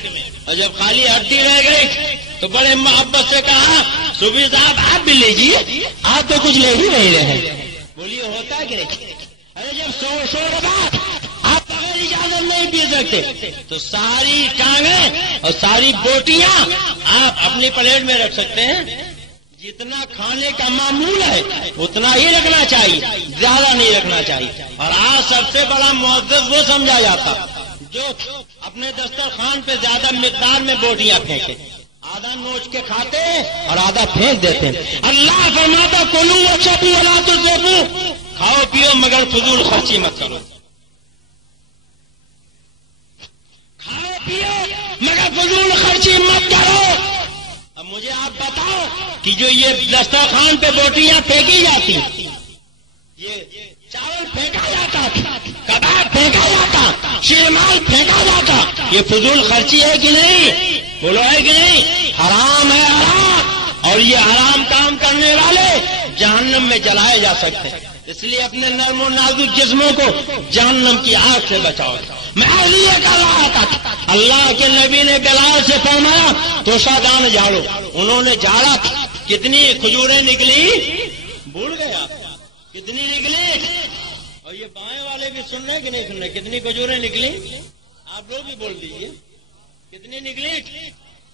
اور جب خالی ہڈی رہ گئی تو بڑے محبت سے کہا صوفی صاحب آپ بھی لیجیے، آپ تو کچھ لے ہی نہیں رہے. بولیے ہوتا کہ نہیں؟ ارے جب سو بات آپ بغیر اجازت نہیں پی سکتے تو ساری ٹانگیں اور ساری بوٹیاں آپ اپنی پلیٹ میں رکھ سکتے ہیں. جتنا کھانے کا معمول ہے اتنا ہی رکھنا چاہیے، زیادہ نہیں رکھنا چاہیے. اور آج سب سے بڑا معزز وہ سمجھا جاتا جو اپنے دسترخوان پہ زیادہ مقدار میں بوٹیاں پھینکے، آدھا نوچ کے کھاتے اور آدھا پھینک دیتے. اللہ فرماتا کلو واشربوا ولا تسرفوا، کھاؤ پیو مگر فضول خرچی مت کرو، کھاؤ پیو مگر فضول خرچی مت کرو. اب مجھے آپ بتاؤ کہ جو یہ دسترخوان پہ بوٹیاں پھینکی جاتی، یہ چاول پھینکا جاتا، کباب پھینکا جاتا، شیرمال پھینکا جاتا، یہ فضول خرچی ہے کہ نہیں؟ بولو ہے کہ نہیں؟ حرام ہے حرام، اور یہ حرام کام کرنے والے جہنم میں جلائے جا سکتے ہیں. اس لیے اپنے نرم و نازک جسموں کو جہنم کی آگ سے بچاؤ. میں یہ کہہ رہا تھا اللہ کے نبی نے بلال سے فرمایا توشا دان جھاڑو، انہوں نے جھاڑا، کتنی کھجوریں نکلی بھول گئے آپ، کتنی نکلی؟ اور یہ بائیں والے بھی سن رہے کہ نہیں سن رہے؟ کتنی کھجوریں نکلی؟ آپ لوگ بھی بول دیجیے کتنی نکلی.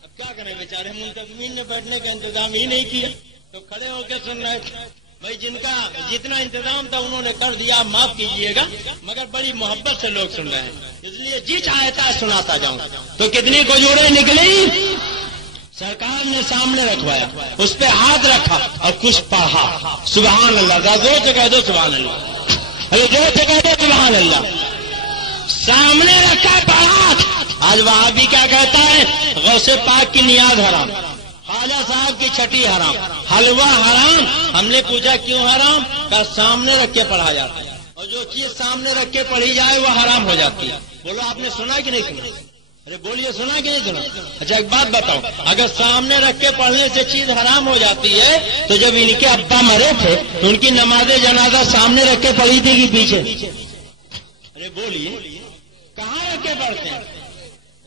اب کیا کریں بیچارے منتظمین نے بیٹھنے کا انتظام ہی نہیں کیا تو کھڑے ہو کے سن رہے تھے. بھائی جن کا جتنا انتظام تھا انہوں نے کر دیا، معاف کیجیے گا، مگر بڑی محبت سے لوگ سن رہے ہیں اس لیے جی چاہتا ہے سناتا جاؤں. تو کتنی کھجوریں نکلی؟ سرکار نے سامنے رکھوایا، اس پہ ہاتھ رکھا اور کچھ پڑھا. سبحان اللہ، زور سے کہہ دو سبحان اللہ، ارے زور سے کہہ دو سبحان اللہ. سامنے رکھا پڑھا. آج وہاں بھی کیا کہتا ہے غوث پاک کی نیاز حرام، خواجہ صاحب کی چھٹی حرام، حلوہ حرام. ہم نے پوچھا کیوں حرام؟ کا سامنے رکھ کے پڑھا جاتا ہے اور جو چیز سامنے رکھ کے پڑھی جائے وہ حرام ہو جاتی ہے. بولو آپ نے سنا کہ نہیں سنا؟ ارے بولیے سنا کہ نہیں سنا؟ اچھا ایک بات بتاؤ، اگر سامنے رکھ کے پڑھنے سے چیز حرام ہو جاتی ہے تو جب ان کے ابا مرے تھے تو ان کی نماز جنازہ سامنے رکھ کے پڑھی تھی کہ پیچھے؟ ارے بولیے کہاں رکھ کے پڑھتے ہیں؟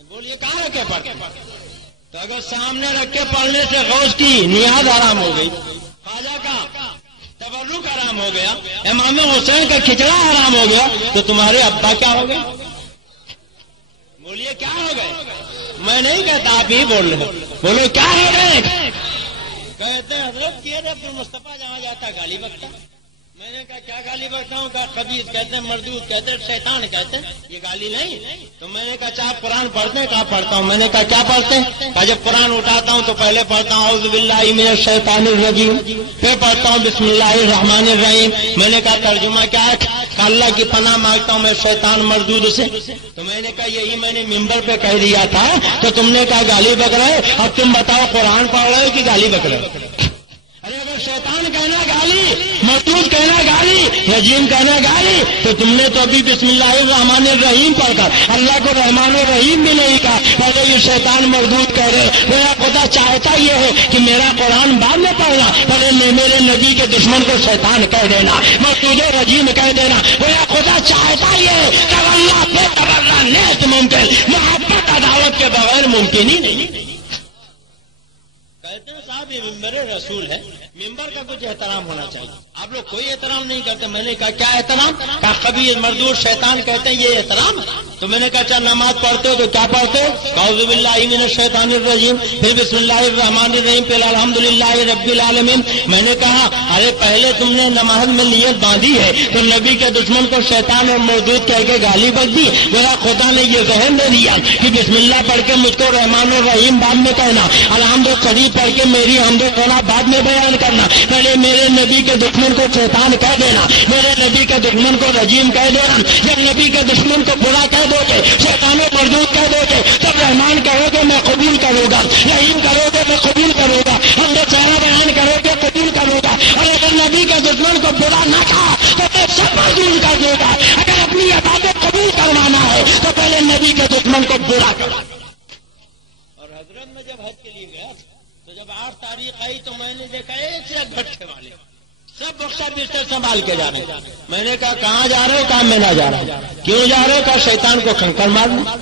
بولیے کہاں رکھ کے پڑھتے ہیں؟ تو اگر سامنے رکھ کے پڑھنے سے غوث کی نیاز حرام ہو گئی، خواجہ کا تبرک حرام ہو گیا، امام حسین کا کھچڑا حرام ہو گیا، تو تمہارے ابا کیا ہو گئے؟ بولیے کیا ہو گئے؟ میں نہیں کہتا، آپ ہی بول رہے. بولو کیا ہو گئے؟ کہتے ہیں حضرت کی عبد المصطفیٰ جہاں جاتا گالی بکتا. میں نے کہا کیا گالی بکتا ہوں؟ کہا خبیث کہتے ہیں، مردود کہتے ہیں، شیطان کہتے ہیں، یہ گالی نہیں؟ تو میں نے کہا اچھا آپ قرآن پڑھتے ہیں؟ کہا پڑھتا ہوں۔ میں نے کہا کیا پڑھتے ہیں؟ کہا جب قرآن اٹھاتا ہوں تو پہلے پڑھتا ہوں اعوذ باللہ من الشیطان الرجیم، پھر پڑھتا ہوں بسم اللہ الرحمن الرحیم۔ میں نے کہا ترجمہ کیا ہے؟ کہ اللہ کی پناہ مانگتا ہوں میں شیطان مردود سے۔ تو میں نے کہا یہی میں نے ممبر پہ کہہ دیا تھا، تو تم نے کہا گالی بک رہے، اب تم بتاؤ قرآن پڑھ رہے ہو کہ گالی بک رہے ہو؟ ارے اگر شیطان کہنا گالی، مردود کہنا گالی، رجیم کہنا گالی، تو تم نے تو ابھی بسم اللہ الرحمن الرحیم پڑھ کر اللہ کو رحمان الرحیم بھی نہیں کہا، پہلے یہ شیطان مردود کہہ رہے۔ میرا خدا چاہتا یہ ہے کہ میرا قرآن بعد میں پڑھنا، پہلے میرے نبی کے دشمن کو شیطان کہہ دینا، مردود رجیم کہہ دینا۔ میرا خدا چاہتا یہ ہے کہ اللہ بے تبرہ نیت ممکن، محبت عداوت کے بغیر ممکن ہی نہیں۔ کہتے ہیں صاحب یہ ممبر رسول ہے، ممبر کا کچھ احترام ہونا چاہیے، آپ لوگ کوئی احترام نہیں کرتے۔ میں نے کہا کیا احترام؟ کہا کبھی مردود شیطان کہتے ہیں یہ احترام؟ تو میں نے کہا اچھا نماز پڑھتے ہو تو کیا پڑھتے ہو؟ اعوذ باللہ من الشیطان الرجیم، پھر بسم اللہ الرحمن الرحیم، پھر الحمدللہ رب العالمین۔ میں نے کہا ارے پہلے تم نے نماز میں نیت باندھی ہے تو نبی کے دشمن کو شیطان اور مردود کہہ کے گالی بک دی۔ میرا خدا نے یہ ذہن دے دیا کہ بسم اللہ پڑھ کے مجھ کو رحمان الرحیم بعد میں کہنا، الحمد شریف پڑھ کے میری حمد و ثنا بعد میں بیان کرنا، پہلے میرے نبی کے دشمن کو شیطان کہہ دینا، میرے نبی کے دشمن کو رجیم کہہ دینا۔ جب نبی کے دشمن کو برا کہہ دو گے، شیطان و مردود کہہ دو گے، تب رحمان کہو گے میں قبول کروں گا، رحیم کرو گے میں قبول کروں گا، حمد و ثنا بیان کرو گے قبول کروں گا۔ اور اگر نبی کے دشمن کو برا نہ کہا تو سب قبول کر دے گا۔ اگر اپنی عبادت قبول کروانا ہے تو پہلے نبی کے دشمن کو برا کرو۔ اور حضرت میں جب حج کے لیے گیا تو جب 8 تاریخ آئی تو میں نے دیکھا ایک سے ایک بھٹے والے سب بخشا بستر سنبھال کے جا رہے ہیں۔ میں نے کہا کہاں جا رہے ہو؟ کہاں میں نہ جا رہا۔ کیوں جا رہے ہو؟ کہا شیطان کو کنکر مارنا۔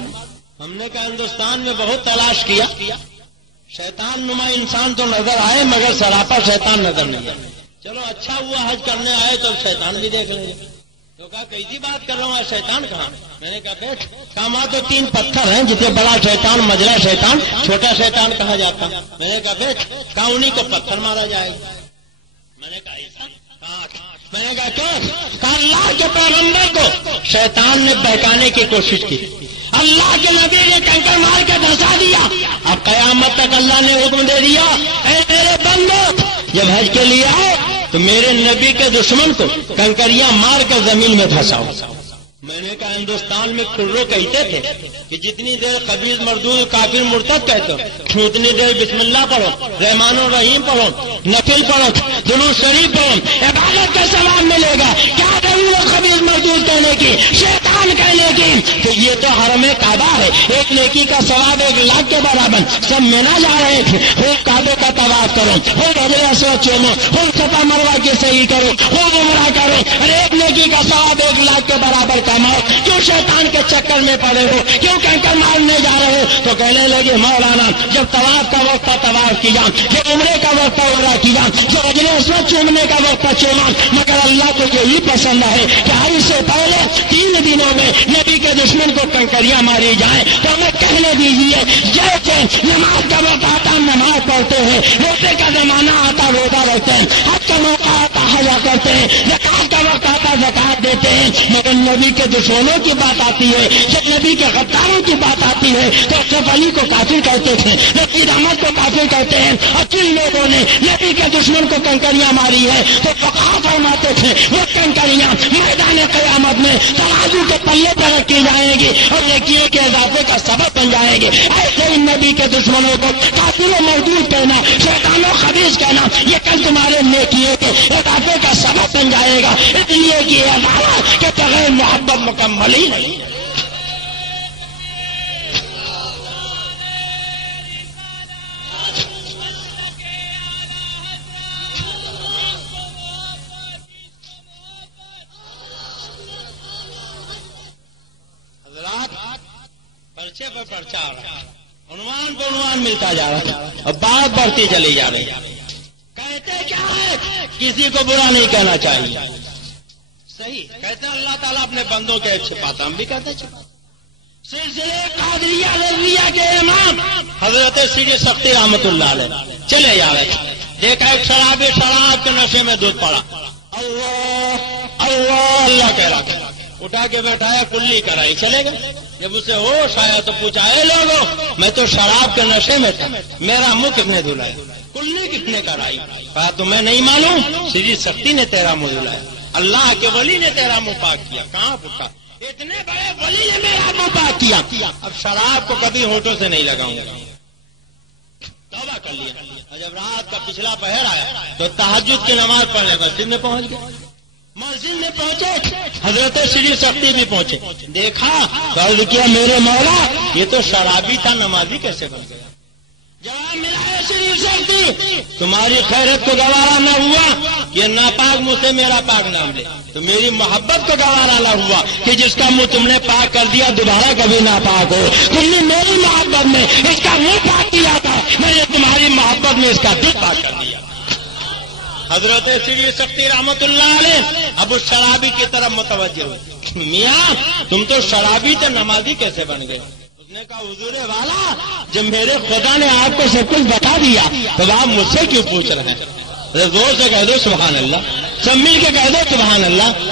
ہم نے کہا ہندوستان میں بہت تلاش کیا، شیطان نما انسان تو نظر آئے مگر سراپا شیطان نظر نہیں آئے۔ چلو اچھا ہوا حج کرنے آئے تو شیطان بھی دیکھ لیں گے۔ تو کہا کیسی بات کر رہا ہوں شیطان کہاں؟ میں نے کہا بیٹھ، کہاں تو 3 پتھر ہیں جسے بڑا شیطان، مجلا شیطان، چھوٹا شیطان کہا جاتا۔ میں نے کہا بیٹھ، کہاں انہیں کو پتھر مارا جائے گا۔ میں نے کہا ایسا؟ میں نے کہا کیوں؟ کہا اللہ کے پیغمبر کو شیطان نے بہکانے کی کوشش کی، اللہ کے نبی نے کنکر مار کے دھسا دیا، اب قیامت تک اللہ نے حکم دے دیا اے میرے بندو جب حج کے لیے آؤ تو میرے نبی کے دشمن کو کنکریاں مار کر زمین میں دھساؤ۔ میں نے کہا ہندوستان میں کھرو کہتے تھے کہ جتنی دیر خبیث مردود کافر مرتد کہتے ہو اتنی دیر بسم اللہ پڑھو، رحمان الرحیم پڑھو، نفل پڑھو، درود شریف پڑھو، عبادت کا ثواب ملے گا۔ کیا ضرورت خبیث مردود کہنے کی، شیطان کہنے کی؟ تو یہ تو حرم کعبہ ہے، ایک نیکی کا ثواب 1 لاکھ کے برابر۔ سب مینا جا رہے تھے، خوب کعبے کا طواف کرو، خوب حجر اسود چومو، خوب صفا مروہ کی صحیح کرو، خوب عمرہ کرو، اور ایک نیکی کا ثواب 1 لاکھ کے برابر کماؤ۔ کیوں شیطان کے چکر میں پڑے ہو؟ کیوں کنکر مارنے جا رہے ہو؟ تو کہنے لگے مولانا جب طواف کا وقت تھا طواف کیا، جب عمرے کا وقت تھا عمرہ کیا، جب حجر اسود چومنے کا وقت تھا چوما، مگر اللہ کو یہی پسند ہے کہ حج سے پہلے 3 دنوں میں نبی کے دشمن کو کنکریاں ماری جائیں۔ تو ہمیں کہنے دیجیے جیسے نماز کا وقت آتا نماز پڑھتے ہیں، روزے کا زمانہ آتا روزہ رکھتے ہیں، حج کا موقع آتا حج کرتے ہیں، زکات کا وقت آتا زکات دیتے ہیں، مگر نبی کے دشمنوں کی بات آتی ہے، جب نبی کے غداروں کی بات آتی ہے تو اشرف علی کو کافر کہتے تھے، نذیر احمد کو کافر کہتے ہیں، اور جن لوگوں نے نبی کے دشمن کو کنکریاں ماری ہے تو فقہا فرماتے تھے وہ کنکریاں میدان قیامت میں ترازو کے پلے پر رکھی جائیں گی اور نیکیوں کے اضافے کا سبب بن جائیں گے۔ ایسے ہی نبی کے دشمنوں کو کافر و مردود کہنا، شیطان و خبیث کہنا، یہ کل تمہارے نیکیوں کے اضافے کا سبب بن جائے گا، اس لیے کہ یہ عدالت کے بغیر محبت مکمل ہی نہیں ہے۔ پرچے پر پرچہ آ رہا ہے، عنوان پر عنوان ملتا جا رہا ہے اور بات بڑھتی چلی جا رہی ہے۔ کہتے کیا ہے؟ کسی کو برا نہیں کہنا چاہیے، صحیح کہتے ہیں اللہ تعالیٰ اپنے بندوں کے چھپاتا، ہم بھی کہتے چھپاتا۔ سلسلے قادریہ رضویہ کے امام حضرت سیدی سختی رحمت اللہ علیہ چلے جا رہے تھے، دیکھا ایک شرابی شراب کے نشے میں دودھ پڑا، اللہ اللہ کہہ رہا تھا، اٹھا کے بیٹھایا، کلی کرائی، چلے گئے۔ جب اسے ہوش آیا تو پوچھا، اے لوگوں، میں تو شراب کے نشے میں تھا، میرا منہ کس نے دھلایا، کلی کس نے کرائی؟ کہا تو میں نہیں معلوم، سری سختی نے تیرا منہ دھلایا، اللہ کے ولی نے تیرا منہ پاک کیا۔ کہاں پوچھا؟ اتنے بڑے ولی نے میرا منہ پاک کیا، اب شراب کو کبھی ہونٹوں سے نہیں لگاؤں گا، توبہ کر لیا۔ اور جب رات کا پچھلا پہر آیا تو تہجد کی نماز پڑھنے مسجد میں پہنچ گئے۔ مسجد میں پہنچے، حضرت سری سختی بھی پہنچے، دیکھا تو عرض کیا، میرے مولا یہ تو شرابی تھا، نمازی کیسے بن گیا؟ جواب ملا ہے سری سختی، تمہاری خیرت کو گوارا نہ ہوا کہ ناپاک منہ سے میرا پاک نام لے، تو میری محبت کو گوارا نہ ہوا کہ جس کا منہ تم نے پاک کر دیا دوبارہ کبھی ناپاک ہو۔ تم نے میری محبت میں اس کا منہ پاک کیا تھا، میں نے تمہاری محبت میں اس کا دل پاک کر دیا۔ حضرت سری سختی رحمت اللہ علیہ اب اس شرابی کی طرف متوجہ ہوئے، میاں تم تو شرابی تھے، نمازی کیسے بن گئے؟ اس نے کہا، حضور والا جب میرے خدا نے آپ کو سب کچھ بتا دیا تو آپ مجھ سے کیوں پوچھ رہے ہیں؟ زور سے کہہ دو سبحان اللہ، سب مل کے کہہ دو سبحان اللہ۔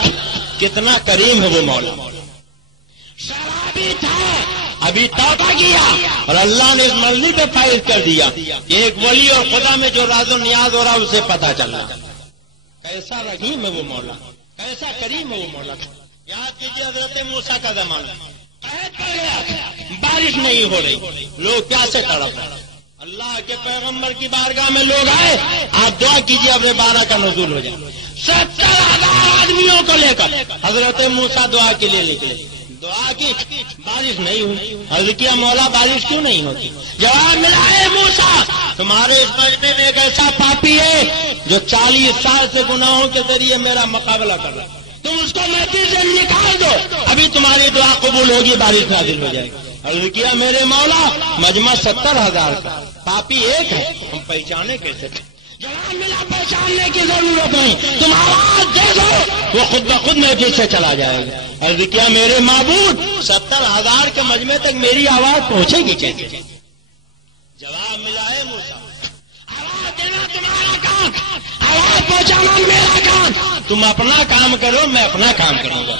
کتنا کریم ہے وہ مولا۔ شرابی تھا، ابھی توبہ کیا اور اللہ نے اس مرضی پہ فائز کر دیا کہ ایک ولی اور خدا میں جو راز و نیاز ہو رہا اسے پتا چلا۔ کیسا رحیم ہے وہ مولا، کیسا کریم ہے وہ مولا۔ یاد کیجیے حضرت موسیٰ کا زمانہ، قحط پڑ گیا، بارش نہیں ہو رہی، لوگ پیاسے تڑپ رہے، اللہ کے پیغمبر کی بارگاہ میں لوگ آئے، آپ دعا کیجیے اب 12 کا نزول ہو جائے۔ 70,000 آدمیوں کو لے کر حضرت موسیٰ دعا کے لیے نکلے، دعا کی، بارش نہیں ہوئی۔ عرض کیا، مولا بارش کیوں نہیں ہوتی؟ جواب ملا ہے، موسیٰ تمہارے اس مجمع میں ایک ایسا پاپی ہے جو 40 سال سے گناہوں کے ذریعے میرا مقابلہ کر رہا ہے، تم اس کو مسجد سے نکال دو، ابھی تمہاری دعا قبول ہوگی، بارش نازل ہو جائے گی۔ عرض کیا، میرے مولا مجمع 70,000 کا، پاپی ایک ہے، ہم پہچانے کیسے؟ جواب ملا، پہچاننے کی ضرورت نہیں، تم آواز دے دو، وہ خود بخود مسجد سے چلا جائے گا۔ عرض کیا، میرے معبود 70,000 کے مجمع تک میری آواز پہنچے گی کیسے؟ جواب ملا ہے، موسیٰ آواز دینا تمہارا کام، آواز پہنچانا میرا کام، تم اپنا کام کرو، میں اپنا کام کروں گا۔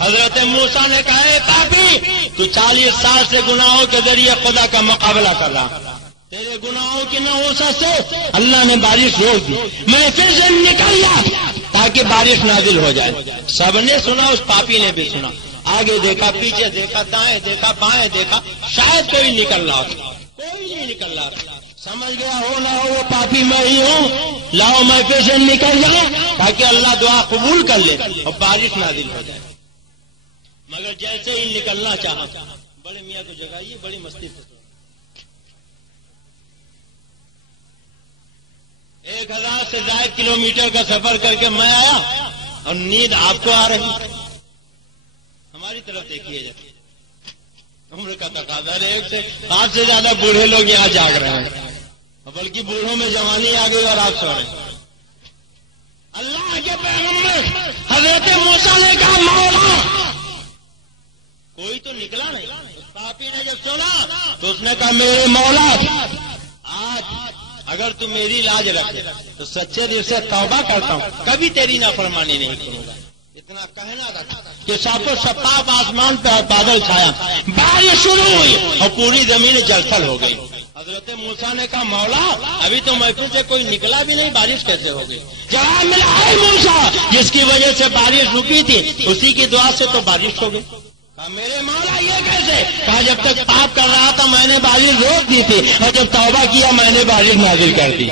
حضرت موسیٰ نے کہا، اے پاپی تو 40 سال سے گناہوں کے ذریعے خدا کا مقابلہ کر رہا، تیرے گناہوں کی نحوست سے اللہ نے بارش روک دی، میں پھر سے نکلا تاکہ بارش نازل ہو جائے۔ سب نے سنا، اس پاپی نے بھی سنا، آگے دیکھا، پیچھے دیکھا، دائیں دیکھا، بائیں دیکھا، شاید کوئی نکل رہا تھا، کوئی نہیں نکل رہا تھا۔ سمجھ گیا ہو نہ ہو وہ پاپی میں ہی ہوں، لاؤ میں پھر سے نکل جاؤں تاکہ اللہ دعا قبول کر لے اور بارش نازل ہو جائے۔ مگر جیسے ہی نکلنا چاہا، بڑے میاں کو جگائیے، بڑی مستی سے 1000 سے زائد کلومیٹر کا سفر کر کے میں آیا اور نیند آپ کو آ رہی، ہماری طرف دیکھیے جب عمر کا تقاضا ہے، ایک سے 5 سے زیادہ بوڑھے لوگ یہاں جاگ رہے ہیں، بلکہ بوڑھوں میں جوانی آ گئی اور آپ سو رہے ہیں۔ اللہ کے پیغمبر حضرت موسیٰ نے کہا، مولا کوئی تو نکلا نہیں۔ اس پاپی نے جب سنا تو اس نے کہا، میرے مولا آج اگر تم میری لاج رکھے تو سچے دل سے توبہ کرتا ہوں، کبھی تیری نافرمانی نہیں کروں گا۔ اتنا کہنا تھا کہ صاف و شفاف آسمان پہ بادل چھایا، بارش شروع ہوئی اور پوری زمین جلتھل ہو گئی۔ حضرت موسیٰ نے کہا، مولا ابھی تو محفل سے کوئی نکلا بھی نہیں، بارش کیسے ہو گئی؟ جواب ملا ہے، موسیٰ جس کی وجہ سے بارش رکی تھی اسی کی دعا سے تو بارش ہو گئی۔ میرے مولا یہ کیسے؟ کہا، جب تک پاپ کر رہا تھا میں نے بارش روک دی تھی اور جب توبہ کیا میں نے بارش نازل کر دی۔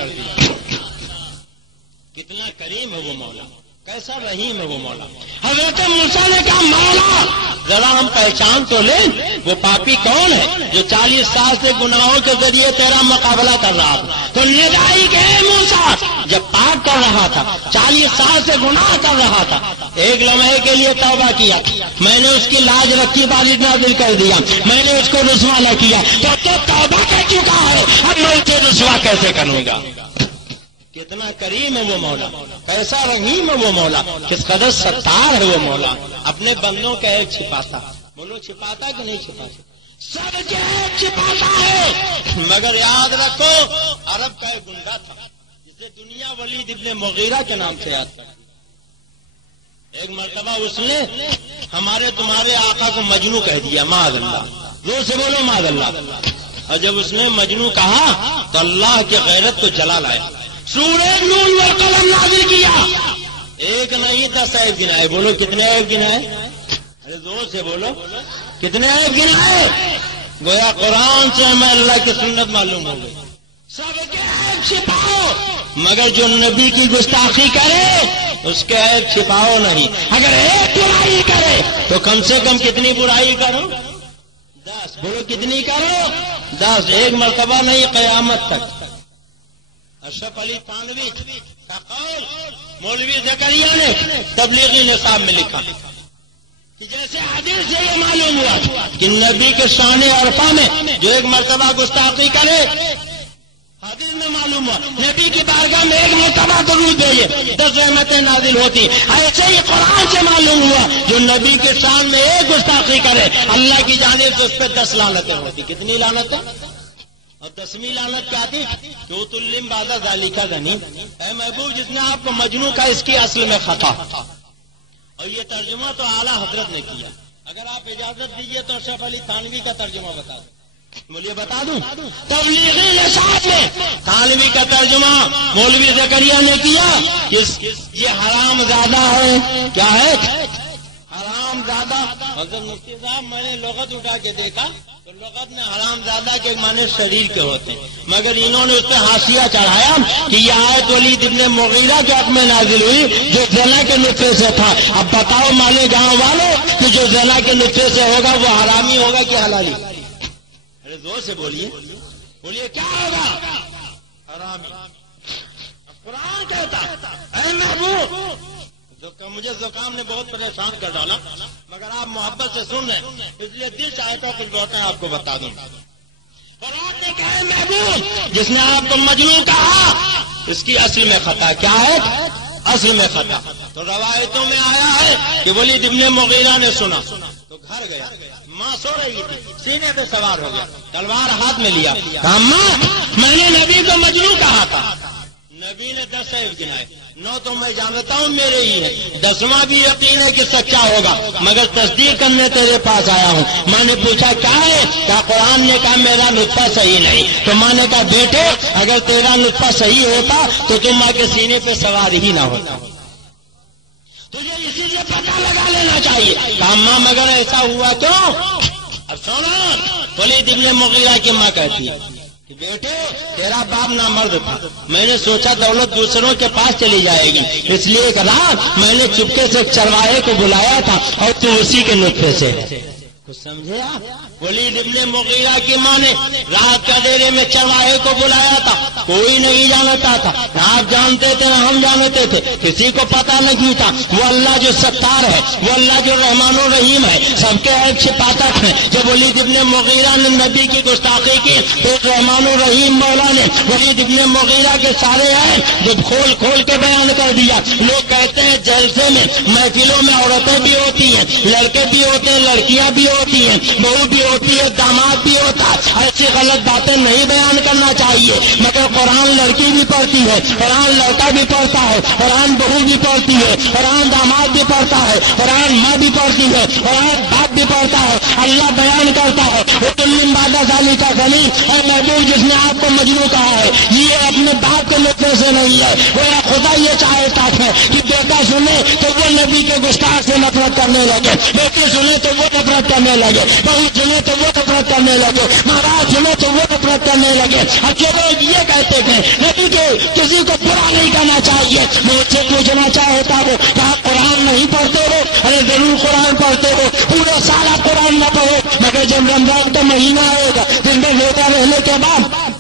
کتنا کریم ہے وہ مولا، کیسا رحیم ہے وہ مولا۔ حضرت موسیٰ نے کہا، مولا ذرا ہم پہچان تو لیں وہ پاپی کون ہے جو 40 سال سے گناہوں کے ذریعے تیرا مقابلہ کر رہا تھا؟ تو ندائی کہ موسیٰ جب پاک کر رہا تھا، 40 سال سے گناہ کر رہا تھا، ایک لمحے کے لیے توبہ کیا، میں نے اس کی لاج رکھی، بارش نازل کر دیا، میں نے اس کو رسوا نہ کیا، تو توبہ کر چکا ہے، اب میں اسے رسوا کیسے کروں گا؟ کتنا کریم ہے وہ مولا، کیسا رحیم ہے وہ مولا، کس قدر ستار ہے وہ مولا، اپنے بندوں کا ایک چھپاتا، بولو چھپاتا کہ نہیں چھپاتا؟ سب کے ایک چھپاتا ہے۔ مگر یاد رکھو عرب کا ایک گنڈا تھا جسے دنیا ولید ابن مغیرہ کے نام سے یاد کرتی، ایک مرتبہ اس نے ہمارے تمہارے آقا کو مجنو کہہ دیا، معاذ اللہ، زور سے بولو معاذ اللہ۔ اور جب اس نے مجنو کہا تو اللہ کی غیرت کو جلا لایا، سورہ نون والقلم نازل کیا، ایک نہیں 10 عیب گنائے۔ بولو کتنے عیب گنائے؟ ارے زور سے بولو کتنے عیب گنائے؟ گویا قرآن سے ہمیں اللہ کی سنت معلوم ہو گئی۔ سب کے عیب چھپاؤ، مگر جو نبی کی گستاخی کرے اس کے عیب چھپاؤ نہیں۔ اگر ایک برائی کرے تو کم سے کم کتنی برائی کرو؟ 10۔ بولو کتنی کرو؟ 10۔ ایک مرتبہ نہیں، قیامت تک۔ اشرف علی تھانوی کا قول مولوی زکریا نے تبلیغی نصاب میں لکھا کہ جیسے حدیث سے یہ معلوم ہوا کہ نبی کے شان عرفہ میں جو ایک مرتبہ گستاخی کرے، حدیث میں معلوم ہوا نبی کی بارگاہ میں ایک مرتبہ درود بھیجے 10 رحمتیں نازل ہوتی۔ ایسے ہی قرآن سے معلوم ہوا جو نبی کے شان میں ایک گستاخی کرے اللہ کی جانب سے اس پہ 10 لعنتیں ہوتی۔ کتنی لعنتیں؟ اور 10ویں لعنت کیا تھی؟ تو تلم بازا ذالکا غنی، اے محبوب جس نے آپ کو مجنو کا اس کی اصل میں خطا۔ اور یہ ترجمہ تو اعلیٰ حضرت نے کیا۔ اگر آپ اجازت دیجیے تو اشرف علی تھانوی کا ترجمہ بتا دوں۔ بولیے بتا دوں؟ تبلیغی نصاب میں تھانوی کا ترجمہ مولوی زکریا نے کیا۔ یہ حرام زادہ ہے۔ کیا ہے؟ حرام زادہ۔ حضرت مفتی صاحب میں نے لغت اٹھا کے دیکھا تو لغت میں حرام زادہ کے معنی شریر کے ہوتے ہیں، مگر انہوں نے اس پہ حاشیہ چڑھایا کہ یہ آیت ولید ابن مغیرہ کے حق میں نازل ہوئی جو زنا کے نطفے سے تھا۔ اب بتاؤ مالے گاؤں والوں کہ جو زنا کے نطفے سے ہوگا وہ حرامی ہوگا کہ حلالی؟ ارے زور سے بولیے، بولیے کیا ہوگا؟ حرامی۔ قرآن کہتا اے محبوب، مجھے زکام نے بہت پریشان کر ڈالا، مگر آپ محبت سے سن رہے ہیں اس لیے دل چاہتا کچھ بہت ہے آپ کو بتا دوں۔ قرآن نے کہا محبوب جس نے آپ کو مجنون کہا اس کی اصل میں خطا کیا ہے؟ اصل میں خطا۔ تو روایتوں میں آیا ہے کہ ولید ابن مغیرہ نے سنا تو گھر گیا، ماں سو رہی تھی، سینے پہ سوار ہو گیا، تلوار ہاتھ میں لیا، کہا ماں میں نے نبی کو مجنون کہا تھا۔ نبی نے 10 عیب گنائے، 9 تو میں جانتا ہوں میرے ہی ہے، 10واں بھی یقین ہے کہ سچا ہوگا، مگر تصدیق کرنے تیرے پاس آیا ہوں۔ ماں نے پوچھا کیا ہے؟ کیا قرآن نے کہا میرا نطفہ صحیح نہیں؟ تو ماں نے کہا بیٹے اگر تیرا نطفہ صحیح ہوتا تو تم ماں کے سینے پہ سوار ہی نہ ہوتا، تجھے اسی سے پتہ لگا لینا چاہیے۔ کہا ماں مگر ایسا ہوا کیوں؟ اب سونا ولید ابن مغیرہ کی ماں کہتی ہے کہ بیٹے تیرا باپ نامرد تھا، میں نے سوچا دولت دوسروں کے پاس چلی جائے گی، اس لیے ایک رات میں نے چپکے سے چرواہے کو بلایا تھا اور تو اسی کے نطفے سے۔ کچھ سمجھے آپ؟ ولید ابن مغیرہ کی ماں نے رات کے اندھیرے میں چرواہے کو بلایا تھا، کوئی نہیں جانتا تھا، نہ آپ جانتے تھے نہ ہم جانتے تھے، کسی کو پتا نہیں تھا۔ وہ اللہ جو ستار ہے، وہ اللہ جو رحمان و رحیم ہے، سب کے عیب چھپاتا ہے۔ جب ولید ابن مغیرہ نے نبی کی گستاخی کی تو رحمان و رحیم مولا نے ولید ابن مغیرہ کے سارے عیب جب کھول کھول کے بیان کر دیا۔ لوگ کہتے ہیں جلسے میں محفلوں میں عورتیں بھی ہوتی ہیں، لڑکے بھی ہوتے ہیں، لڑکیاں بھی ہوتی ہیں، بہو بھی ہوتی ہے، داماد بھی ہوتا ہے، ایسی غلط باتیں نہیں بیان کرنا چاہیے، مگر قرآن لڑکی بھی پڑھتی ہے، قرآن لڑکا بھی پڑھتا ہے، قرآن بہو بھی پڑھتی ہے، قرآن داماد بھی پڑھتا ہے، قرآن ماں بھی پڑھتی ہے، قرآن باپ بھی پڑھتا ہے۔ اللہ بیان کرتا ہے وَتُلِّمْ بَعْدَ ذَلِكَ غَنِيمٌ، اے محبوب جس نے آپ کو مجنون کہا ہے یہ اپنے باپ کے نطفے سے نہیں ہے، گویا خدا یہ چاہتا ہے کہ بیٹا سنے تو وہ نبی کے گستاخ سے نفرت کرنے لگے، بیٹی سنے تو وہ نفرت کرنے لگے، بہو سنے تو وہ نفرت کرنے لگے، مہاراج سنے تو وہ نفرت کرنے لگے۔ اور جو لوگ یہ کہتے ہیں نبی کے کسی کو برا نہیں کرنا چاہیے، میں اس سے پوچھنا چاہتا ہوں کہا قرآن نہیں پڑھتے ہو؟ ارے ضرور قرآن پڑھتے ہو، پورے سال قرآن نہ پڑھو، مگر جب رمضان کا مہینہ آئے گا دن میں روزہ رہنے کے بعد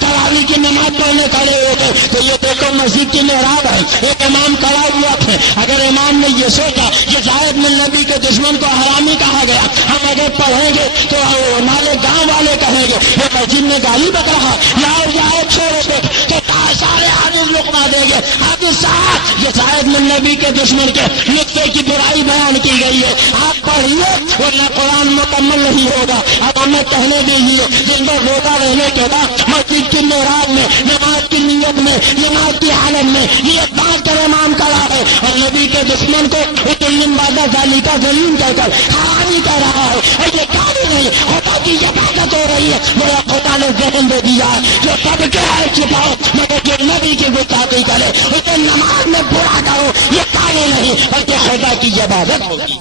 تراویح کی نماز پڑھنے کھڑے ہو گئے تو یہ دیکھو مسجد کی محراب ہے، ایک امام کھڑا ہوا تھا، اگر امام نے یہ سوچا کہ زاہد میں نبی کے دشمن کو حرامی کہا گیا، ہم اگر پڑھیں گے تو ہمارے گاؤں والے کہیں گے وہ مسجد میں گالی بک رہا، لاؤ زاہد چھوڑو گے، تو سارے حدیث لقما دیں گے. حدیث صاحب یہ شاید میں نبی کے دشمن کے نقطے کی برائی بیان کی گئی ہے. آپ پڑھیے ورنہ قرآن مکمل نہیں ہوگا. اب ہمیں کہنے دیجیے جن پر روزہ رہنے کے بعد مسجد کی محراب میں نماز کی نیت میں نماز کی حالت میں نیت باندھ کر امام کھڑا ہے اور نبی کے دشمن کو اتلم بادہ ذالی کا ظلم کہہ کر حرامی کہہ رہا ہے. ایسے کہانی نہیں, خدا کی عبادت ہو رہی ہے. میرا خدا نے ذہن دے دیا ہے جو سب کے ہے چھپاؤ مگر جو نبی کی گستاخی کرے اسے نماز میں برا کرو. یہ کہانی نہیں بلکہ خدا کی عبادت ہوگی.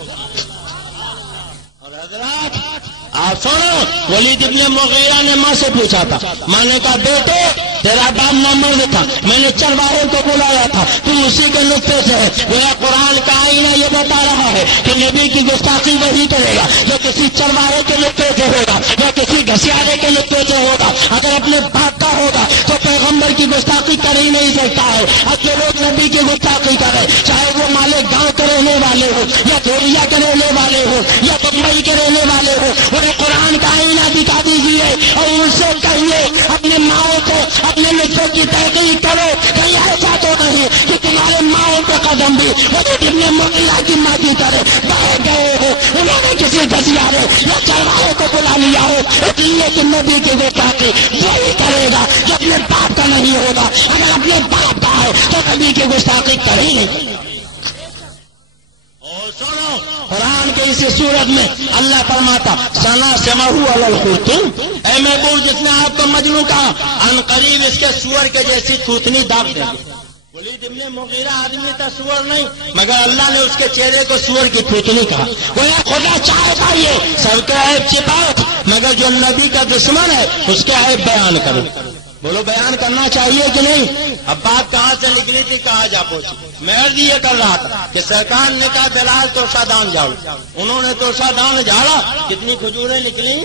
اور حضرات آپ سنو, ولید ابن مغیرہ نے ماں سے پوچھا تھا. ماں نے کہا بیٹے تیرا باپ نامرد تھا, میں نے چرواہے کو بلایا تھا, تم اسی کے نقطے سے ہے. میرا قرآن کا آئینہ یہ بتا رہا ہے کہ نبی کی گستاخی وہی کرے گا جو کسی چرواہے کے نقطے سے ہوگا یا کسی گھسیارے کے نقطے سے ہوگا. اگر اپنے باپ کا ہوگا تو پیغمبر کی گستاخی کر ہی نہیں سکتا ہے. اب جو لوگ نبی کی گستاخی کرے چاہے وہ مالک گاؤں کے رہنے والے ہو یا دھولیا کے رہنے والے ہو یا بمبئی کے رہنے والے ہو, انہیں قرآن کا آئینہ دکھا دیجیے اور ان سے کہیے اپنے ماؤں کو اپنے نسخوں کی تحقیق کرو. کہیں ایسا تو نہیں کہ تمہارے ماؤں کے قدم بھی ولید ابن مغیرہ کی ماں کی طرح بڑھ گئے ہو. انہوں نے کسی گھسیارے یا چرواہے کو بلا لیا ہو. اس لیے کہ نبی کی گستاخی وہی کرے گا جو اپنے باپ کا نہیں ہوگا. اگر اپنے باپ کا ہے تو نبی کی گستاخی کرے نہیں. اور سنو قرآن کے اسی صورت میں اللہ فرماتا سنا سمعو علی الخرطوم, اے محبوب جس نے آپ کو مجنون کہا ان قریب اس کے سور کے جیسی تھوتنی داغ دیں گے. ولید ابن مغیرہ آدمی تھا, سور نہیں, مگر اللہ نے اس کے چہرے کو سور کی تھوتنی کہا. گویا خدا چاہے گا یہ سب کا عیب چھپاؤ مگر جو نبی کا دشمن ہے اس کے عیب بیان کرو. بولو بیان کرنا چاہیے کہ نہیں؟ اب بات کہاں سے نکلی تھی کہاں جا پہنچی. میں عرض یہ کر رہا تھا کہ سرکار نے کہا دلال توشہ دان جاؤ. انہوں نے توشہ دان جھاڑا, کتنی کھجوریں نکلی,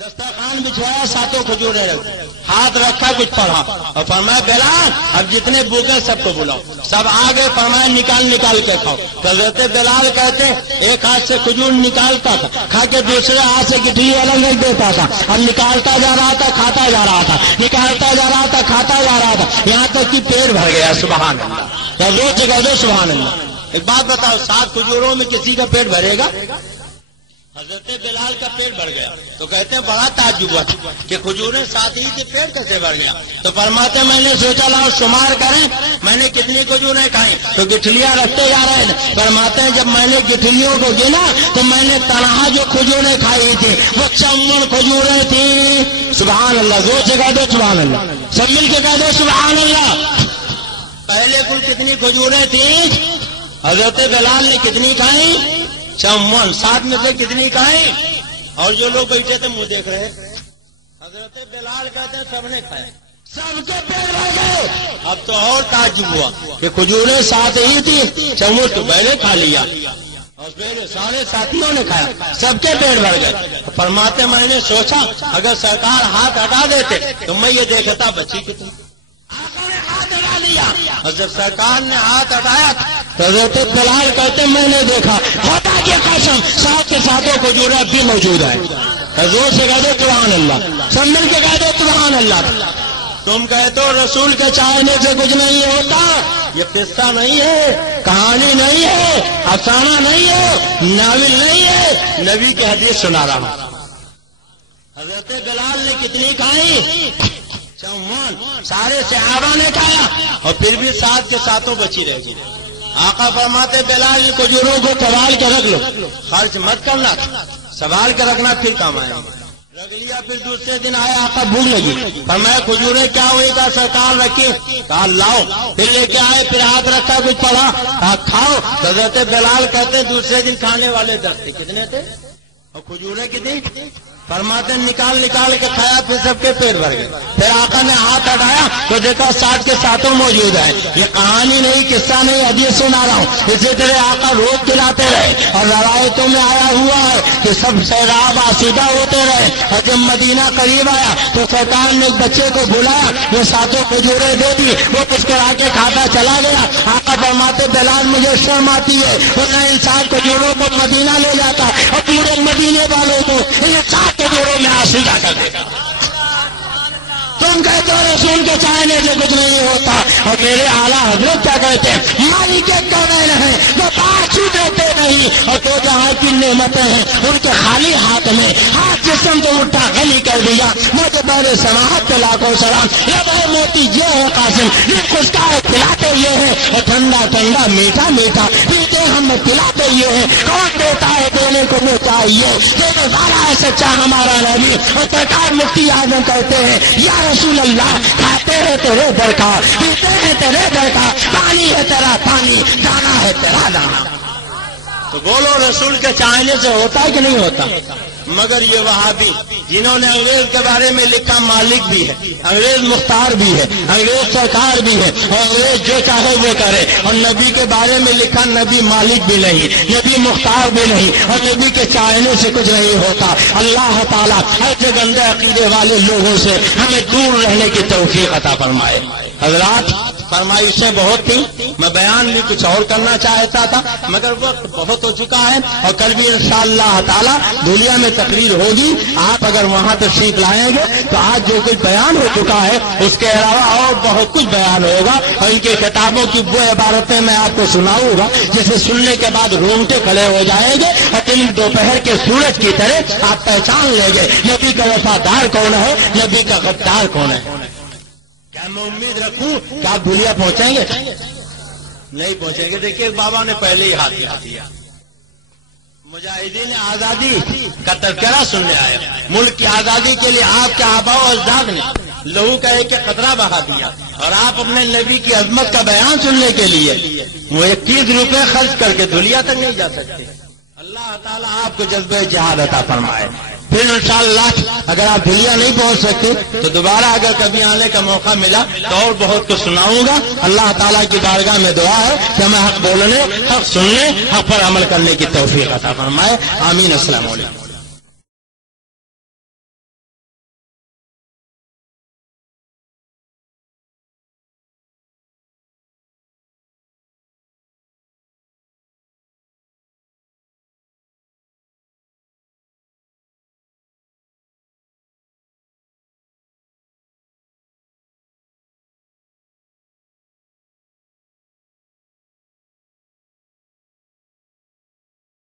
دسترخوان بچھوایا, ساتوں کھجوریں رکھی, ہاتھ رکھا کچھ پڑھا اور فرمایا بلال اب جتنے بھوکے سب کو بلاؤ. سب آگے فرمایا نکال نکال کے کھاؤ. حضرت بلال کہتے ایک ہاتھ سے کھجور نکالتا تھا, کھا کے دوسرے ہاتھ سے گٹھلی الگ رکھ دیتا تھا. اب نکالتا جا رہا تھا کھاتا جا رہا تھا, نکالتا جا رہا تھا کھاتا جا رہا تھا, یہاں تک کہ پیٹ بھر گیا. سبحان اللہ. روز جگہ دو سبحان اللہ. ایک بات بتاؤ, 7 کھجوروں میں کسی کا پیٹ بھرے گا؟ حضرت بلال کا پیٹ بھر گیا تو کہتے ہیں بڑا تعجب ہوا کہ کھجوریں ساتھ ہی سے پیٹ کیسے بھر گیا. تو فرماتے میں نے سوچا لاؤ شمار کریں میں نے کتنی کھجوریں کھائیں تو گٹھلیاں رکھتے جا رہے ہیں. فرماتے ہیں جب میں نے گٹھلیوں کو گنا تو میں نے تنہا جو کھجوریں کھائی تھی وہ 54 کھجوریں تھیں. سبحان اللہ. زور سے کہہ دو سبحان اللہ, سب مل کے کہہ دو سبحان اللہ. پہلے کل کتنی کھجوریں تھیں؟ حضرت بلال نے کتنی کھائیں؟ 54. 7 میں سے کتنی کھائیں؟ اور جو لوگ بیٹھے تھے منہ دیکھ رہے, حضرت بلال کہتے ہیں سب نے کھائے, سب کے پیٹ بھر گئے. اب تو اور تعجب ہوا کہ کھجوریں 7 ہی تھی, 54 تو پہلے کھا لیا اور پھر سارے ساتھیوں نے کھایا, سب کے پیٹ بھر گئے. فرماتے میں نے سوچا اگر سرکار ہاتھ ہٹا دیتے تو میں یہ دیکھتا بچی کتنی. اور جب سرکار نے ہاتھ ہٹایا تو حضرت بلال کہتے میں نے دیکھا خدا کی قسم 7 کے 7 کھجوریں اب بھی موجود ہے. حضور سے کہہ دو سبحان اللہ, سب مل کے کہہ دو سبحان اللہ. تم کہتے ہو رسول کے چاہنے سے کچھ نہیں ہوتا. یہ قصہ نہیں ہے, کہانی نہیں ہے, افسانہ نہیں ہے, ناول نہیں ہے, نبی کی حدیث سنا رہا ہوں. حضرت بلال نے کتنی کھائی؟ 54. سارے صحابہ نے کھایا اور پھر بھی 7 کے 7 بچی رہ گئی. آقا فرماتے بلال کھجوروں کو سنبھال کے رکھ لو, خرچ مت کرنا, سنبھال کے رکھنا پھر کام آئے. رکھ لیا. پھر دوسرے دن آیا, آقا بھوک لگی, فرمایا کھجوریں کیا ہوئی؟ کا سرکار رکھی, کہا لاؤ. پھر لے کے آئے, پھر ہاتھ رکھا, کچھ پڑا, کہا کھاؤ. حضرت بلال کہتے دوسرے دن کھانے والے 10 تھے. کتنے تھے اور کھجوریں کتنی؟ فرماتے نکال نکال کے کھایا, پھر سب کے پیٹ بھر گئے. پھر آقا نے ہاتھ ہٹایا تو دیکھا 7 کے 7 موجود ہیں. یہ کہانی نہیں, قصہ نہیں, حدیث سنا رہا ہوں. اسی طرح آقا روز کھلاتے رہے اور روایتوں میں آیا ہوا ہے کہ سب سیراب آسودہ ہوتے رہے. اور جب مدینہ قریب آیا تو سرکار نے ایک بچے کو بلایا, وہ 7 کھجوریں دے دی, وہ مسکرا کے کھاتا چلا گیا. آقا فرماتے بلال مجھے شرم آتی ہے, ورنہ ان 7 کھجوروں کو مدینہ لے جاتا اور پورے مدینے والوں کو ان 7 کھجوروں میں آسودہ کر دیتا. تم کہتے ہو رسول کے چاہنے سے کچھ نہیں ہوتا، اور میرے اعلیٰ حضرت کیا کہتے ہیں، مالک کونین ہیں وہ بات دیتے نہیں، اور تو جہاں کی نعمتیں ہیں ان کے خالی ہاتھ میں ہاتھ جسم تو اٹھا غلی کر دیا۔ مجھے میرے سماعت پہ لاکھوں سلام۔ یہ بڑے موتی یہ ہے قاسم، یہ خشکا ہے پلاتے یہ ہے، اور ٹھنڈا ٹھنڈا میٹھا میٹھا پیتے ہم پلاتے یہ ہے۔ کون دیتا ہے دینے کو وہ چاہیے، دینے والا ہے سچا ہمارا نبی۔ اور سرکار مفتی اعظم کہتے ہیں یا رسول اللہ، کھاتے ہیں تیرے در کا، پیتے ہیں تیرے در کا، پانی ہے تیرا پانی، دانا ہے تیرا دانا۔ تو بولو رسول کے چاہنے سے ہوتا ہے کہ نہیں ہوتا؟ مگر یہ وہابی جنہوں نے انگریز کے بارے میں لکھا مالک بھی ہے، انگریز مختار بھی ہے، انگریز سرکار بھی ہے، اور انگریز جو چاہے وہ کرے، اور نبی کے بارے میں لکھا نبی مالک بھی نہیں، نبی مختار بھی نہیں، اور نبی کے چاہنے سے کچھ نہیں ہوتا۔ اللہ تعالیٰ ایسے گندے عقیدے والے لوگوں سے ہمیں دور رہنے کی توفیق عطا فرمائے۔ حضرات فرمائشیں بہت تھیں، میں بیان بھی کچھ اور کرنا چاہتا تھا مگر وقت بہت ہو چکا ہے، اور کل بھی انشاءاللہ تعالی دھولیا میں تقریر ہوگی، آپ اگر وہاں تشریف لائیں گے تو آج جو کچھ بیان ہو چکا ہے اس کے علاوہ اور بہت کچھ بیان ہوگا، اور ان کی کتابوں کی وہ عبارتیں میں آپ کو سناؤں گا جسے سننے کے بعد رونگٹے کھڑے ہو جائیں گے، اور دن دوپہر کے سورج کی طرح آپ پہچان لیں گے نبی کا وفادار کون ہے، نبی کا غدار کون ہے۔ کیا میں امید رکھوں کہ آپ دھولیا پہنچیں گے؟ نہیں پہنچیں گے۔ دیکھیے بابا نے پہلے ہی ہاتھ ہلا دیا۔ مجاہدین آزادی کا تذکرہ سننے آئے، ملک کی آزادی کے لیے آپ کے آباء و اجداد نے لہو کا ایک قطرہ بہا دیا، اور آپ اپنے نبی کی عظمت کا بیان سننے کے لیے وہ 21 روپے خرچ کر کے دھولیا تک نہیں جا سکتے۔ اللہ تعالیٰ آپ کو جذبہ جہاد عطا فرمائے۔ پھر انشاءاللہ اگر آپ دھولیا نہیں پہنچ سکتے تو دوبارہ اگر کبھی آنے کا موقع ملا تو اور بہت کچھ سناؤں گا۔ اللہ تعالیٰ کی بارگاہ میں دعا ہے کہ ہمیں حق بولنے، حق سننے، حق پر عمل کرنے کی توفیق عطا فرمائے۔ آمین۔ السلام علیکم۔